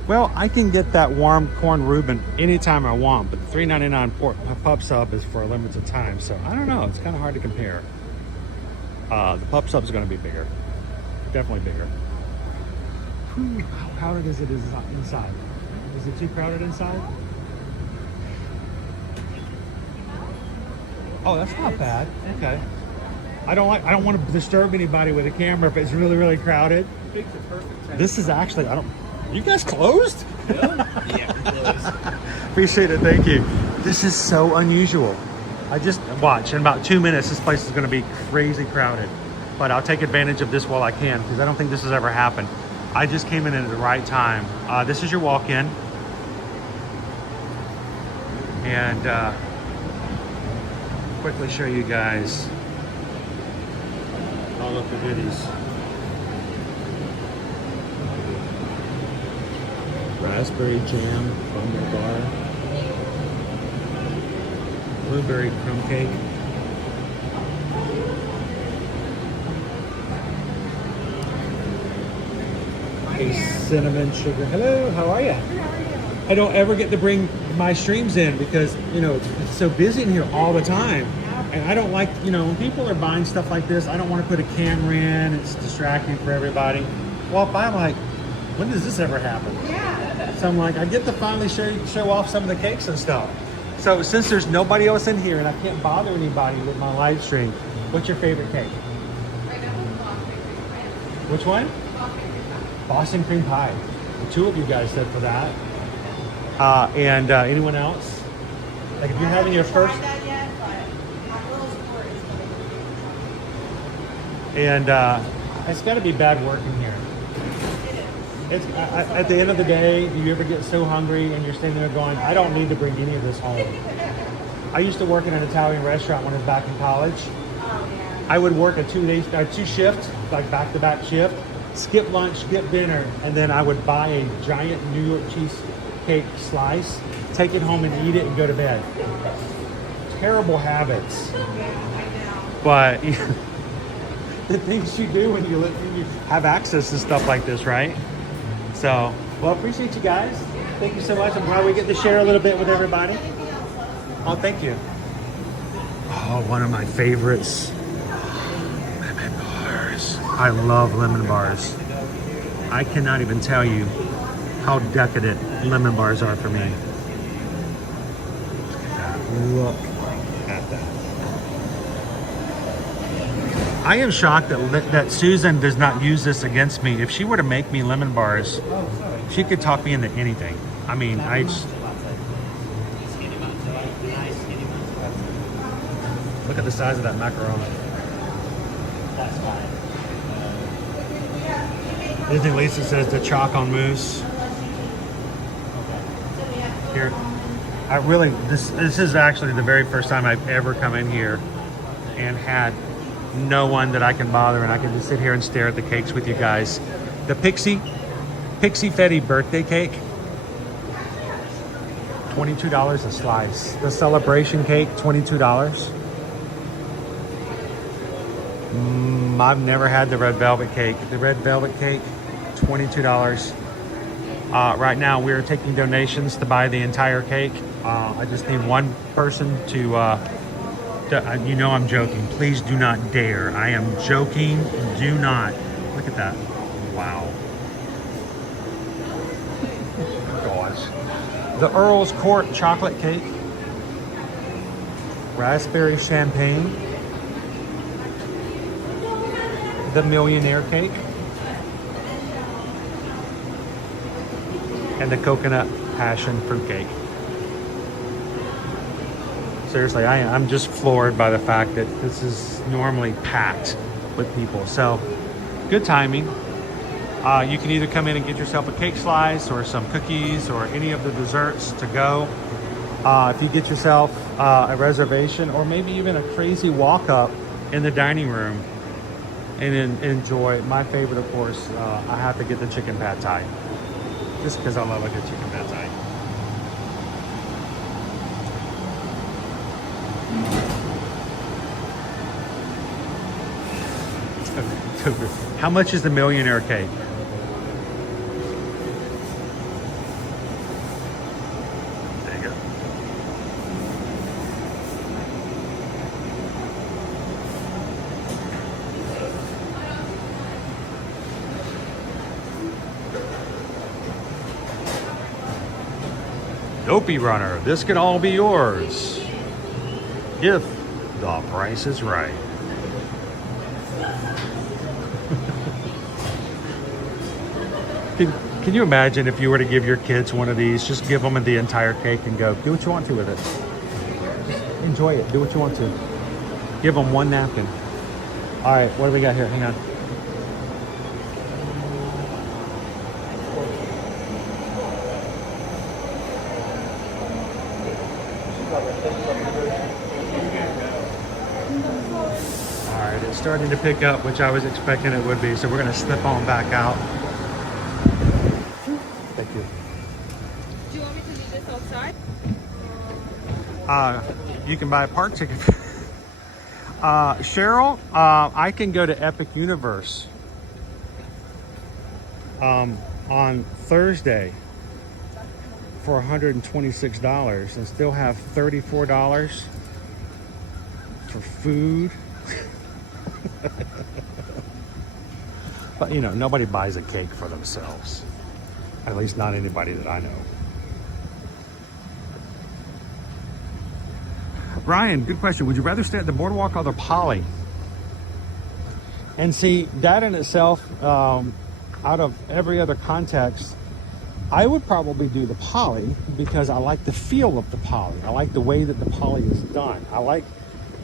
Well, I can get that warm corn Reuben anytime I want, but the $3.99 pub sub is for a limited time. So I don't know, it's kind of hard to compare. The pub sub is going to be bigger, definitely bigger. Whew, how crowded is it inside? Is it too crowded inside? Oh, that's not bad. Okay. I don't want to disturb anybody with a camera if it's really, really crowded. This is actually, you guys closed? Yeah, closed. Appreciate it, thank you. This is so unusual. I just watch, in about 2 minutes, this place is gonna be crazy crowded. But I'll take advantage of this while I can, because I don't think this has ever happened. I just came in at the right time. This is your walk-in. And quickly show you guys all of the goodies. Raspberry jam bundle bar, blueberry crumb cake, a cinnamon sugar. Hello, how are you? I don't ever get to bring my streams in because, it's so busy in here all the time. And I don't like, you know, when people are buying stuff like this, I don't want to put a camera in. It's distracting for everybody. Well, if I'm like, when does this ever happen? Yeah. So I'm like, I get to finally show off some of the cakes and stuff. So since there's nobody else in here and I can't bother anybody with my live stream, what's your favorite cake? Right now, Boston cream pie. Which one? Boston cream pie. Boston cream pie. The two of you guys said for that. And anyone else? Like if you're having your first... That yet, but my little sport is And it's got to be bad working here. It's at the end of the day, do you ever get so hungry and you're standing there going, I don't need to bring any of this home. I used to work in an Italian restaurant when I was back in college. Oh, yeah. I would work a two shift, like back-to-back shift, skip lunch, skip dinner, and then I would buy a giant New York cheesecake slice, take it home and eat it and go to bed. Terrible habits. But the things you do when you have access to stuff like this, right? So, well, appreciate you guys. Thank you so much. I'm glad we get to share a little bit with everybody. Oh, thank you. Oh, one of my favorites. Lemon bars. I love lemon bars. I cannot even tell you how decadent lemon bars are for me. Look at that. I am shocked that Susan does not use this against me. If she were to make me lemon bars, she could talk me into anything. I mean, I just... Look at the size of that macaroni. That's fine. Disney Lisa says the chalk on mousse. Here, I really, this is actually the very first time I've ever come in here and had no one that I can bother and I can just sit here and stare at the cakes with you guys. The Pixie Fetty birthday cake, $22 a slice. The celebration cake, $22. I've never had the red velvet cake. The red velvet cake, $22. Right now we're taking donations to buy the entire cake. I just need one person to you know I'm joking. Please do not dare. I am joking. Do not. Look at that. Wow. Gosh. The Earl's Court chocolate cake. Raspberry champagne. The Millionaire cake. And the coconut passion fruit cake. Seriously, I'm just floored by the fact that this is normally packed with people. So, good timing. You can either come in and get yourself a cake slice or some cookies or any of the desserts to go. If you get yourself a reservation or maybe even a crazy walk-up in the dining room and enjoy. My favorite, of course, I have to get the chicken pad thai. Just because I love a good chicken pad thai. How much is the Millionaire cake? There you go. Dopey Runner, this can all be yours if the price is right. Can you imagine if you were to give your kids one of these, just give them the entire cake and go, do what you want to with it. Just enjoy it, do what you want to. Give them one napkin. All right, what do we got here? Hang on. All right, it's starting to pick up, which I was expecting it would be, so we're gonna slip on back out. Thank you. Do you want me to leave this outside? You can buy a park ticket. Cheryl, I can go to Epic Universe on Thursday for $126 and still have $34 for food. But you know, nobody buys a cake for themselves. At least not anybody that I know. Brian, good question. Would you rather stay at the Boardwalk or the Poly? And see, that in itself, out of every other context, I would probably do the Poly because I like the feel of the Poly. I like the way that the Poly is done. I like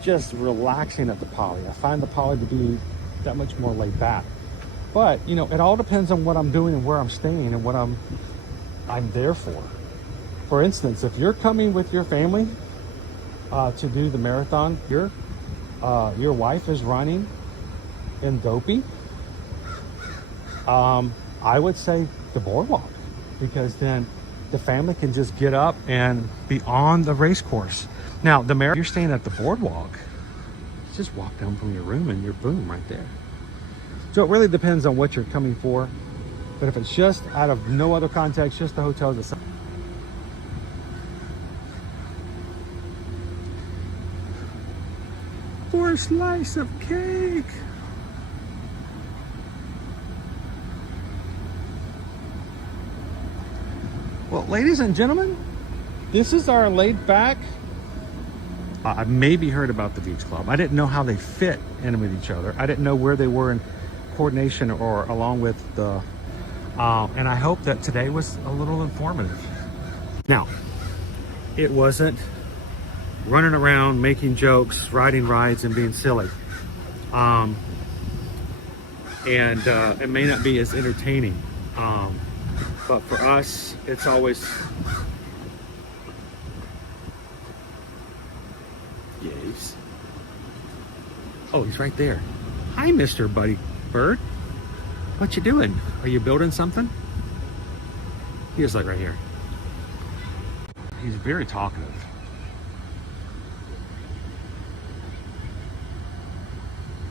just relaxing at the Poly. I find the Poly to be that much more laid back. But, you know, it all depends on what I'm doing and where I'm staying and what I'm there for. For instance, if you're coming with your family to do the marathon, your wife is running in Dopey, I would say the Boardwalk, because then the family can just get up and be on the race course. Now, you're staying at the Boardwalk, just walk down from your room and you're boom right there. So it really depends on what you're coming for. But if it's just out of no other context, just the hotels itself. For a slice of cake. Well, ladies and gentlemen, this is our laid back. I maybe heard about the Beach Club. I didn't know how they fit in with each other. I didn't know where they were in coordination or along with the, and I hope that today was a little informative. Now, it wasn't running around, making jokes, riding rides, and being silly. And it may not be as entertaining. But for us, it's always... Yes. Oh, he's right there. Hi, Mr. Buddy Bird. What you doing? Are you building something? He is like right here. He's very talkative.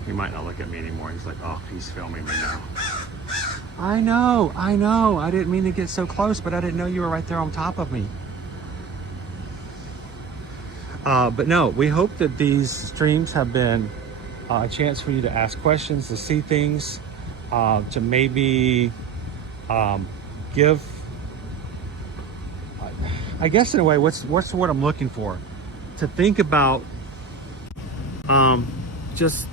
He might not look at me anymore. He's like, oh, he's filming me now. I know. I didn't mean to get so close, but I didn't know you were right there on top of me. But no, we hope that these streams have been a chance for you to ask questions, to see things, to maybe give, I guess in a way, what's what I'm looking for? To think about just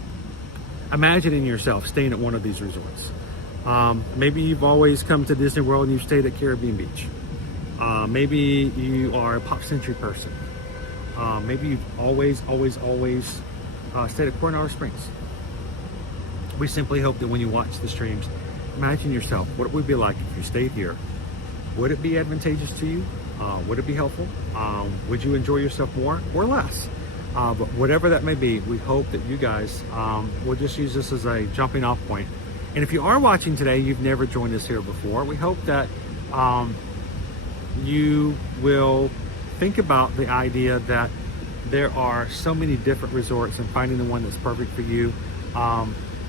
imagining yourself staying at one of these resorts. Maybe you've always come to Disney World and you've stayed at Caribbean Beach. Maybe you are a Pop Century person. Maybe you've always stayed at Coronado Springs. We simply hope that when you watch the streams, imagine yourself, what it would be like if you stayed here. Would it be advantageous to you? Would it be helpful? Would you enjoy yourself more or less? But whatever that may be, we hope that you guys will just use this as a jumping off point. And if you are watching today, you've never joined us here before, we hope that you will think about the idea that there are so many different resorts, and finding the one that's perfect for you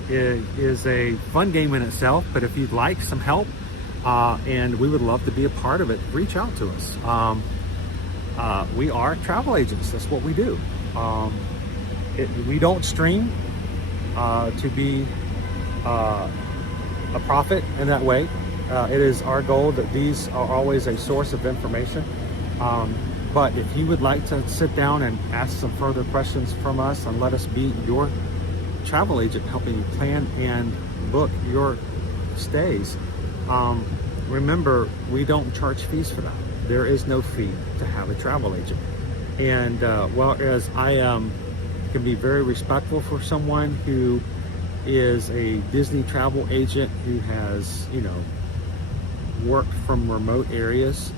is a fun game in itself. But if you'd like some help, and we would love to be a part of it, reach out to us. We are travel agents. That's what we do. We don't stream to be a profit in that way. It is our goal that these are always a source of information. But if you would like to sit down and ask some further questions from us and let us be your travel agent, helping you plan and book your stays, remember, we don't charge fees for that. There is no fee to have a travel agent. And whereas I can be very respectful for someone who is a Disney travel agent who has, worked from remote areas,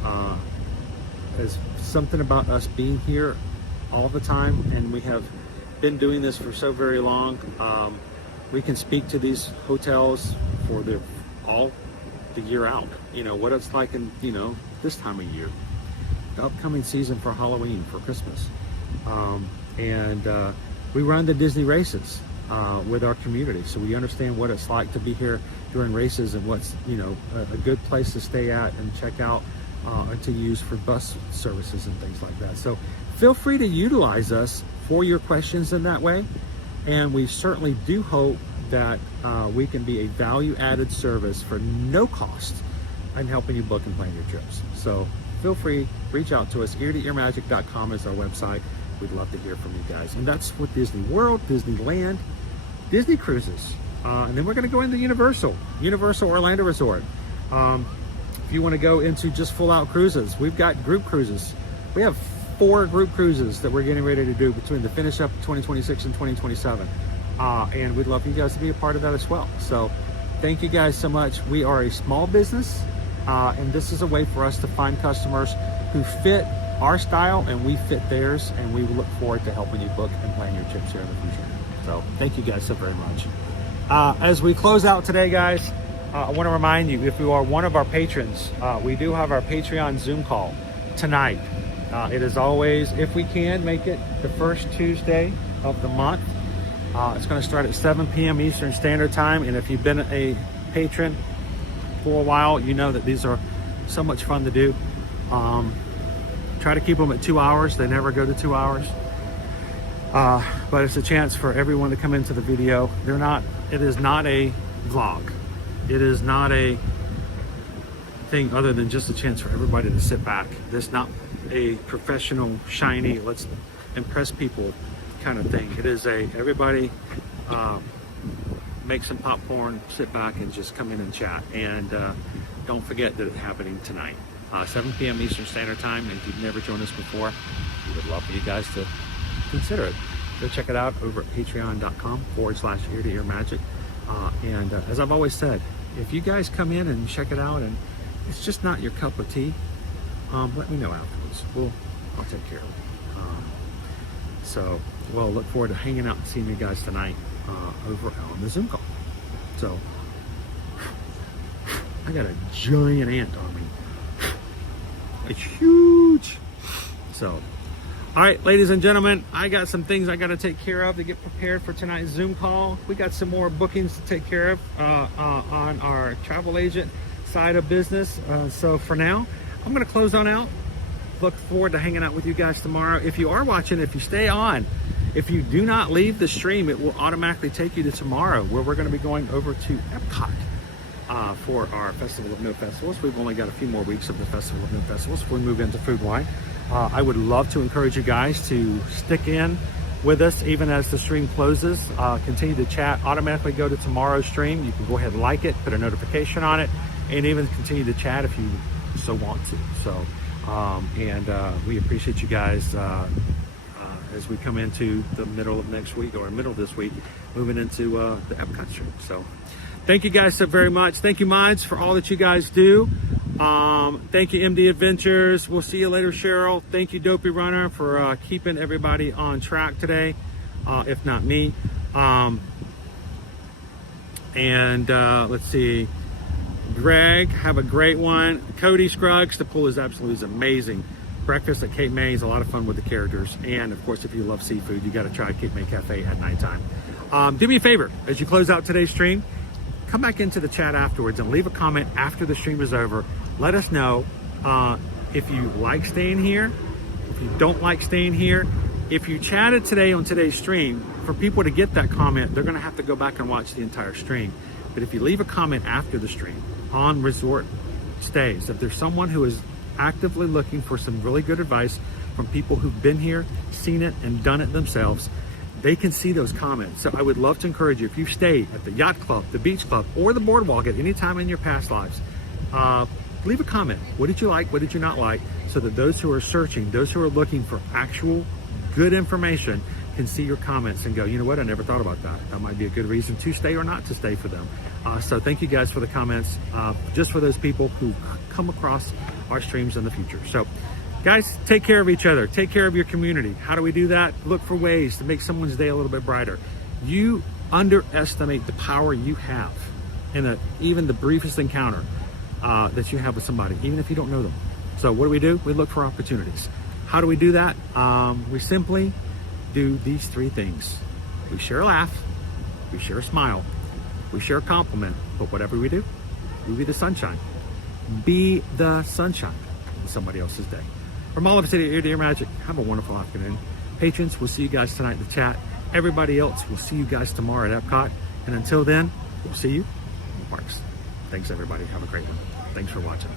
there's something about us being here all the time, and we have been doing this for so very long. We can speak to these hotels for all the year out. What it's like in this time of year, the upcoming season for Halloween, for Christmas, and we run the Disney races with our community, so we understand what it's like to be here during races and what's a good place to stay at and check out to use for bus services and things like that. So feel free to utilize us for your questions in that way. And we certainly do hope that we can be a value-added service for no cost in helping you book and plan your trips. So feel free, reach out to us. ear-to-earmagic.com is our website. We'd love to hear from you guys. And that's with Disney World, Disneyland, Disney Cruises. And then we're going to go into Universal Orlando Resort. If you want to go into just full-out cruises, we've got group cruises. We have 4 group cruises that we're getting ready to do between the finish up 2026 and 2027. And we'd love you guys to be a part of that as well. So thank you guys so much. We are a small business, and this is a way for us to find customers who fit our style and we fit theirs, and we look forward to helping you book and plan your trips here in the future. So thank you guys so very much. As we close out today, guys, I want to remind you, if you are one of our patrons, we do have our Patreon Zoom call tonight. It is always, if we can, make it the first Tuesday of the month. It's going to start at 7 p.m. Eastern Standard Time. And if you've been a patron for a while, you know that these are so much fun to do. Try to keep them at 2 hours. They never go to 2 hours. But it's a chance for everyone to come into the video. It is not a vlog. It is not a thing other than just a chance for everybody to sit back. It's not a professional, shiny, let's impress people kind of thing. It is everybody make some popcorn, sit back, and just come in and chat. And don't forget that it's happening tonight, 7 p.m. Eastern Standard Time. And if you've never joined us before, we would love for you guys to consider it. Go check it out over at patreon.com/ear-to-ear-magic. And as I've always said, if you guys come in and check it out and it's just not your cup of tea, let me know afterwards. I'll take care of it. So we'll look forward to hanging out and seeing you guys tonight over on the Zoom call. So I got a giant ant on me. It's huge. So, all right, ladies and gentlemen, I got some things I got to take care of to get prepared for tonight's Zoom call. We got some more bookings to take care of on our travel agent side of business. So for now, I'm going to close on out. Look forward to hanging out with you guys tomorrow. If you are watching, if you stay on, if you do not leave the stream, it will automatically take you to tomorrow, where we're going to be going over to Epcot for our Festival of No Festivals. We've only got a few more weeks of the Festival of No Festivals before we move into Food Wine. I would love to encourage you guys to stick in with us even as the stream closes. Continue to chat. Automatically go to tomorrow's stream. You can go ahead and like it, put a notification on it, and even continue to chat if you so want to. So, we appreciate you guys as we come into the middle of next week, or middle of this week, moving into the Epcot stream. So thank you guys so very much. Thank you, Mods, for all that you guys do. Thank you, MD Adventures. We'll see you later, Cheryl. Thank you, Dopey Runner, for keeping everybody on track today, if not me. Let's see. Greg, have a great one. Cody Scruggs, the pool is absolutely amazing. Breakfast at Cape May is a lot of fun with the characters. And of course, if you love seafood, you got to try Cape May Cafe at nighttime. Do me a favor, as you close out today's stream, come back into the chat afterwards and leave a comment after the stream is over. Let us know if you like staying here, if you don't like staying here. If you chatted today on today's stream, for people to get that comment, they're going to have to go back and watch the entire stream. But if you leave a comment after the stream on resort stays, if there's someone who is actively looking for some really good advice from people who've been here, seen it, and done it themselves, they can see those comments. So I would love to encourage you, if you stayed at the Yacht Club, the Beach Club, or the Boardwalk at any time in your past lives, leave a comment. What did you like? What did you not like? So that those who are searching, those who are looking for actual good information, can see your comments and go, you know what, I never thought about that. That might be a good reason to stay or not to stay for them. So thank you guys for the comments, just for those people who come across our streams in the future. So guys, take care of each other. Take care of your community. How do we do that? Look for ways to make someone's day a little bit brighter. You underestimate the power you have in even the briefest encounter that you have with somebody, even if you don't know them. So what do? We look for opportunities. How do we do that? We simply do these 3 things. We share a laugh, we share a smile, we share a compliment, but whatever we do, we be the sunshine. Be the sunshine. in somebody else's day. From all of us at Ear to Ear Magic, have a wonderful afternoon. Patrons, we'll see you guys tonight in the chat. Everybody else, we'll see you guys tomorrow at Epcot. And until then, we'll see you in the parks. Thanks, everybody. Have a great one. Thanks for watching.